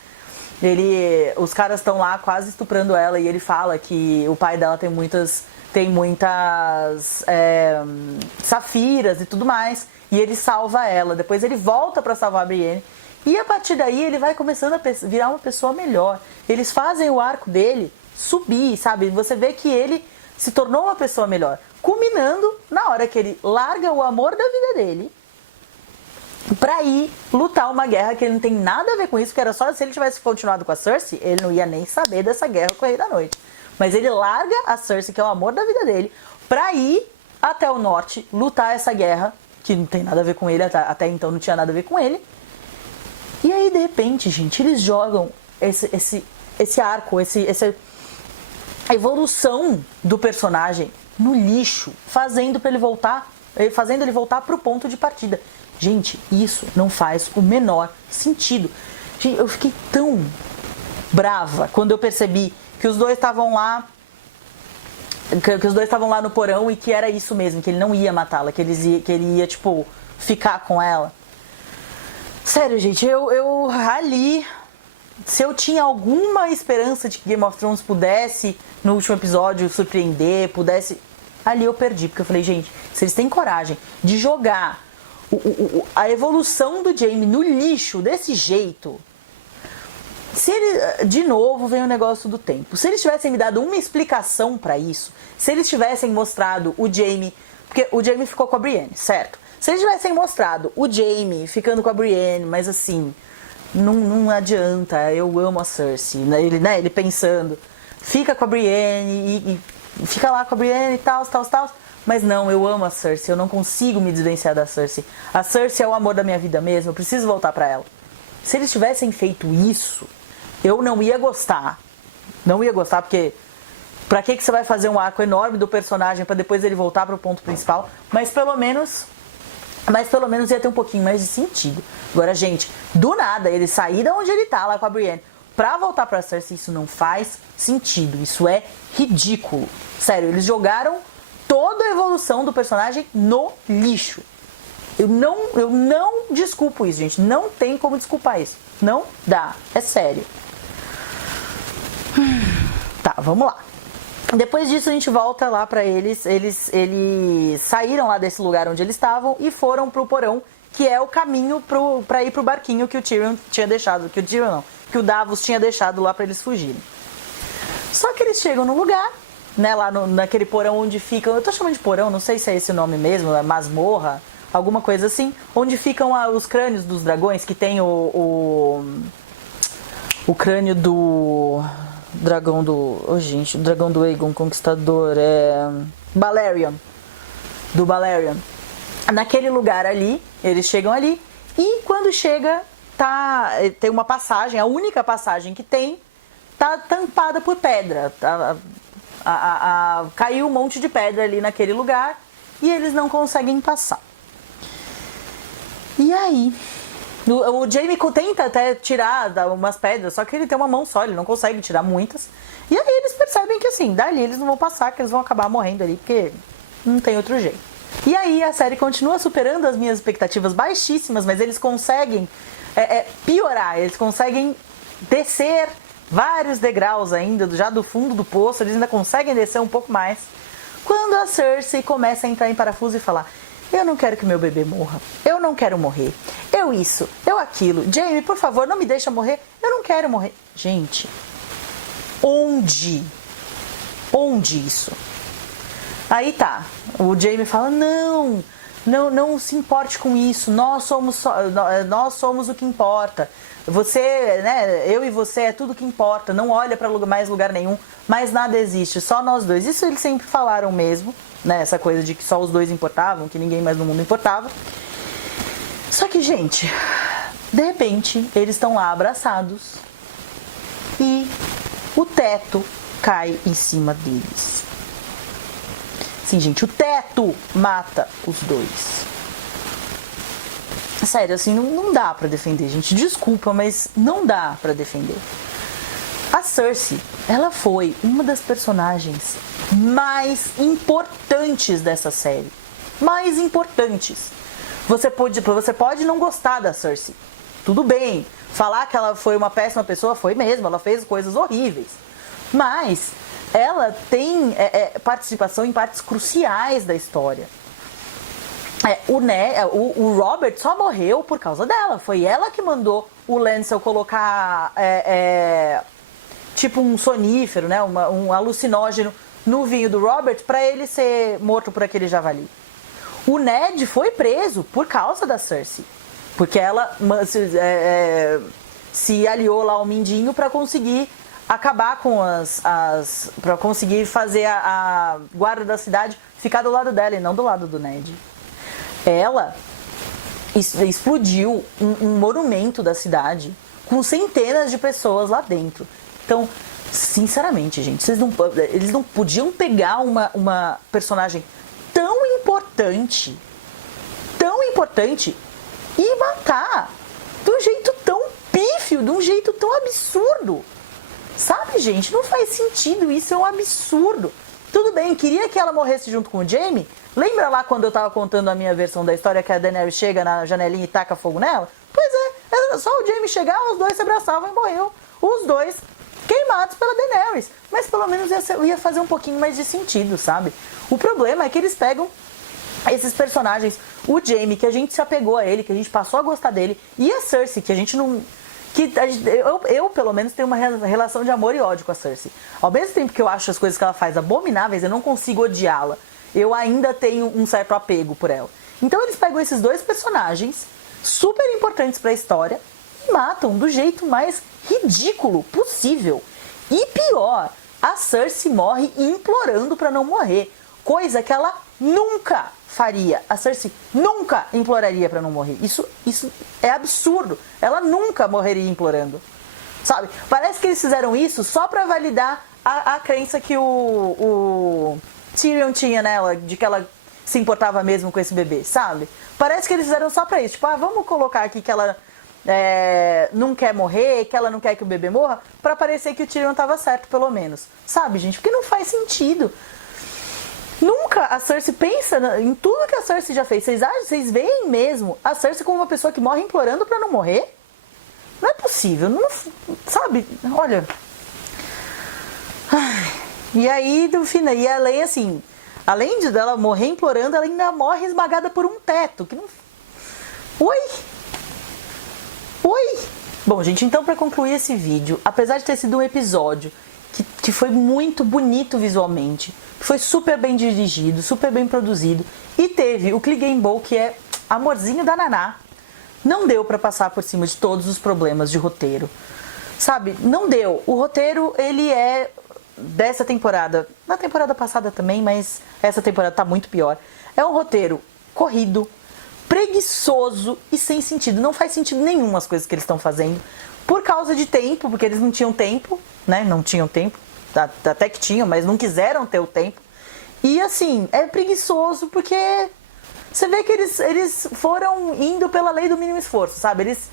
Os caras estão lá quase estuprando ela e ele fala que o pai dela tem muitas safiras e tudo mais, e ele salva ela. Depois ele volta pra salvar a Brienne e a partir daí ele vai começando a virar uma pessoa melhor. Eles fazem o arco dele subir, sabe? Você vê que ele se tornou uma pessoa melhor, culminando na hora que ele larga o amor da vida dele pra ir lutar uma guerra que ele não tem nada a ver com isso, que era só se ele tivesse continuado com a Cersei, ele não ia nem saber dessa guerra com o Rei da Noite. Mas ele larga a Cersei, que é o amor da vida dele, pra ir até o norte, lutar essa guerra, que não tem nada a ver com ele, até então não tinha nada a ver com ele. E aí, de repente, gente, eles jogam esse arco, a evolução do personagem no lixo, fazendo ele voltar pro ponto de partida. Gente, isso não faz o menor sentido. Gente, eu fiquei tão brava quando eu percebi que os dois estavam lá, no porão e que era isso mesmo, que ele não ia matá-la, que ele ia, tipo, ficar com ela. Sério, gente, eu ali, se eu tinha alguma esperança de que Game of Thrones pudesse, no último episódio, surpreender, ali eu perdi, porque eu falei, gente, se eles têm coragem de jogar a evolução do Jaime no lixo desse jeito, de novo vem o negócio do tempo. Se eles tivessem me dado uma explicação pra isso, se eles tivessem mostrado o Jaime, porque o Jaime ficou com a Brienne, certo? Se eles tivessem mostrado o Jaime ficando com a Brienne, mas assim, não adianta, eu amo a Cersei, ele pensando, fica com a Brienne e fica lá com a Brienne e tal. Mas não, eu amo a Cersei, eu não consigo me desvencilhar da Cersei. A Cersei é o amor da minha vida mesmo, eu preciso voltar pra ela. Se eles tivessem feito isso, eu não ia gostar. Não ia gostar, porque pra que você vai fazer um arco enorme do personagem pra depois ele voltar pro ponto principal? Mas pelo menos ia ter um pouquinho mais de sentido. Agora, gente, do nada, ele sair de onde ele tá, lá com a Brienne, pra voltar pra Cersei, isso não faz sentido. Isso é ridículo. Sério, eles jogaram toda a evolução do personagem no lixo. Eu não desculpo isso, gente. Não tem como desculpar isso. Não dá. É sério. Tá, vamos lá. Depois disso a gente volta lá pra eles. Eles saíram lá desse lugar onde eles estavam e foram pro porão, que é o caminho pra ir pro barquinho que o Tyrion tinha deixado. Que o Davos tinha deixado lá pra eles fugirem. Só que eles chegam no lugar, né, lá naquele porão onde ficam, eu tô chamando de porão, não sei se é esse o nome mesmo, é masmorra, alguma coisa assim, onde ficam os crânios dos dragões, que tem o crânio do dragão o dragão do Aegon Conquistador, Balerion, do Balerion. Naquele lugar ali, eles chegam ali, e quando chega, tem uma passagem, a única passagem que tem, tá tampada por pedra, caiu um monte de pedra ali naquele lugar e eles não conseguem passar. E aí, o Jaime tenta até tirar umas pedras, só que ele tem uma mão só, ele não consegue tirar muitas. E aí eles percebem que assim, dali eles não vão passar, que eles vão acabar morrendo ali, porque não tem outro jeito. E aí a série continua superando as minhas expectativas baixíssimas, mas eles conseguem piorar, eles conseguem descer vários degraus ainda, já do fundo do poço, eles ainda conseguem descer um pouco mais. Quando a Cersei começa a entrar em parafuso e falar: eu não quero que meu bebê morra, eu não quero morrer, eu isso, eu aquilo, Jaime, por favor, não me deixa morrer, eu não quero morrer. Gente, onde isso? Aí tá, o Jaime fala: não se importe com isso, nós somos o que importa. Você, né, eu e você é tudo que importa, não olha para mais lugar nenhum, mais nada existe, só nós dois. Isso eles sempre falaram mesmo, né, essa coisa de que só os dois importavam, que ninguém mais no mundo importava. Só que, gente, de repente, eles estão lá abraçados e o teto cai em cima deles. Sim, gente, o teto mata os dois. Sério, assim, não dá pra defender, gente. Desculpa, mas não dá pra defender. A Cersei, ela foi uma das personagens mais importantes dessa série. Mais importantes. Você pode não gostar da Cersei. Tudo bem. Falar que ela foi uma péssima pessoa, foi mesmo. Ela fez coisas horríveis. Mas ela tem participação em partes cruciais da história. O Robert só morreu por causa dela. Foi ela que mandou o Lancel colocar tipo um sonífero, né, um alucinógeno no vinho do Robert para ele ser morto por aquele javali. O Ned foi preso por causa da Cersei, porque ela se aliou lá ao Mindinho para conseguir acabar com para conseguir fazer a guarda da cidade ficar do lado dela e não do lado do Ned. Ela explodiu um monumento da cidade com centenas de pessoas lá dentro. Então, sinceramente, gente, eles não podiam pegar uma personagem tão importante e matar de um jeito tão pífio, de um jeito tão absurdo. Sabe, gente? Não faz sentido, isso é um absurdo. Tudo bem, queria que ela morresse junto com o Jaime. Lembra lá quando eu tava contando a minha versão da história que a Daenerys chega na janelinha e taca fogo nela? Pois era só o Jaime chegar, os dois se abraçavam e morreu. Os dois queimados pela Daenerys. Mas pelo menos ia fazer um pouquinho mais de sentido, sabe? O problema é que eles pegam esses personagens, o Jaime, que a gente se apegou a ele, que a gente passou a gostar dele, e a Cersei, que a gente não... Eu, pelo menos, tenho uma relação de amor e ódio com a Cersei. Ao mesmo tempo que eu acho as coisas que ela faz abomináveis, eu não consigo odiá-la. Eu ainda tenho um certo apego por ela. Então eles pegam esses dois personagens, super importantes para a história, e matam do jeito mais ridículo possível. E pior, a Cersei morre implorando para não morrer. Coisa que ela nunca faria. A Cersei nunca imploraria para não morrer. Isso é absurdo. Ela nunca morreria implorando. Sabe? Parece que eles fizeram isso só para validar a crença que o Tyrion tinha nela, de que ela se importava mesmo com esse bebê, sabe? Parece que eles fizeram só pra isso. Tipo, vamos colocar aqui que ela não quer morrer, que ela não quer que o bebê morra, pra parecer que o Tyrion tava certo, pelo menos. Sabe, gente? Porque não faz sentido. Nunca a Cersei pensa em tudo que a Cersei já fez. Vocês veem mesmo a Cersei como uma pessoa que morre implorando pra não morrer? Não é possível, não, sabe? Olha. E aí, no final, e além assim, além de dela morrer implorando, ela ainda morre esmagada por um teto. Que não... Oi? Bom, gente, então para concluir esse vídeo, apesar de ter sido um episódio que foi muito bonito visualmente, foi super bem dirigido, super bem produzido, e teve o Clegane Bowl, que é amorzinho da Naná, não deu para passar por cima de todos os problemas de roteiro. Sabe? Não deu. O roteiro, ele é dessa temporada, na temporada passada também, mas essa temporada tá muito pior. É um roteiro corrido, preguiçoso e sem sentido. Não faz sentido nenhum as coisas que eles estão fazendo. Por causa de tempo, porque eles não tinham tempo, né? Não tinham tempo. Até que tinham, mas não quiseram ter o tempo. E assim, é preguiçoso porque você vê que eles foram indo pela lei do mínimo esforço, sabe? Eles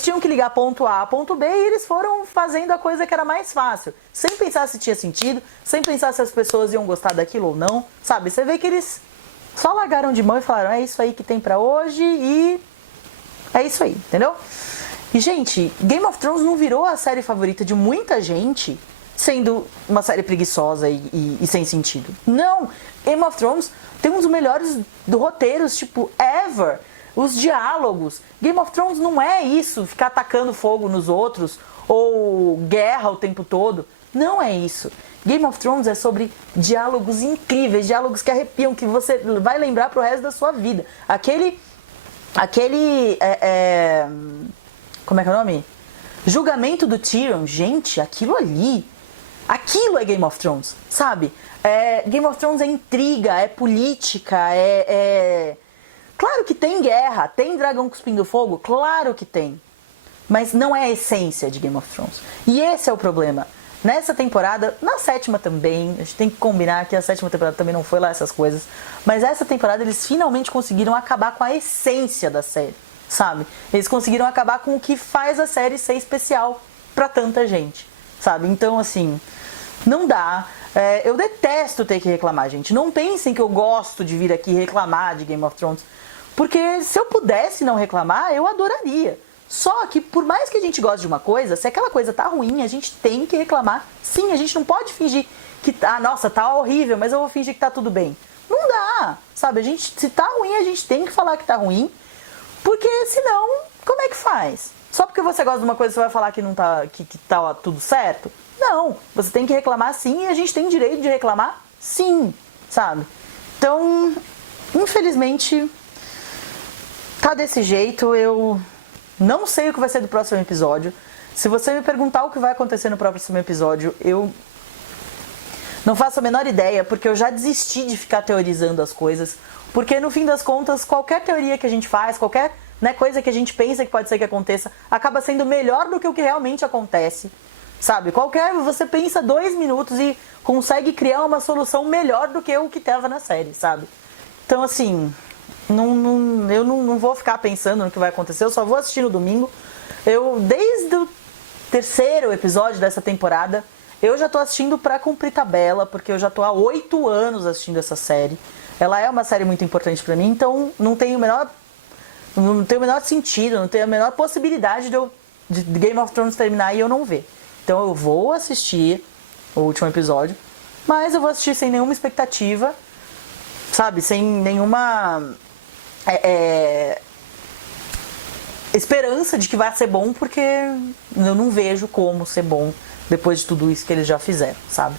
tinham que ligar ponto A a ponto B e eles foram fazendo a coisa que era mais fácil. Sem pensar se tinha sentido, sem pensar se as pessoas iam gostar daquilo ou não, sabe? Você vê que eles só largaram de mão e falaram, é isso aí que tem pra hoje e É isso aí, entendeu? E, gente, Game of Thrones não virou a série favorita de muita gente sendo uma série preguiçosa e sem sentido. Não! Game of Thrones tem um dos melhores roteiros, tipo, ever. Os diálogos. Game of Thrones não é isso, ficar atacando fogo nos outros ou guerra o tempo todo. Não é isso. Game of Thrones é sobre diálogos incríveis, diálogos que arrepiam, que você vai lembrar pro resto da sua vida. Como é que é o nome? Julgamento do Tyrion. Gente, aquilo ali... Aquilo é Game of Thrones, sabe? Game of Thrones é intriga, é política, Claro que tem guerra, tem dragão cuspindo fogo, claro que tem. Mas não é a essência de Game of Thrones. E esse é o problema. Nessa temporada, na sétima também, a gente tem que combinar que a sétima temporada também não foi lá essas coisas, mas essa temporada eles finalmente conseguiram acabar com a essência da série, sabe? Eles conseguiram acabar com o que faz a série ser especial pra tanta gente, sabe? Então, assim, não dá. Eu detesto ter que reclamar, gente. Não pensem que eu gosto de vir aqui reclamar de Game of Thrones, porque se eu pudesse não reclamar, eu adoraria. Só que, por mais que a gente goste de uma coisa, se aquela coisa tá ruim, a gente tem que reclamar. Sim, a gente não pode fingir que, nossa, tá horrível, mas eu vou fingir que tá tudo bem. Não dá, sabe? Se tá ruim, a gente tem que falar que tá ruim, porque senão, como é que faz? Só porque você gosta de uma coisa, você vai falar que não tá, que tá tudo certo? Não, você tem que reclamar sim, e a gente tem direito de reclamar sim, sabe? Então, infelizmente, tá desse jeito. Eu não sei o que vai ser do próximo episódio. Se você me perguntar o que vai acontecer no próximo episódio, eu não faço a menor ideia, porque eu já desisti de ficar teorizando as coisas. Porque no fim das contas, qualquer teoria que a gente faz, qualquer coisa que a gente pensa que pode ser que aconteça, acaba sendo melhor do que o que realmente acontece. Sabe? Você pensa 2 minutos e consegue criar uma solução melhor do que o que estava na série, sabe? Então, assim, eu não vou ficar pensando no que vai acontecer, eu só vou assistir no domingo. Desde o 3º episódio dessa temporada, eu já tô assistindo pra cumprir tabela, porque eu já tô há 8 anos assistindo essa série. Ela é uma série muito importante pra mim, então não tem o menor sentido, não tem a menor possibilidade de Game of Thrones terminar e eu não ver. Então eu vou assistir o último episódio, mas eu vou assistir sem nenhuma expectativa, sabe? Sem nenhuma esperança de que vai ser bom, porque eu não vejo como ser bom depois de tudo isso que eles já fizeram, sabe?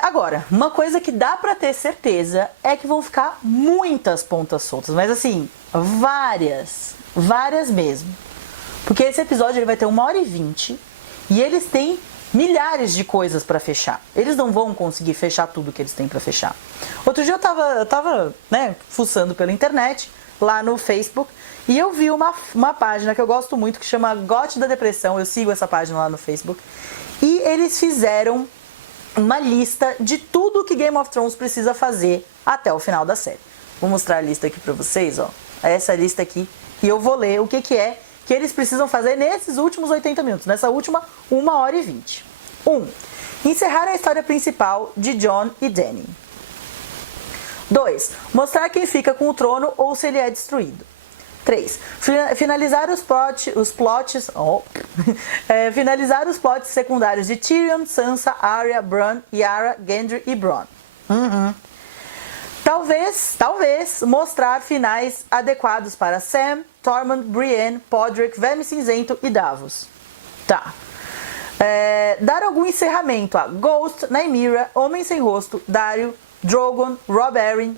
Agora, uma coisa que dá pra ter certeza é que vão ficar muitas pontas soltas, mas assim, várias mesmo. Porque esse episódio ele vai ter 1h20 e eles têm milhares de coisas pra fechar. Eles não vão conseguir fechar tudo que eles têm pra fechar. Outro dia eu tava fuçando pela internet, lá no Facebook, e eu vi uma página que eu gosto muito, que chama Got da Depressão. Eu sigo essa página lá no Facebook. E eles fizeram uma lista de tudo que Game of Thrones precisa fazer até o final da série. Vou mostrar a lista aqui pra vocês, ó. Essa lista aqui. E eu vou ler o que é que eles precisam fazer nesses últimos 80 minutos, nessa última 1h20. 1. Encerrar a história principal de Jon e Dany. 2. Mostrar quem fica com o trono ou se ele é destruído. 3. Finalizar finalizar os plots secundários de Tyrion, Sansa, Arya, Bran, Yara, Gendry e Bronn. Talvez mostrar finais adequados para Sam, Tormund, Brienne, Podrick, Verme Cinzento e Davos. Tá. Dar algum encerramento a Ghost, Nymeria, Homem Sem Rosto, Daario, Drogon, Robb Arryn,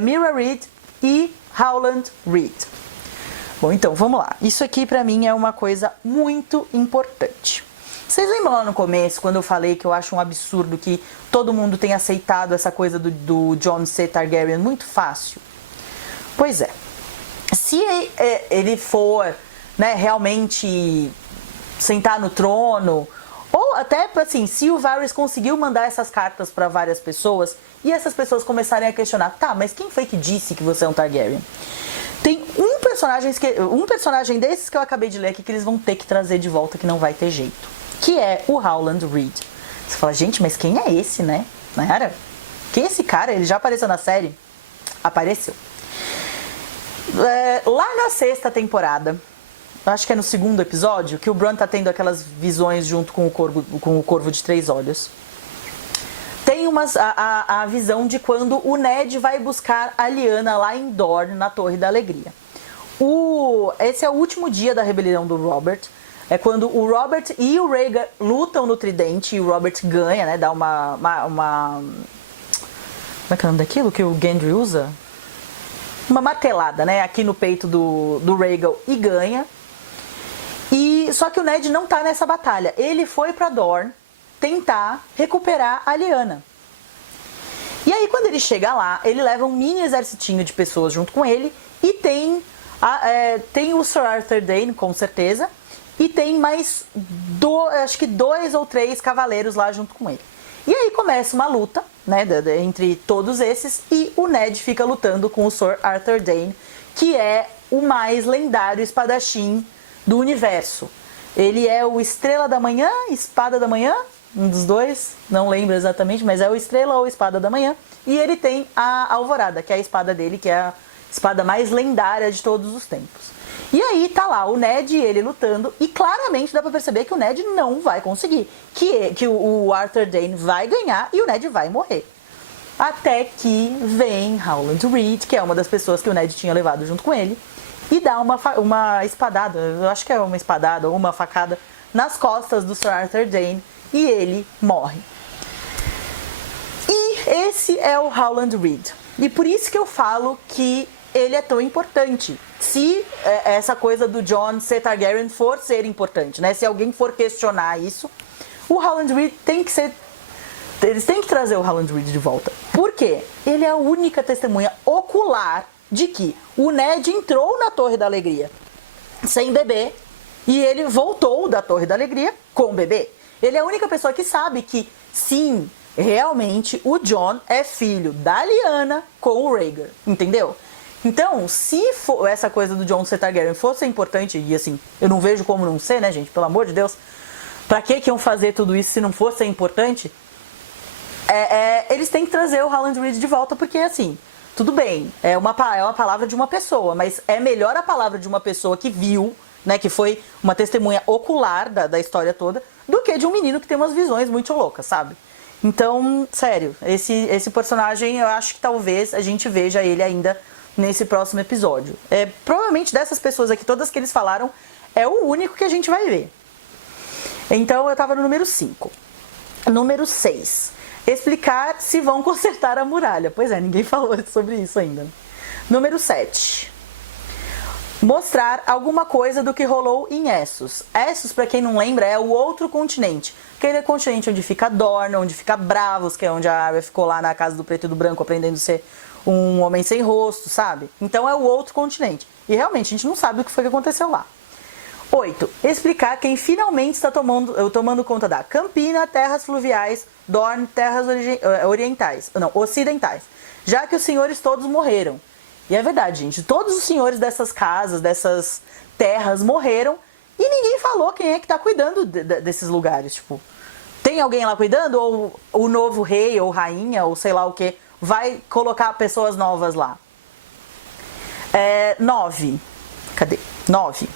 Mira Reed e Howland Reed. Bom, então, vamos lá. Isso aqui pra mim é uma coisa muito importante. Vocês lembram lá no começo, quando eu falei que eu acho um absurdo que todo mundo tenha aceitado essa coisa do Jon ser Targaryen muito fácil? Pois é. Se ele for, realmente sentar no trono, ou até assim, se o Varys conseguiu mandar essas cartas pra várias pessoas e essas pessoas começarem a questionar, tá, mas quem foi que disse que você é um Targaryen? Tem um personagem desses que eu acabei de ler aqui que eles vão ter que trazer de volta, que não vai ter jeito, que é o Howland Reed. Você fala, gente, mas quem é esse, né? Quem é esse cara? Ele já apareceu na série? Apareceu. Lá na sexta temporada, acho que é no segundo episódio, que o Bran tá tendo aquelas visões junto com o Corvo de Três Olhos. Tem a visão de quando o Ned vai buscar a Lyanna lá em Dorne, na Torre da Alegria. Esse é o último dia da rebelião do Robert. É quando o Robert e o Rhaegar lutam no tridente e o Robert ganha, né? Dá uma como é que é o nome daquilo que o Gendry usa? Uma martelada, né? Aqui no peito do Rhaegar e ganha. Só que o Ned não tá nessa batalha. Ele foi pra Dorne tentar recuperar a Lyanna. E aí quando ele chega lá, ele leva um mini exercitinho de pessoas junto com ele. E tem o Sir Arthur Dayne, com certeza. E tem mais, acho que 2 ou 3 cavaleiros lá junto com ele. E aí começa uma luta, né, entre todos esses. E o Ned fica lutando com o Sir Arthur Dayne, que é o mais lendário espadachim do universo. Ele é o Estrela da Manhã, Espada da Manhã, um dos dois, não lembro exatamente, mas é o Estrela ou Espada da Manhã. E ele tem a Alvorada, que é a espada dele, que é a espada mais lendária de todos os tempos. E aí tá lá o Ned e ele lutando, e claramente dá pra perceber que o Ned não vai conseguir. Que o Arthur Dayne vai ganhar e o Ned vai morrer. Até que vem Howland Reed, que é uma das pessoas que o Ned tinha levado junto com ele, e dá uma espadada, eu acho que é uma espadada ou uma facada, nas costas do Sir Arthur Dayne, e ele morre. E esse é o Howland Reed. E por isso que eu falo que ele é tão importante. Se essa coisa do Jon C. Targaryen for ser importante, né? Se alguém for questionar isso, o Howland Reed tem que ser... Eles têm que trazer o Howland Reed de volta. Por quê? Ele é a única testemunha ocular de que o Ned entrou na Torre da Alegria sem bebê e ele voltou da Torre da Alegria com bebê. Ele é a única pessoa que sabe que, sim, realmente o Jon é filho da Lyanna com o Rhaegar, entendeu? Então, se for essa coisa do Jon C. Targaryen fosse importante, e assim, eu não vejo como não ser, né, gente? Pelo amor de Deus. Pra que iam fazer tudo isso se não fosse importante? Eles têm que trazer o Howland Reed de volta, porque assim, tudo bem, é uma palavra de uma pessoa, mas é melhor a palavra de uma pessoa que viu, né, que foi uma testemunha ocular da história toda, do que de um menino que tem umas visões muito loucas, sabe? Então, sério, esse personagem, eu acho que talvez a gente veja ele ainda nesse próximo episódio. Provavelmente dessas pessoas aqui, todas que eles falaram, é o único que a gente vai ver. Então eu tava no número 5. Número 6. Explicar se vão consertar a muralha. Pois é, ninguém falou sobre isso ainda. Número 7. Mostrar alguma coisa do que rolou em Essos. Essos, pra quem não lembra, é o outro continente. Aquele continente onde fica Dorne, onde fica Bravos, que é onde a Arya ficou lá na casa do preto e do branco, aprendendo a ser um homem sem rosto, sabe? Então é o outro continente. E realmente, a gente não sabe o que foi que aconteceu lá. 8. Explicar quem finalmente está tomando conta da Campina, terras fluviais, Dorne, terras ocidentais. Já que os senhores todos morreram. E é verdade, gente. Todos os senhores dessas casas, dessas terras morreram. E ninguém falou quem é que está cuidando desses lugares. Tipo, tem alguém lá cuidando? Ou o novo rei ou rainha, ou sei lá o que, vai colocar pessoas novas lá? 9. Cadê? 9.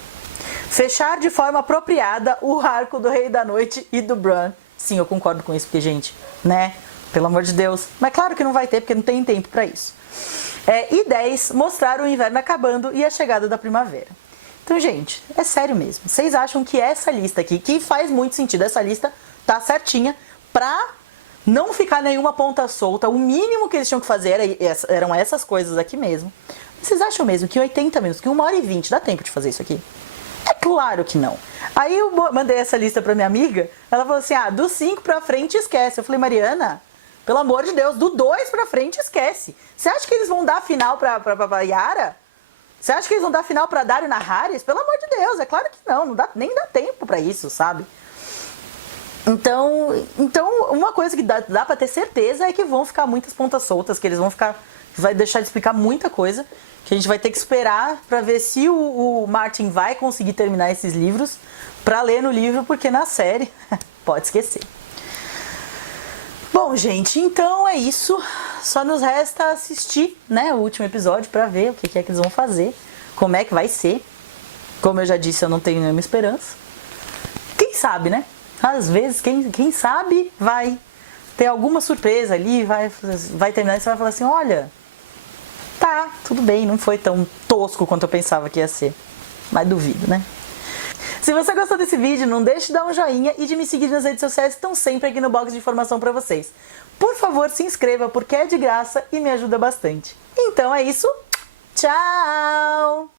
Fechar de forma apropriada o arco do Rei da Noite e do Bran. Sim, eu concordo com isso, porque, gente, né? Pelo amor de Deus. Mas claro que não vai ter, porque não tem tempo pra isso. E 10. Mostrar o inverno acabando e a chegada da primavera. Então, gente, é sério mesmo. Vocês acham que essa lista aqui, que faz muito sentido, essa lista tá certinha pra não ficar nenhuma ponta solta. O mínimo que eles tinham que fazer eram essas coisas aqui mesmo. Vocês acham mesmo que 80 minutos, que 1h20 dá tempo de fazer isso aqui? É claro que não. Aí eu mandei essa lista pra minha amiga, ela falou assim, do 5 pra frente esquece. Eu falei, Mariana, pelo amor de Deus, do 2 pra frente esquece. Você acha que eles vão dar final pra Yara? Você acha que eles vão dar final pra Daario Naharis? Pelo amor de Deus, é claro que não nem dá tempo pra isso, sabe? Então uma coisa que dá pra ter certeza é que vão ficar muitas pontas soltas, que eles vão ficar... Vai deixar de explicar muita coisa, que a gente vai ter que esperar para ver se o Martin vai conseguir terminar esses livros para ler no livro, porque na série pode esquecer. Bom, gente, então é isso. só nos resta assistir, né, o último episódio pra ver o que é que eles vão fazer, como é que vai ser. Como eu já disse, eu não tenho nenhuma esperança. Quem sabe, né? Às vezes, quem sabe vai ter alguma surpresa ali, vai terminar e você vai falar assim, olha, tá, tudo bem, não foi tão tosco quanto eu pensava que ia ser. Mas duvido, né? Se você gostou desse vídeo, não deixe de dar um joinha e de me seguir nas redes sociais que estão sempre aqui no box de informação pra vocês. Por favor, se inscreva porque é de graça e me ajuda bastante. Então é isso, tchau!